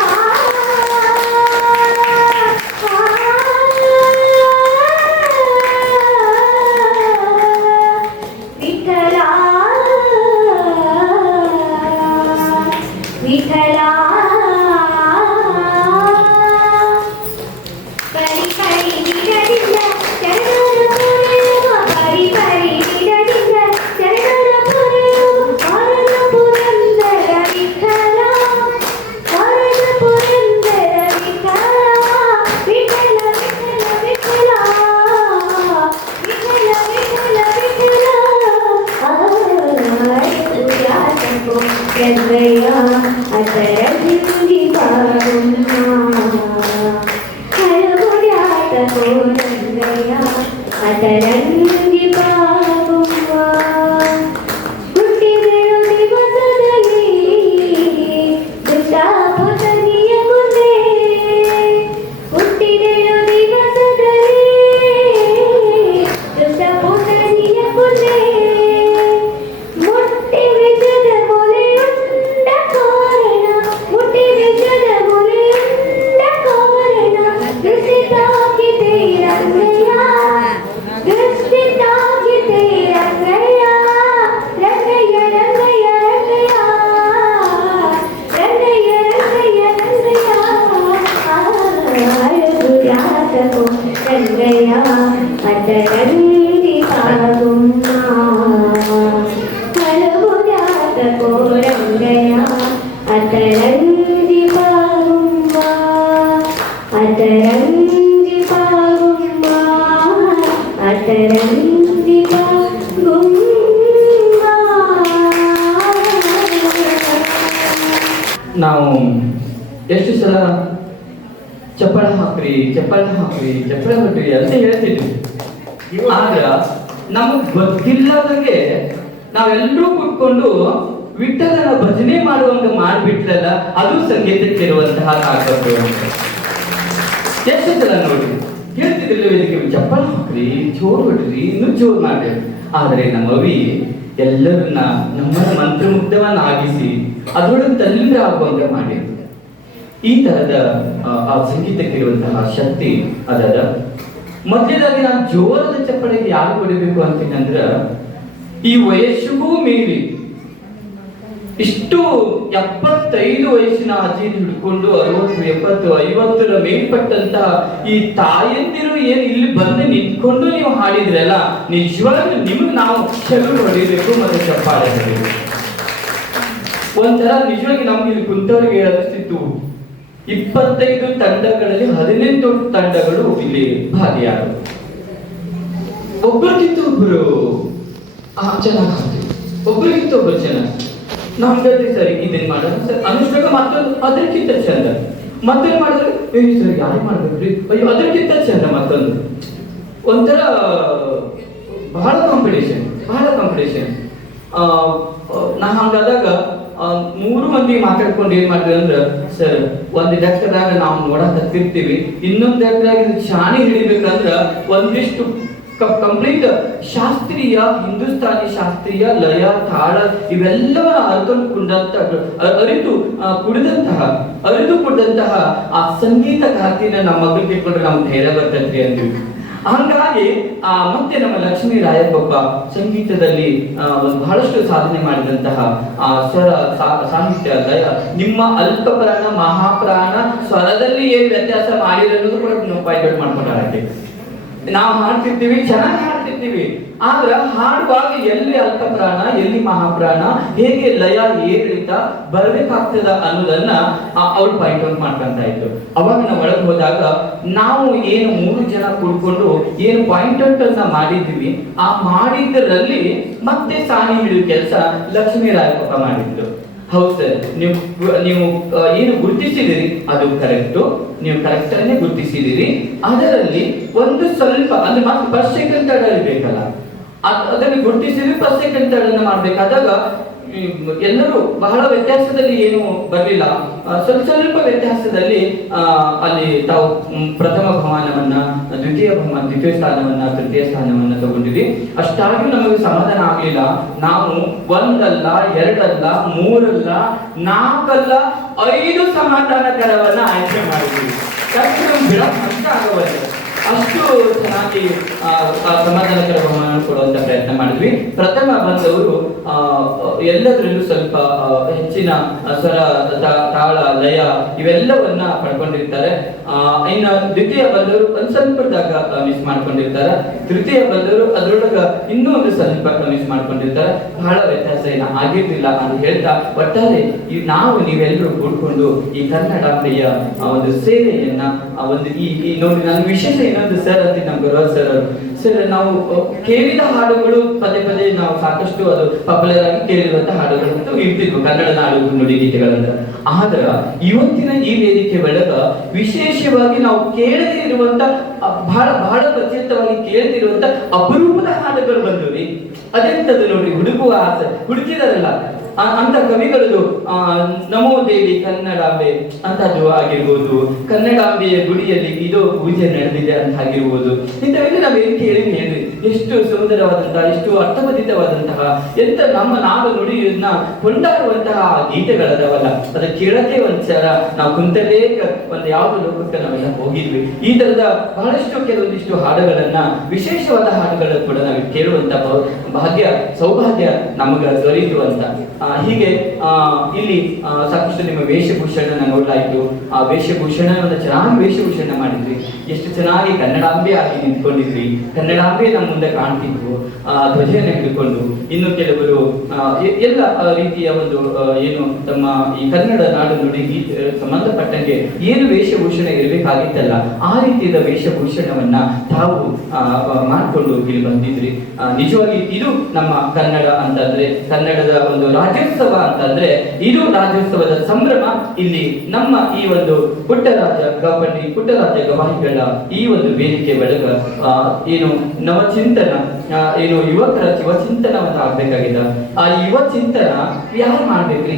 ವಿಠಲ ವಿಠಲ ಪರಿ ಪರಿ ವಿಧದಿಂದ ಶರಣರ ಪೊರೆಯುವ ಪರಿ ಪರಿ ವಿಧದಿಂದ ಶರಣರ ಪೊರೆಯುವ ವರನ ಪುರಂದರ ವಿಠಲ ವರನ ಪುರಂದರ ವಿಠಲ ವಿಠಲ ವಿಠಲ ವಿಠಲ ವಿಠಲ ವಿಠಲ ವಿಠಲ ಅಳುಗುದ್ಯಾತಕೋ ರಂಗಯ್ಯ ಅದರಂತಿ ಪಾಗುಮ್ಮ ಅಳುಗುದ್ಯಾತಕೋ ರಂಗಯ್ಯ ಅದರಂತಿ ಪಾಗುಮ್ಮ ಹುಟ್ಟಿದೆಳು ದಿವಸದಲ್ಲಿ ದುಷ್ಟಪುತನಿಯ ಮುಂದೆ ಹುಟ್ಟಿದೆಳು ದಿವಸದಲ್ಲಿ ದುಷ್ಟಪುತನಿಯ ಮುಂದೆ ಮುಟ್ಟಿ ವಿಷದ ಮೊಲೆಯುಂಡ ಕಾರಣ ಮುಟ್ಟಿ ವಿಷದ ಮೊಲೆಯುಂಡ ಕಾರಣ ದೃಷ್ಟಿ ತಾಕಿದೆ ರಂಗಯ್ಯ ದೃಷ್ಟಿ ತಾಕಿದೆ ರಂಗಯ್ಯ ರಂಗಯ್ಯ ರಂಗಯ್ಯ ರಂಗಯ್ಯ ರಂಗಯ್ಯ ರಂಗಯ್ಯ ರಂಗಯ್ಯ ಅಳುಗುದ್ಯಾತಕೋ ರಂಗಯ್ಯ ಅದರಂತಿ ಪಾಗುಮ್ಮ ಅಳುಗುದ್ಯಾತಕೋ ರಂಗಯ್ಯ ಅದರಂತಿ ಪಾಗುಮ್ಮ ಅದರಂತಿ ಪಾಗುಮ್ಮ ಅದರಂತಿ ಪಾಗುಮ್ಮ ನಾವು ಎಷ್ಟು ಸಲ ಚಪ್ಪಳ ಹಾಕ್ರಿ ಚಪ್ಪಳ ಹಾಕ್ರಿ ಚಪ್ಪಳ ಹೊಟ್ರಿ ಅಂತ ಹೇಳ್ತಿದ್ವಿ. ಆದ್ರ ನಮಗ್ ಗೊತ್ತಿಲ್ಲದಂಗೆ ನಾವೆಲ್ಲರೂ ಕುತ್ಕೊಂಡು ವಿಠಲನ ಭಜನೆ ಮಾಡುವಂಗ ಮಾಡ್ಬಿಟ್ಲಲ್ಲ, ಅದು ಸಂಗೀತಕ್ಕಿರುವಂತಹ ತಾಕತ್ತು ಅಂತ. ಎಷ್ಟು ಸಲ ನೋಡಿ ಹೇಳ್ತಿದ್ರಲ್ಲ ವೇದಿಕೆ ಚಪ್ಪಲ್ ಹಾಕ್ರಿ, ಜೋರ್ ಹೊಡ್ರಿ, ಇನ್ನೂ ಜೋರ್ ಮಾಡ್ರಿ. ಆದ್ರೆ ನಮ್ಮವಿ ಎಲ್ಲರನ್ನ ನಮ್ಮನ್ನ ಮಂತ್ರಮುಗ್ಧವನ್ನಾಗಿಸಿ ಅದರೊಳಗೆ ತಲ್ಲೀನ ಆಗುವಂಗ ಮಾಡಿದ್ರು. ಈ ತರದ ಆ ಸಂಗೀತಕ್ಕಿರುವಂತಹ ಶಕ್ತಿ ಅದರ. ಮಧ್ಯದಾಗಿ ನಾವು ಜೋರದ ಚಪ್ಪಳಿಗೆ ಯಾರು ಹೊಡಿಬೇಕು ಅಂತೀನಿ ಅಂದ್ರ, ಈ ವಯಸ್ಸಿಗೂ ಮೀರಿ ಇಷ್ಟು 75 ವಯಸ್ಸಿನ ಅಜ್ಜಿ ಹಿಡ್ಕೊಂಡು 60, 70, 50ರ ಮೇಲ್ಪಟ್ಟಂತಹ ಈ ತಾಯಂದಿರು ಏನ್ ಇಲ್ಲಿ ಬಂದು ನಿಂತ್ಕೊಂಡು ನೀವು ಹಾಡಿದ್ರಲ್ಲ, ನಿಜವಾಗ್ಲೂ ನಿಮ್ಗೆ ನಾವು ಚೆಲುವು ಹೊಡಿಬೇಕು ಮತ್ತೆ ಚಪ್ಪಾಳೆ ಹೊಡಿಬೇಕು. ಒಂಥರ ನಿಜವಾಗಿ ನಮ್ಗೆ ಇಲ್ಲಿ ಕುಂತವ್ರಿಗೆ ಅನಿಸ್ತಿತ್ತು, 25 ತಂಡಗಳಲ್ಲಿ 18 ತಂಡಗಳು ಇಲ್ಲಿ ಭಾಗಿಯಾದರು. ಒಬ್ಬರಿಗಿಂತ ಒಬ್ಬರು ಚೆನ್ನಾಗಿ ಹಾಡ್ತೀವಿ, ಒಬ್ಬರಿಗಿಂತ ಒಬ್ಬರು ಚೆನ್ನಾಗಿ. ನಮ್ಗೆ ಸರಿ ಇದನ್ ಮಾಡೋಣ ಸರ್ ಅನಿಸ್ಬೇಕು, ಮತ್ತೊಂದು ಅದಕ್ಕಿಂತ ಚಂದ, ಮತ್ತೇನ್ ಮಾಡಿದ್ರೆ ಸರ್ ಯಾರು ಮಾಡ್ಬೇಕ್ರಿ, ಅಯ್ಯೋ ಅದಕ್ಕಿಂತ ಚಂದ ಮತ್ತೊಂದು. ಒಂಥರ ಬಹಳ ಕಾಂಪಿಟೇಷನ್. ನಾ ಹಂಗಾದಾಗ 3 ಮಂದಿ ಮಾತಾಡ್ಕೊಂಡು ಏನ್ ಮಾಡಿದ್ವಿ ಅಂದ್ರ, ಸರ್ ಒಂದ್ ಲೆಕ್ಕದಾಗ ನಾವು ನೋಡಕ್ ಹತ್ತಿರ್ತೀವಿ, ಇನ್ನೊಂದ್ ಲೆಕ್ಕದಾಗ ಶಾಣಿ ಹಿಡಿಬೇಕಂದ್ರ ಒಂದಿಷ್ಟು ಕಂಪ್ಲೀಟ್ ಶಾಸ್ತ್ರೀಯ, ಹಿಂದೂಸ್ತಾನಿ ಶಾಸ್ತ್ರೀಯ ಲಯ, ತಾಳ ಇವೆಲ್ಲವನ್ನ ಅರಿದು ಕುಡಿದಂತಹ ಆ ಸಂಗೀತ ಗಾತಿನ ನಮ್ಮ ಮಗಳಿಗೆ ಇಟ್ಕೊಂಡ್ರೆ ನಮ್ಗೆ ಧೈರ್ಯ ಬರ್ತೈತ್ರಿ ಅಂತೀವಿ. ಹಂಗಾಗಿ ಮತ್ತೆ ನಮ್ಮ ಲಕ್ಷ್ಮೀ ರಾಯಪ್ಪಪ್ಪ ಸಂಗೀತದಲ್ಲಿ ಒಂದು ಬಹಳಷ್ಟು ಸಾಧನೆ ಮಾಡಿದಂತಹ ಸ್ವರ ಸಾಹಿತ್ಯ ಲಯ, ನಿಮ್ಮ ಅಲ್ಪ ಪ್ರಾಣ ಮಹಾಪ್ರಾಣ ಸ್ವರದಲ್ಲಿ ಏನ್ ವ್ಯತ್ಯಾಸ ಮಾಡಿರೋದು ಕೂಡ ನೀವು ಪಾಯಿಂಟ್ ಮಾಡ್ಕೊಂಡಾಗತ್ತೆ. ನಾವು ಹಾಡ್ತಿರ್ತೀವಿ, ಚೆನ್ನಾಗಿ ಹಾಡ್ತಿರ್ತೀವಿ, ಆದ್ರ ಹಾಡುವಾಗ ಎಲ್ಲಿ ಅಲ್ಪ ಪ್ರಾಣ, ಎಲ್ಲಿ ಮಹಾಪ್ರಾಣ, ಹೇಗೆ ಲಯ ಏರಿಳಿತ ಬರ್ಬೇಕಾಗ್ತದ ಅನ್ನೋದನ್ನ ಅವ್ರು ಪಾಯಿಂಟ್ ಔಟ್ ಮಾಡ್ಕೊಂತ ಇದ್ರು. ಅವಾಗ ನಾವು ಒಳಗೆ ಹೋದಾಗ ನಾವು ಏನು 3 ಜನ ಕೂಡ್ಕೊಂಡು ಏನು ಪಾಯಿಂಟ್ ಔಟ್ ಅನ್ನ ಮಾಡಿದ್ವಿ, ಆ ಮಾಡಿದ್ದರಲ್ಲಿ ಮತ್ತೆ ಸಾಣಿ ಹಿಡಿಯುವ ಕೆಲಸ ಲಕ್ಷ್ಮೀ ರಾಯಪ್ಪ ಮಾಡಿದ್ರು. ಹೌದು ಸರ್, ನೀವು ಏನು ಗುರುತಿಸಿದಿರಿ ಅದು ಕರೆಕ್ಟು, ನೀವು ಕರೆಕ್ಟ್ ಅನ್ನೇ ಗುರುತಿಸಿದಿರಿ. ಅದರಲ್ಲಿ ಒಂದು ಸ್ವಲ್ಪ ಅಂದ್ರೆ ಮತ್ತೆ ಫಸ್ಟ್ ಸೆಕೆಂಡ್ ಥರ್ಡ್ ಅಲ್ಲಿ ಬೇಕಲ್ಲ, ಅದನ್ನು ಗುರುತಿಸಿದ್ವಿ, ಫಸ್ಟ್ ಸೆಕೆಂಡ್ ಥರ್ಡ್ ಅನ್ನ ಮಾಡ್ಬೇಕಾದಾಗ ಎಲ್ಲರೂ ಬಹಳ ವ್ಯತ್ಯಾಸದಲ್ಲಿ ಏನು ಬರಲಿಲ್ಲ, ಸ್ವಲ್ಪ ವ್ಯತ್ಯಾಸದಲ್ಲಿ ಅಲ್ಲಿ ತಾವು ಪ್ರಥಮ ಬಹುಮಾನವನ್ನ, ದ್ವಿತೀಯ ಸ್ಥಾನವನ್ನ, ತೃತೀಯ ಸ್ಥಾನವನ್ನ ತಗೊಂಡಿದ್ವಿ. ಅಷ್ಟಾಗಿ ನಮಗೆ ಸಮಾಧಾನ ಆಗ್ಲಿಲ್ಲ. ನಾವು 1 ಅಲ್ಲ 2 ಅಲ್ಲ 3 ಅಲ್ಲ 4 ಅಲ್ಲ 5 ಸಮಾಧಾನಕರವನ್ನ ಆಯ್ಕೆ ಮಾಡಿದ್ವಿ. ಅಷ್ಟು ಚೆನ್ನಾಗಿ ಸಮಾಧಾನಕರ ಬಹುಮಾನ ಕೊಡುವಂತ ಪ್ರಯತ್ನ ಮಾಡಿದ್ವಿ. ಪ್ರಥಮ ಬಂದವರು ಎಲ್ಲದರಲ್ಲೂ ಸ್ವಲ್ಪ ಹೆಚ್ಚಿನ ಸ್ವರ, ತಾಳ, ಲಯ ಇವೆಲ್ಲವನ್ನ ಪಡ್ಕೊಂಡಿರ್ತಾರೆ. ಇನ್ನು ದ್ವಿತೀಯ ಬಂದವರು ಒಂದ್ ಸ್ವಲ್ಪದಾಗ ಮಿಸ್ ಮಾಡ್ಕೊಂಡಿರ್ತಾರೆ. ತೃತೀಯ ಬಂದವರು ಅದ್ರೊಳಗ ಇನ್ನೂ ಒಂದು ಸ್ವಲ್ಪ ಮಿಸ್ ಮಾಡ್ಕೊಂಡಿರ್ತಾರೆ. ಬಹಳ ವ್ಯತ್ಯಾಸ ಏನ ಆಗಿರ್ಲಿಲ್ಲ ಅಂತ ಹೇಳ್ತಾ, ಒಟ್ಟಾರೆ ನೀವೆಲ್ಲರೂ ಕೂಡ್ಕೊಂಡು ಈ ಕನ್ನಡಾಂಬೆಯ ಒಂದು ಸೇವೆಯನ್ನ ಒಂದು ಈ ನೋಡಿ, ನನ್ನ ವಿಶೇಷ ಏನಂದ್ರೆ ಸರ್ ಅಂತ ನಮ್ಮ ಗೌರವ ಸರ್ ನಾವು ಕೇಳಿದ ಹಾಡುಗಳು ಪದೇ ಪದೇ ನಾವು ಸಾಕಷ್ಟು ಅದು ಪಾಪ್ಯುಲರ್ ಆಗಿ ಕೇಳಿರುವಂತಹ ಹಾಡುಗಳು ಇರ್ತಿದ್ವು, ಕನ್ನಡ ನಾಡು ನುಡಿ ಗೀತೆಗಳಂತ. ಆದ್ರ ಇವತ್ತಿನ ಈ ವೇದಿಕೆ ಒಳಗ ವಿಶೇಷವಾಗಿ ನಾವು ಕೇಳದೇ ಇರುವಂತ ಬಹಳ ಬಹಳ ಪ್ರತ್ಯೇಕವಾಗಿ ಕೇಳ್ತಿರುವಂತ ಅಪರೂಪದ ಹಾಡುಗಳು ಬಂದ್ರಿ. ಅದೆಂತದ್ದು ನೋಡಿ, ಹುಡುಕಿದಾರಲ್ಲ ಅಂತ ಕವಿಗಳದು ನಮೋ ದೇವಿ ಕನ್ನಡಾಂಬೆ ಅಂತದ್ದು ಆಗಿರ್ಬೋದು, ಕನ್ನಡಾಂಬೆಯ ಗುಡಿಯಲ್ಲಿ ಇದು ಪೂಜೆ ನಡೆದಿದೆ ಅಂತ ಆಗಿರ್ಬೋದು. ಇಂಥವೆಲ್ಲ ನಾವೇನು ಕೇಳಿ ಎಷ್ಟು ಸುಂದರವಾದಂತಹ, ಎಷ್ಟು ಅರ್ಥಬದ್ಧಿತವಾದಂತಹ, ಎಂತ ನಮ್ಮ ನಾಡು ನುಡಿಯನ್ನ ಕೊಂಡಾಡುವಂತಹ ಗೀತೆಗಳದವಲ್ಲ. ಅದ ಕೇಳಕ್ಕೆ ಒಂದ್ಸಲ ನಾವು ಕುಂತಲೇ ಒಂದು ಯಾವ್ದು ಲೋಕಕ್ಕೆ ನಾವೆಲ್ಲ ಹೋಗಿದ್ವಿ. ಈ ತರದ ಬಹಳಷ್ಟು ಕೆಲವೊಂದಿಷ್ಟು ಹಾಡುಗಳನ್ನ, ವಿಶೇಷವಾದ ಹಾಡುಗಳನ್ನು ಕೂಡ ನಾವು ಕೇಳುವಂತ ಭಾಗ್ಯ ಸೌಭಾಗ್ಯ ನಮಗ ದೊರೀತು ಅಂತ. ಹೀಗೆ ಇಲ್ಲಿ ಸಾಕಷ್ಟು ನಿಮ್ಮ ವೇಷಭೂಷಣ ನೋಡ್ಲಾಯ್ತು. ಆ ವೇಷಭೂಷಣವನ್ನು ಚೆನ್ನಾಗಿ ವೇಷಭೂಷಣ ಮಾಡಿದ್ವಿ. ಎಷ್ಟು ಚೆನ್ನಾಗಿ ಕನ್ನಡಾಂಬೆ ಆಗಿ ನಿಂತ್ಕೊಂಡಿದ್ವಿ, ಕನ್ನಡಾಂಬೆ ನಮ್ಮ ಮುಂದೆ ಕಾಣ್ತಿದ್ವು ಧ್ವಜೆಯನ್ನು ಹಿಡ್ಕೊಂಡು. ಇನ್ನು ಕೆಲವರು ಎಲ್ಲ ರೀತಿಯ ಒಂದು ಏನು ತಮ್ಮ ಈ ಕನ್ನಡ ನಾಡು ನುಡಿ ಸಂಬಂಧಪಟ್ಟಂಗೆ ಏನು ವೇಷಭೂಷಣ ಇರಬೇಕಾಗಿತ್ತಲ್ಲ, ಆ ರೀತಿಯ ವೇಷಭೂಷಣವನ್ನ ತಾವು ಮಾಡಿಕೊಂಡು ಇಲ್ಲಿ ಬಂದಿದ್ರಿ. ನಿಜವಾಗಿ ಇದು ನಮ್ಮ ಕನ್ನಡ ಅಂತಂದ್ರೆ, ಕನ್ನಡದ ಒಂದು ರಾಜ್ಯೋತ್ಸವ ಅಂತಂದ್ರೆ ಇದು ರಾಜ್ಯೋತ್ಸವದ ಸಂಭ್ರಮ. ಇಲ್ಲಿ ನಮ್ಮ ಈ ಒಂದು ಪುಟ್ಟರಾಜ ಗವಾಯಿಗಳ ಈ ಒಂದು ವೇದಿಕೆ ಬೆಳಗ ಏನು ಚಿಂತನ ಏನು ಯುವಕರ ಯುವ ಚಿಂತನವನ್ನ ಆಗ್ಬೇಕಾಗಿದ್ದ. ಆ ಯುವ ಚಿಂತನ ಯಾರು ಮಾಡ್ಬೇಕ್ರಿ?